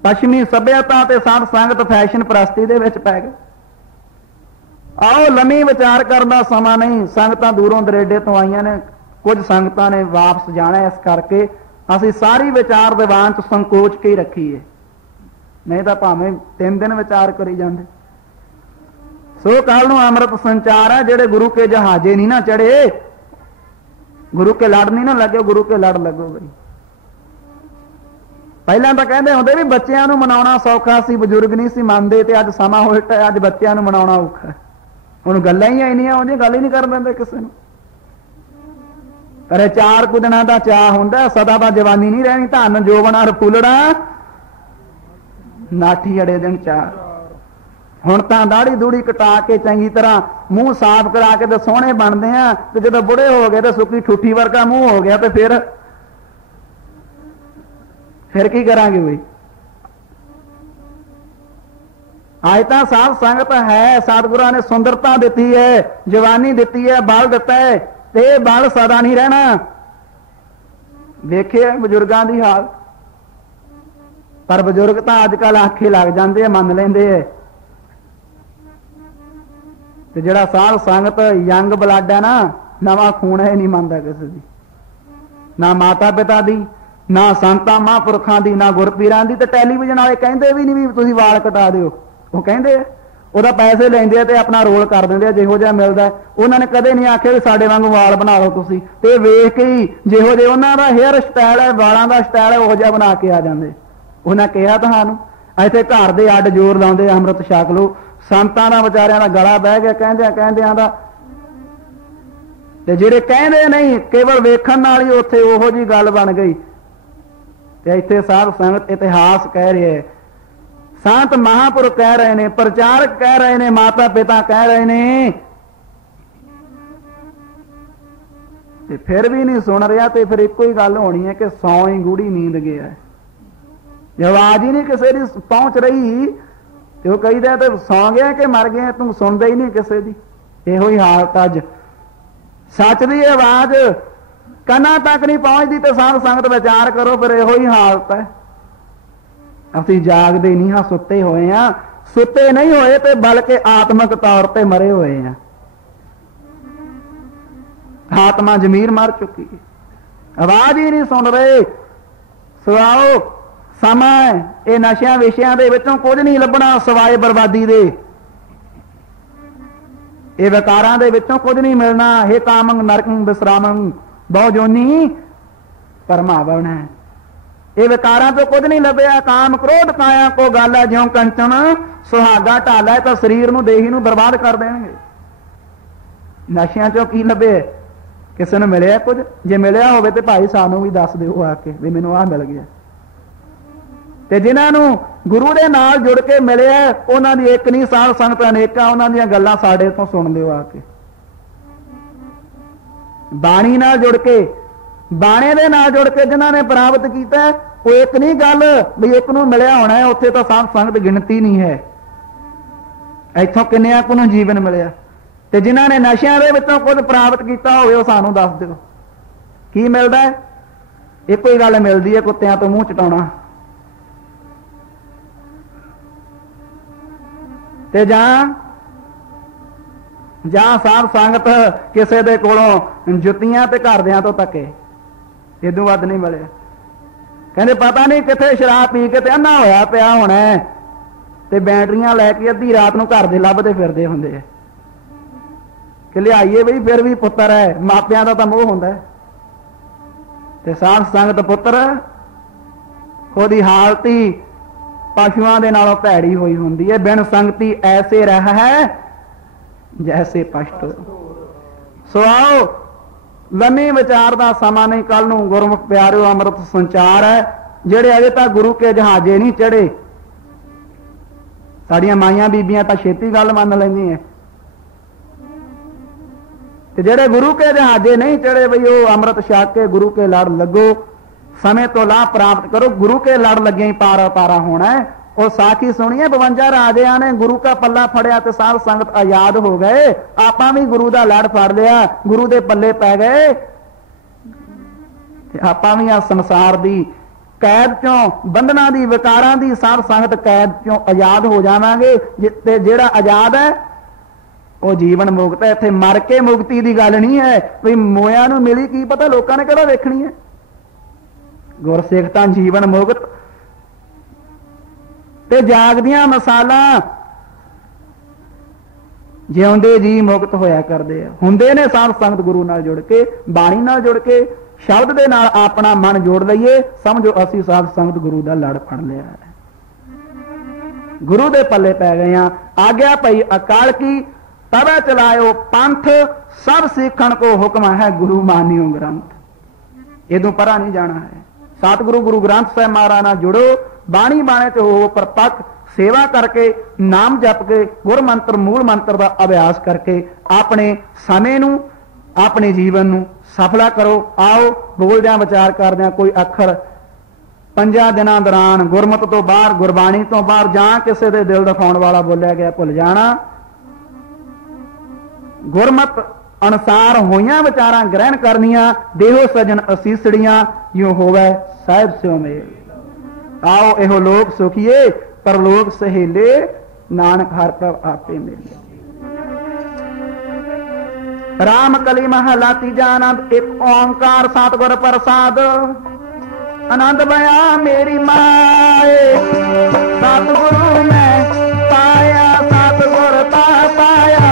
पश्चिमी सभ्यता ते साध संगत फैशन परस्ती दे विच पै गए। आओ लम्मी विचार करन दा समा नहीं। संगतां दूरों दरेडे तो आईयां ने, कुछ संगतां ने वापस जाना, इस करके असीं सारी विचार दीवान च संकोच के ही रखीए, नहीं तो भावें 3 दिन विचार करी जांदे। सो कल नूं अमृत संचार है, जेड़े गुरु के जहाजे नहीं ना चढ़े, गुरु के लड़ नहीं ना लगे, गुरु के लड़ लगो बई। पहलां तां कहंदे हुंदे भी बच्चिआं नूं मनाउणा सौखा सी, बजुर्ग नहीं सी मंनदे, ते अज समा उल्टा, अज बच्चिआं नूं मनाउणा औखा। हुण गल्लां ही इन्नियां आउंदियां, गल ही नहीं कर दिंदे किसे नूं। पर 4 कुछ दिनां दा चाह हुंदा, सदा दा जवानी नहीं रहनी। धन जोबन अर फुलड़ा नाठी अड़े दिन चार। हुण तां दाड़ी दूड़ी कटा के चंगी तरह मूँह साफ करा के तो सोहणे बनते हैं, तो जो बुढ़े हो गए तो सुक्की ठूठी वर्गा मूँह हो गया, तो फिर की करांगे बई। अज तां साध संगत है, सतगुरां ने सुंदरता दिती है, जवानी दिती है, बल दिता है, ते बल सदा नहीं रहना। वेखे बजुर्गों की हाल, पर बजुर्ग तो अजकल आखे लग जाते, मन लेंदे है। ते जिहड़ा साध संगत यंग ब्लड है ना, नवा खून है नहीं मानता किसी की, ना माता पिता दी, ना संतां महापुरखां दी, ना गुरपीरां दी। ते टैलीविजन वाले कहंदे भी नहीं भी तुसीं वाल कटा दिओ, वो कहंदे आ ਉਹਦਾ ਪੈਸੇ ਲੈਂਦੇ ਤੇ ਆਪਣਾ ਰੋਲ ਕਰ ਦਿੰਦੇ ਆ ਜਿਹੋ ਜਿਹਾ ਮਿਲਦਾ। ਉਹਨਾਂ ਨੇ ਕਦੇ ਨਹੀਂ ਆਖਿਆ ਵੀ ਸਾਡੇ ਵਾਂਗੂ ਵਾਲ ਬਣਾ ਲਓ ਤੁਸੀਂ, ਤੇ ਵੇਖ ਕੇ ਹੀ ਜਿਹੋ ਜਿਹੇ ਉਹਨਾਂ ਦਾ ਹੇਅਰ ਸਟਾਈਲ ਹੈ, ਵਾਲਾਂ ਦਾ ਸਟਾਈਲ ਹੈ, ਉਹੋ ਜਿਹਾ ਬਣਾ ਕੇ ਆ ਜਾਂਦੇ। ਉਹਨਾਂ ਕਿਹਾ ਤੁਹਾਨੂੰ ਇੱਥੇ ਘਰ ਦੇ ਅੱਡ ਜ਼ੋਰ ਲਾਉਂਦੇ ਅੰਮ੍ਰਿਤ ਛਕ ਲਓ, ਸੰਤਾਂ ਦਾ ਵਿਚਾਰਿਆਂ ਦਾ ਗਲਾ ਬਹਿ ਗਿਆ ਕਹਿੰਦਿਆਂ ਦਾ। ਤੇ ਜਿਹੜੇ ਕਹਿੰਦੇ ਨਹੀਂ ਕੇਵਲ ਵੇਖਣ ਨਾਲ ਹੀ ਉੱਥੇ ਉਹੋ ਜਿਹੀ ਗੱਲ ਬਣ ਗਈ। ਤੇ ਇੱਥੇ ਸਾਧ ਸੰਗਤ ਇਤਿਹਾਸ ਕਹਿ ਰਿਹਾ ਹੈ, संत महापुरुष कह रहे ने, प्रचारक कह रहे ने, माता पिता कह रहे ने, ते फिर भी नहीं सुन रहा। तो फिर एक ही गल होनी है कि सौ ही गूढ़ी नींद गया है। जो आवाज ही नहीं किसी की पहुंच रही तो कही दे तो सौ गया कि मर गया, तू सुनता ही नहीं किसी की। इहो ही हालत अज सच की आवाज कन्ना तक नहीं पहुंचती तो साध संगत विचार करो, फिर इहो ही हालत है। ਅਸੀਂ ਜਾਗਦੇ ਨਹੀਂ ਹਾਂ, ਸੁੱਤੇ ਹੋਏ ਆ। ਸੁੱਤੇ ਨਹੀਂ ਹੋਏ ਤੇ ਬਲਕਿ ਆਤਮਿਕ ਤੌਰ ਤੇ ਮਰੇ ਹੋਏ ਆ। ਆਤਮਾ ਜ਼ਮੀਰ ਮਰ ਚੁੱਕੀ, ਆਵਾਜ਼ ਹੀ ਨਹੀਂ ਸੁਣ ਰਹੇ। ਸਵਾਓ ਸਮਾਂ ਇਹ ਨਸ਼ਿਆਂ ਵਿਸ਼ਿਆਂ ਦੇ ਵਿੱਚੋਂ ਕੁਝ ਨਹੀਂ ਲੱਭਣਾ ਸਿਵਾਏ ਬਰਬਾਦੀ ਦੇ। ਇਹ ਵਿਕਾਰਾਂ ਦੇ ਵਿੱਚੋਂ ਕੁਝ ਨਹੀਂ ਮਿਲਣਾ। ਇਹ ਕਾਮੰ ਨਰਕੰ ਵਿਸਰਾਮੰ ਬਹੁ ਜੋਨੀ ਪਰਮਾਵਣ ਹੈ। ਇਹ ਵਿਕਾਰਾਂ ਤੋਂ ਕੁਝ ਨਹੀਂ ਲੱਭਿਆ। ਕਾਮ ਕ੍ਰੋਧ ਕਾਇਆ ਕੋ ਗੱਲ ਹੈ, ਜਿਉਂ ਕੰਚਨ ਸੁਹਾਗਾ ਢਾਲਾ ਤਾਂ ਸਰੀਰ ਨੂੰ ਦੇਹੀ ਨੂੰ ਬਰਬਾਦ ਕਰ ਦੇਣਗੇ। ਨਸ਼ਿਆਂ ਚੋਂ ਕੀ ਲੱਭੇ? ਕਿਸੇ ਨੂੰ ਮਿਲਿਆ ਕੁਝ? ਜੇ ਮਿਲਿਆ ਹੋਵੇ ਤੇ ਭਾਈ ਸਾਨੂੰ ਵੀ ਦੱਸ ਦਿਓ ਆ ਕੇ ਵੀ ਮੈਨੂੰ ਆਹ ਮਿਲ ਗਿਆ। ਤੇ ਜਿਨ੍ਹਾਂ ਨੂੰ ਗੁਰੂ ਦੇ ਨਾਲ ਜੁੜ ਕੇ ਮਿਲਿਆ ਉਹਨਾਂ ਦੀ ਇੱਕ ਨਹੀਂ ਸਾਧ ਸੰਗਤ ਅਨੇਕਾਂ, ਉਹਨਾਂ ਦੀਆਂ ਗੱਲਾਂ ਸਾਡੇ ਤੋਂ ਸੁਣ ਦਿਓ ਆ ਕੇ। ਬਾਣੀ ਨਾਲ ਜੁੜ ਕੇ, ਬਾਣੇ ਦੇ ਨਾਲ ਜੁੜ ਕੇ ਜਿਨ੍ਹਾਂ ਨੇ ਪ੍ਰਾਪਤ ਕੀਤਾ, ਉਹ ਇੱਕ ਨਹੀਂ ਗੱਲ ਵੀ ਇੱਕ ਨੂੰ ਮਿਲਿਆ ਹੋਣਾ ਹੈ, ਉੱਥੇ ਤਾਂ ਸਾਧ ਸੰਗਤ ਗਿਣਤੀ ਨਹੀਂ ਹੈ। ਇੱਥੋਂ ਕਿੰਨਿਆਂ ਕੁ ਨੂੰ ਜੀਵਨ ਮਿਲਿਆ। ਤੇ ਜਿਨ੍ਹਾਂ ਨੇ ਨਸ਼ਿਆਂ ਦੇ ਵਿੱਚੋਂ ਕੁਝ ਪ੍ਰਾਪਤ ਕੀਤਾ ਹੋਵੇ ਉਹ ਸਾਨੂੰ ਦੱਸ ਦਿਓ ਕੀ ਮਿਲਦਾ ਹੈ। ਇੱਕੋ ਹੀ ਗੱਲ ਮਿਲਦੀ ਹੈ, ਕੁੱਤਿਆਂ ਤੋਂ ਮੂੰਹ ਚਟਾਉਣਾ। ਤੇ ਜਾਂ ਸਾਧ ਸੰਗਤ ਕਿਸੇ ਦੇ ਕੋਲੋਂ ਜੁੱਤੀਆਂ ਤੇ ਘਰਦਿਆਂ ਤੋਂ ਧੱਕੇ, ਇਦੋਂ ਵੱਧ ਨਹੀਂ ਮਿਲਿਆ। ਕਹਿੰਦੇ ਪਤਾ ਨਹੀਂ ਕਿੱਥੇ ਸ਼ਰਾਬ ਪੀ ਕੇ ਤੇ ਅੰਨਾ ਹੋਇਆ ਪਿਆ ਹੋਣਾ ਤੇ ਬੈਟਰੀਆਂ ਲੈ ਕੇ ਅੱਧੀ ਰਾਤ ਨੂੰ ਘਰ ਦੇ ਲੱਭਦੇ ਫਿਰਦੇ ਹੁੰਦੇ ਆ ਕਿ ਲਿਆਈਏ ਬਈ ਫਿਰ ਵੀ ਪੁੱਤਰ ਹੈ। ਮਾਪਿਆਂ ਦਾ ਤਾਂ ਮੋਹ ਹੁੰਦਾ ਤੇ ਸਾਧ ਸੰਗਤ ਪੁੱਤਰ ਉਹਦੀ ਹਾਲਤ ਹੀ ਪਸ਼ੂਆਂ ਦੇ ਨਾਲੋਂ ਭੈੜੀ ਹੋਈ ਹੁੰਦੀ ਹੈ। ਬਿਨ ਸੰਗਤੀ ਐਸੇ ਰਹਿ ਹੈ ਜੈਸੇ ਪਸ਼ਟ। ਸੋ ਆਓ ਲੰਮੇ ਵਿਚਾਰ ਦਾ ਸਮਾਂ ਨਹੀਂ, ਕੱਲ ਨੂੰ ਗੁਰਮੁਖ ਪਿਆਰਿਓ ਅੰਮ੍ਰਿਤ ਸੰਚਾਰ ਹੈ। ਜਿਹੜੇ ਅਜੇ ਤੱਕ ਗੁਰੂ ਕੇ ਜਹਾਜ਼ੇ ਨਹੀਂ ਚੜੇ, ਸਾਡੀਆਂ ਮਾਈਆਂ ਬੀਬੀਆਂ ਤਾਂ ਛੇਤੀ ਗੱਲ ਮੰਨ ਲੈਂਦੀਆਂ, ਤੇ ਜਿਹੜੇ ਗੁਰੂ ਕੇ ਜਹਾਜ਼ੇ ਨਹੀਂ ਚੜੇ ਬਈ ਉਹ ਅੰਮ੍ਰਿਤ ਛਕ ਕੇ ਗੁਰੂ ਕੇ ਲੜ ਲੱਗੋ, ਸਮੇਂ ਤੋਂ ਲਾਭ ਪ੍ਰਾਪਤ ਕਰੋ। ਗੁਰੂ ਕੇ ਲੜ ਲੱਗਿਆ ਹੀ ਪਾਰਾ ਪਾਰਾ ਹੋਣਾ ਹੈ। ਉਹ ਸਾਖੀ ਸੁਣੀਏ 52 ਰਾਜਿਆਂ ਨੇ ਗੁਰੂ ਦਾ ਪੱਲਾ ਫੜਿਆ ਤੇ ਸਾਧ ਸੰਗਤ ਆਜ਼ਾਦ ਹੋ ਗਏ। ਆਪਾਂ ਵੀ ਗੁਰੂ ਦਾ ਲੜ ਫੜ ਲਿਆ, ਗੁਰੂ ਦੇ ਪੱਲੇ ਪੈ ਗਏ ਤੇ ਆਪਾਂ ਵੀ ਆ ਸੰਸਾਰ ਦੀ ਕੈਦ ਚੋਂ, ਬੰਧਨਾਂ ਦੀ, ਵਿਕਾਰਾਂ ਦੀ, ਸਾਧ ਸੰਗਤ ਕੈਦ ਚੋਂ ਆਜ਼ਾਦ ਹੋ ਜਾਵਾਂਗੇ। ਤੇ ਜਿਹੜਾ ਆਜ਼ਾਦ ਹੈ ਉਹ ਜੀਵਨ ਮੁਕਤ ਹੈ। ਇੱਥੇ ਮਰ ਕੇ ਮੁਕਤੀ ਦੀ ਗੱਲ ਨਹੀਂ ਹੈ ਵੀ ਮੋਇਆਂ ਨੂੰ ਮਿਲੀ, ਕੀ ਪਤਾ ਲੋਕਾਂ ਨੇ ਕਿਹੜਾ ਵੇਖਣੀ ਹੈ। ਗੁਰਸਿੱਖ ਤਾਂ ਜੀਵਨ ਮੁਕਤ ਤੇ ਜਾਗਦੀਆਂ ਮਿਸਾਲਾਂ ਜਿਉਂਦੇ ਜੀ ਮੁਕਤ ਹੋਇਆ ਕਰਦੇ ਆ, ਹੁੰਦੇ ਨੇ ਸਾਧ ਸੰਗਤ ਗੁਰੂ ਨਾਲ ਜੁੜ ਕੇ, ਬਾਣੀ ਨਾਲ ਜੁੜ ਕੇ, ਸ਼ਬਦ ਦੇ ਨਾਲ ਆਪਣਾ ਮਨ ਜੋੜ ਲਈਏ। ਸਮਝੋ ਅਸੀਂ ਸਾਧ ਸੰਗਤ ਗੁਰੂ ਦਾ ਲੜ ਫੜ ਲਿਆ ਹੈ, ਗੁਰੂ ਦੇ ਪੱਲੇ ਪੈ ਗਏ ਆ। ਆਗਿਆ ਪਈ ਅਕਾਲ ਕੀ ਤਬੈ ਚਲਾਇਓ ਪੰਥ, ਸਭ ਸਿੱਖਣ ਕੋ ਹੁਕਮ ਹੈ ਗੁਰੂ ਮਾਨਿਓ ਗ੍ਰੰਥ। ਇਦੋਂ ਪਰਾਂ ਨਹੀਂ ਜਾਣਾ ਹੈ। ਸਤਿਗੁਰੂ ਗੁਰੂ ਗ੍ਰੰਥ ਸਾਹਿਬ ਮਹਾਰਾਜ ਨਾਲ ਜੁੜੋ, ਬਾਣੀ ਬਾਣੇ ਤੇ ਹੋ ਪਰਪੱਕ, ਸੇਵਾ ਕਰਕੇ, ਨਾਮ ਜਪ ਕੇ, ਗੁਰ ਮੰਤਰ ਮੂਲ ਮੰਤਰ ਦਾ ਅਭਿਆਸ ਕਰਕੇ ਆਪਣੇ ਸਮੇਂ ਨੂੰ, ਆਪਣੇ ਜੀਵਨ ਨੂੰ ਸਫਲਾ ਕਰੋ। ਆਓ ਬੋਲਦਿਆਂ ਵਿਚਾਰ ਕਰਦਿਆਂ ਕੋਈ ਅੱਖਰ 5 ਦਿਨਾਂ ਦੌਰਾਨ ਗੁਰਮਤਿ ਤੋਂ ਬਾਹਰ, ਗੁਰਬਾਣੀ ਤੋਂ ਬਾਹਰ ਜਾਂ ਕਿਸੇ ਦੇ ਦਿਲ ਦਿਖਾਉਣ ਵਾਲਾ ਬੋਲਿਆ ਗਿਆ ਭੁੱਲ ਜਾਣਾ। ਗੁਰਮਤਿ ਅਨੁਸਾਰ ਹੋਈਆਂ ਵਿਚਾਰਾਂ ਗ੍ਰਹਿਣ ਕਰਨੀਆਂ। ਦੇਹੋ ਸਜਣ ਅਸੀਸੜੀਆਂ ਜਿਉ ਹੋਵੇ ਸਾਹਿਬ ਸਿਓ ਮੇਲ। ਆਓ ਇਹੋ ਲੋਕ ਸੁਖੀਏ ਪਰਲੋਕ ਸਹੇਲੇ, ਨਾਨਕ ਹਰਿ ਪ੍ਰਭ ਆਪੇ ਮਿਲੇ। राम कली महला तीजा आनंद एक ओंकार सतगुर प्रसाद आनंद बया मेरी माए सतगुरु मैं पाया सतगुर ता पाया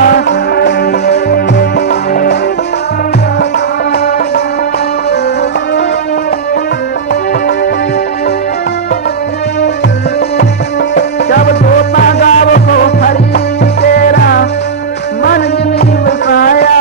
जब तोता गाव को हरी तेरा मन जिनी वसाया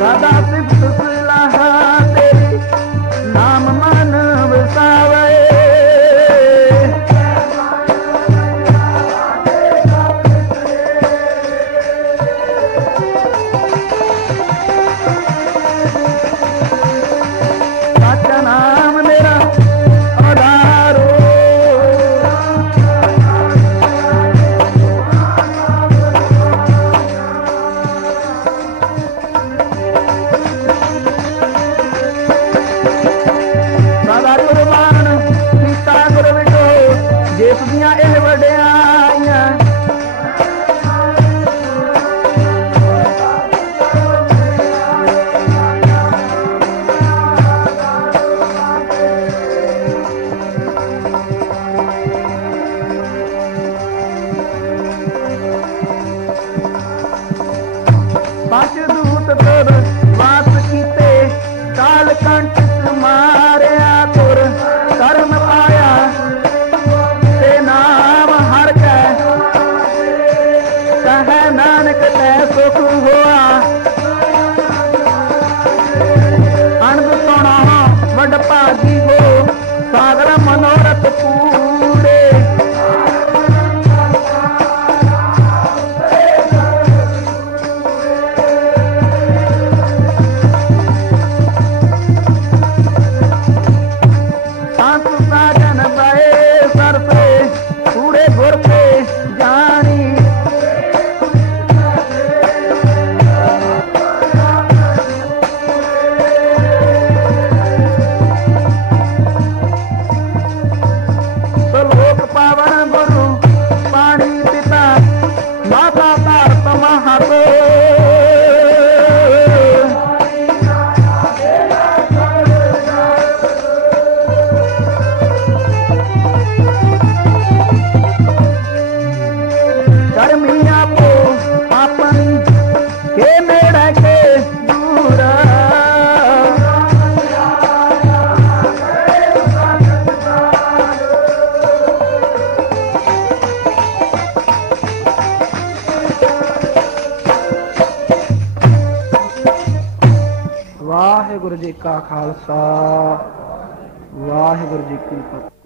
सदा सिफ्त सलाह तेरी नाम मन वसावे सच्चा नाम मेरा आधारो देश दियां एह वड्याइयां पंच दूत तुर वास कीते काल कंठ मारिया तुर कर्म पाया नानक तै सुख हुआ अनंद सोना वड भागी हो सागर मनोरथ पूरे संत साजन बहे सर पे पूरे गुर पे जानी वाहिगुरु जी का खालसा वाहिगुरु जी की फतेह।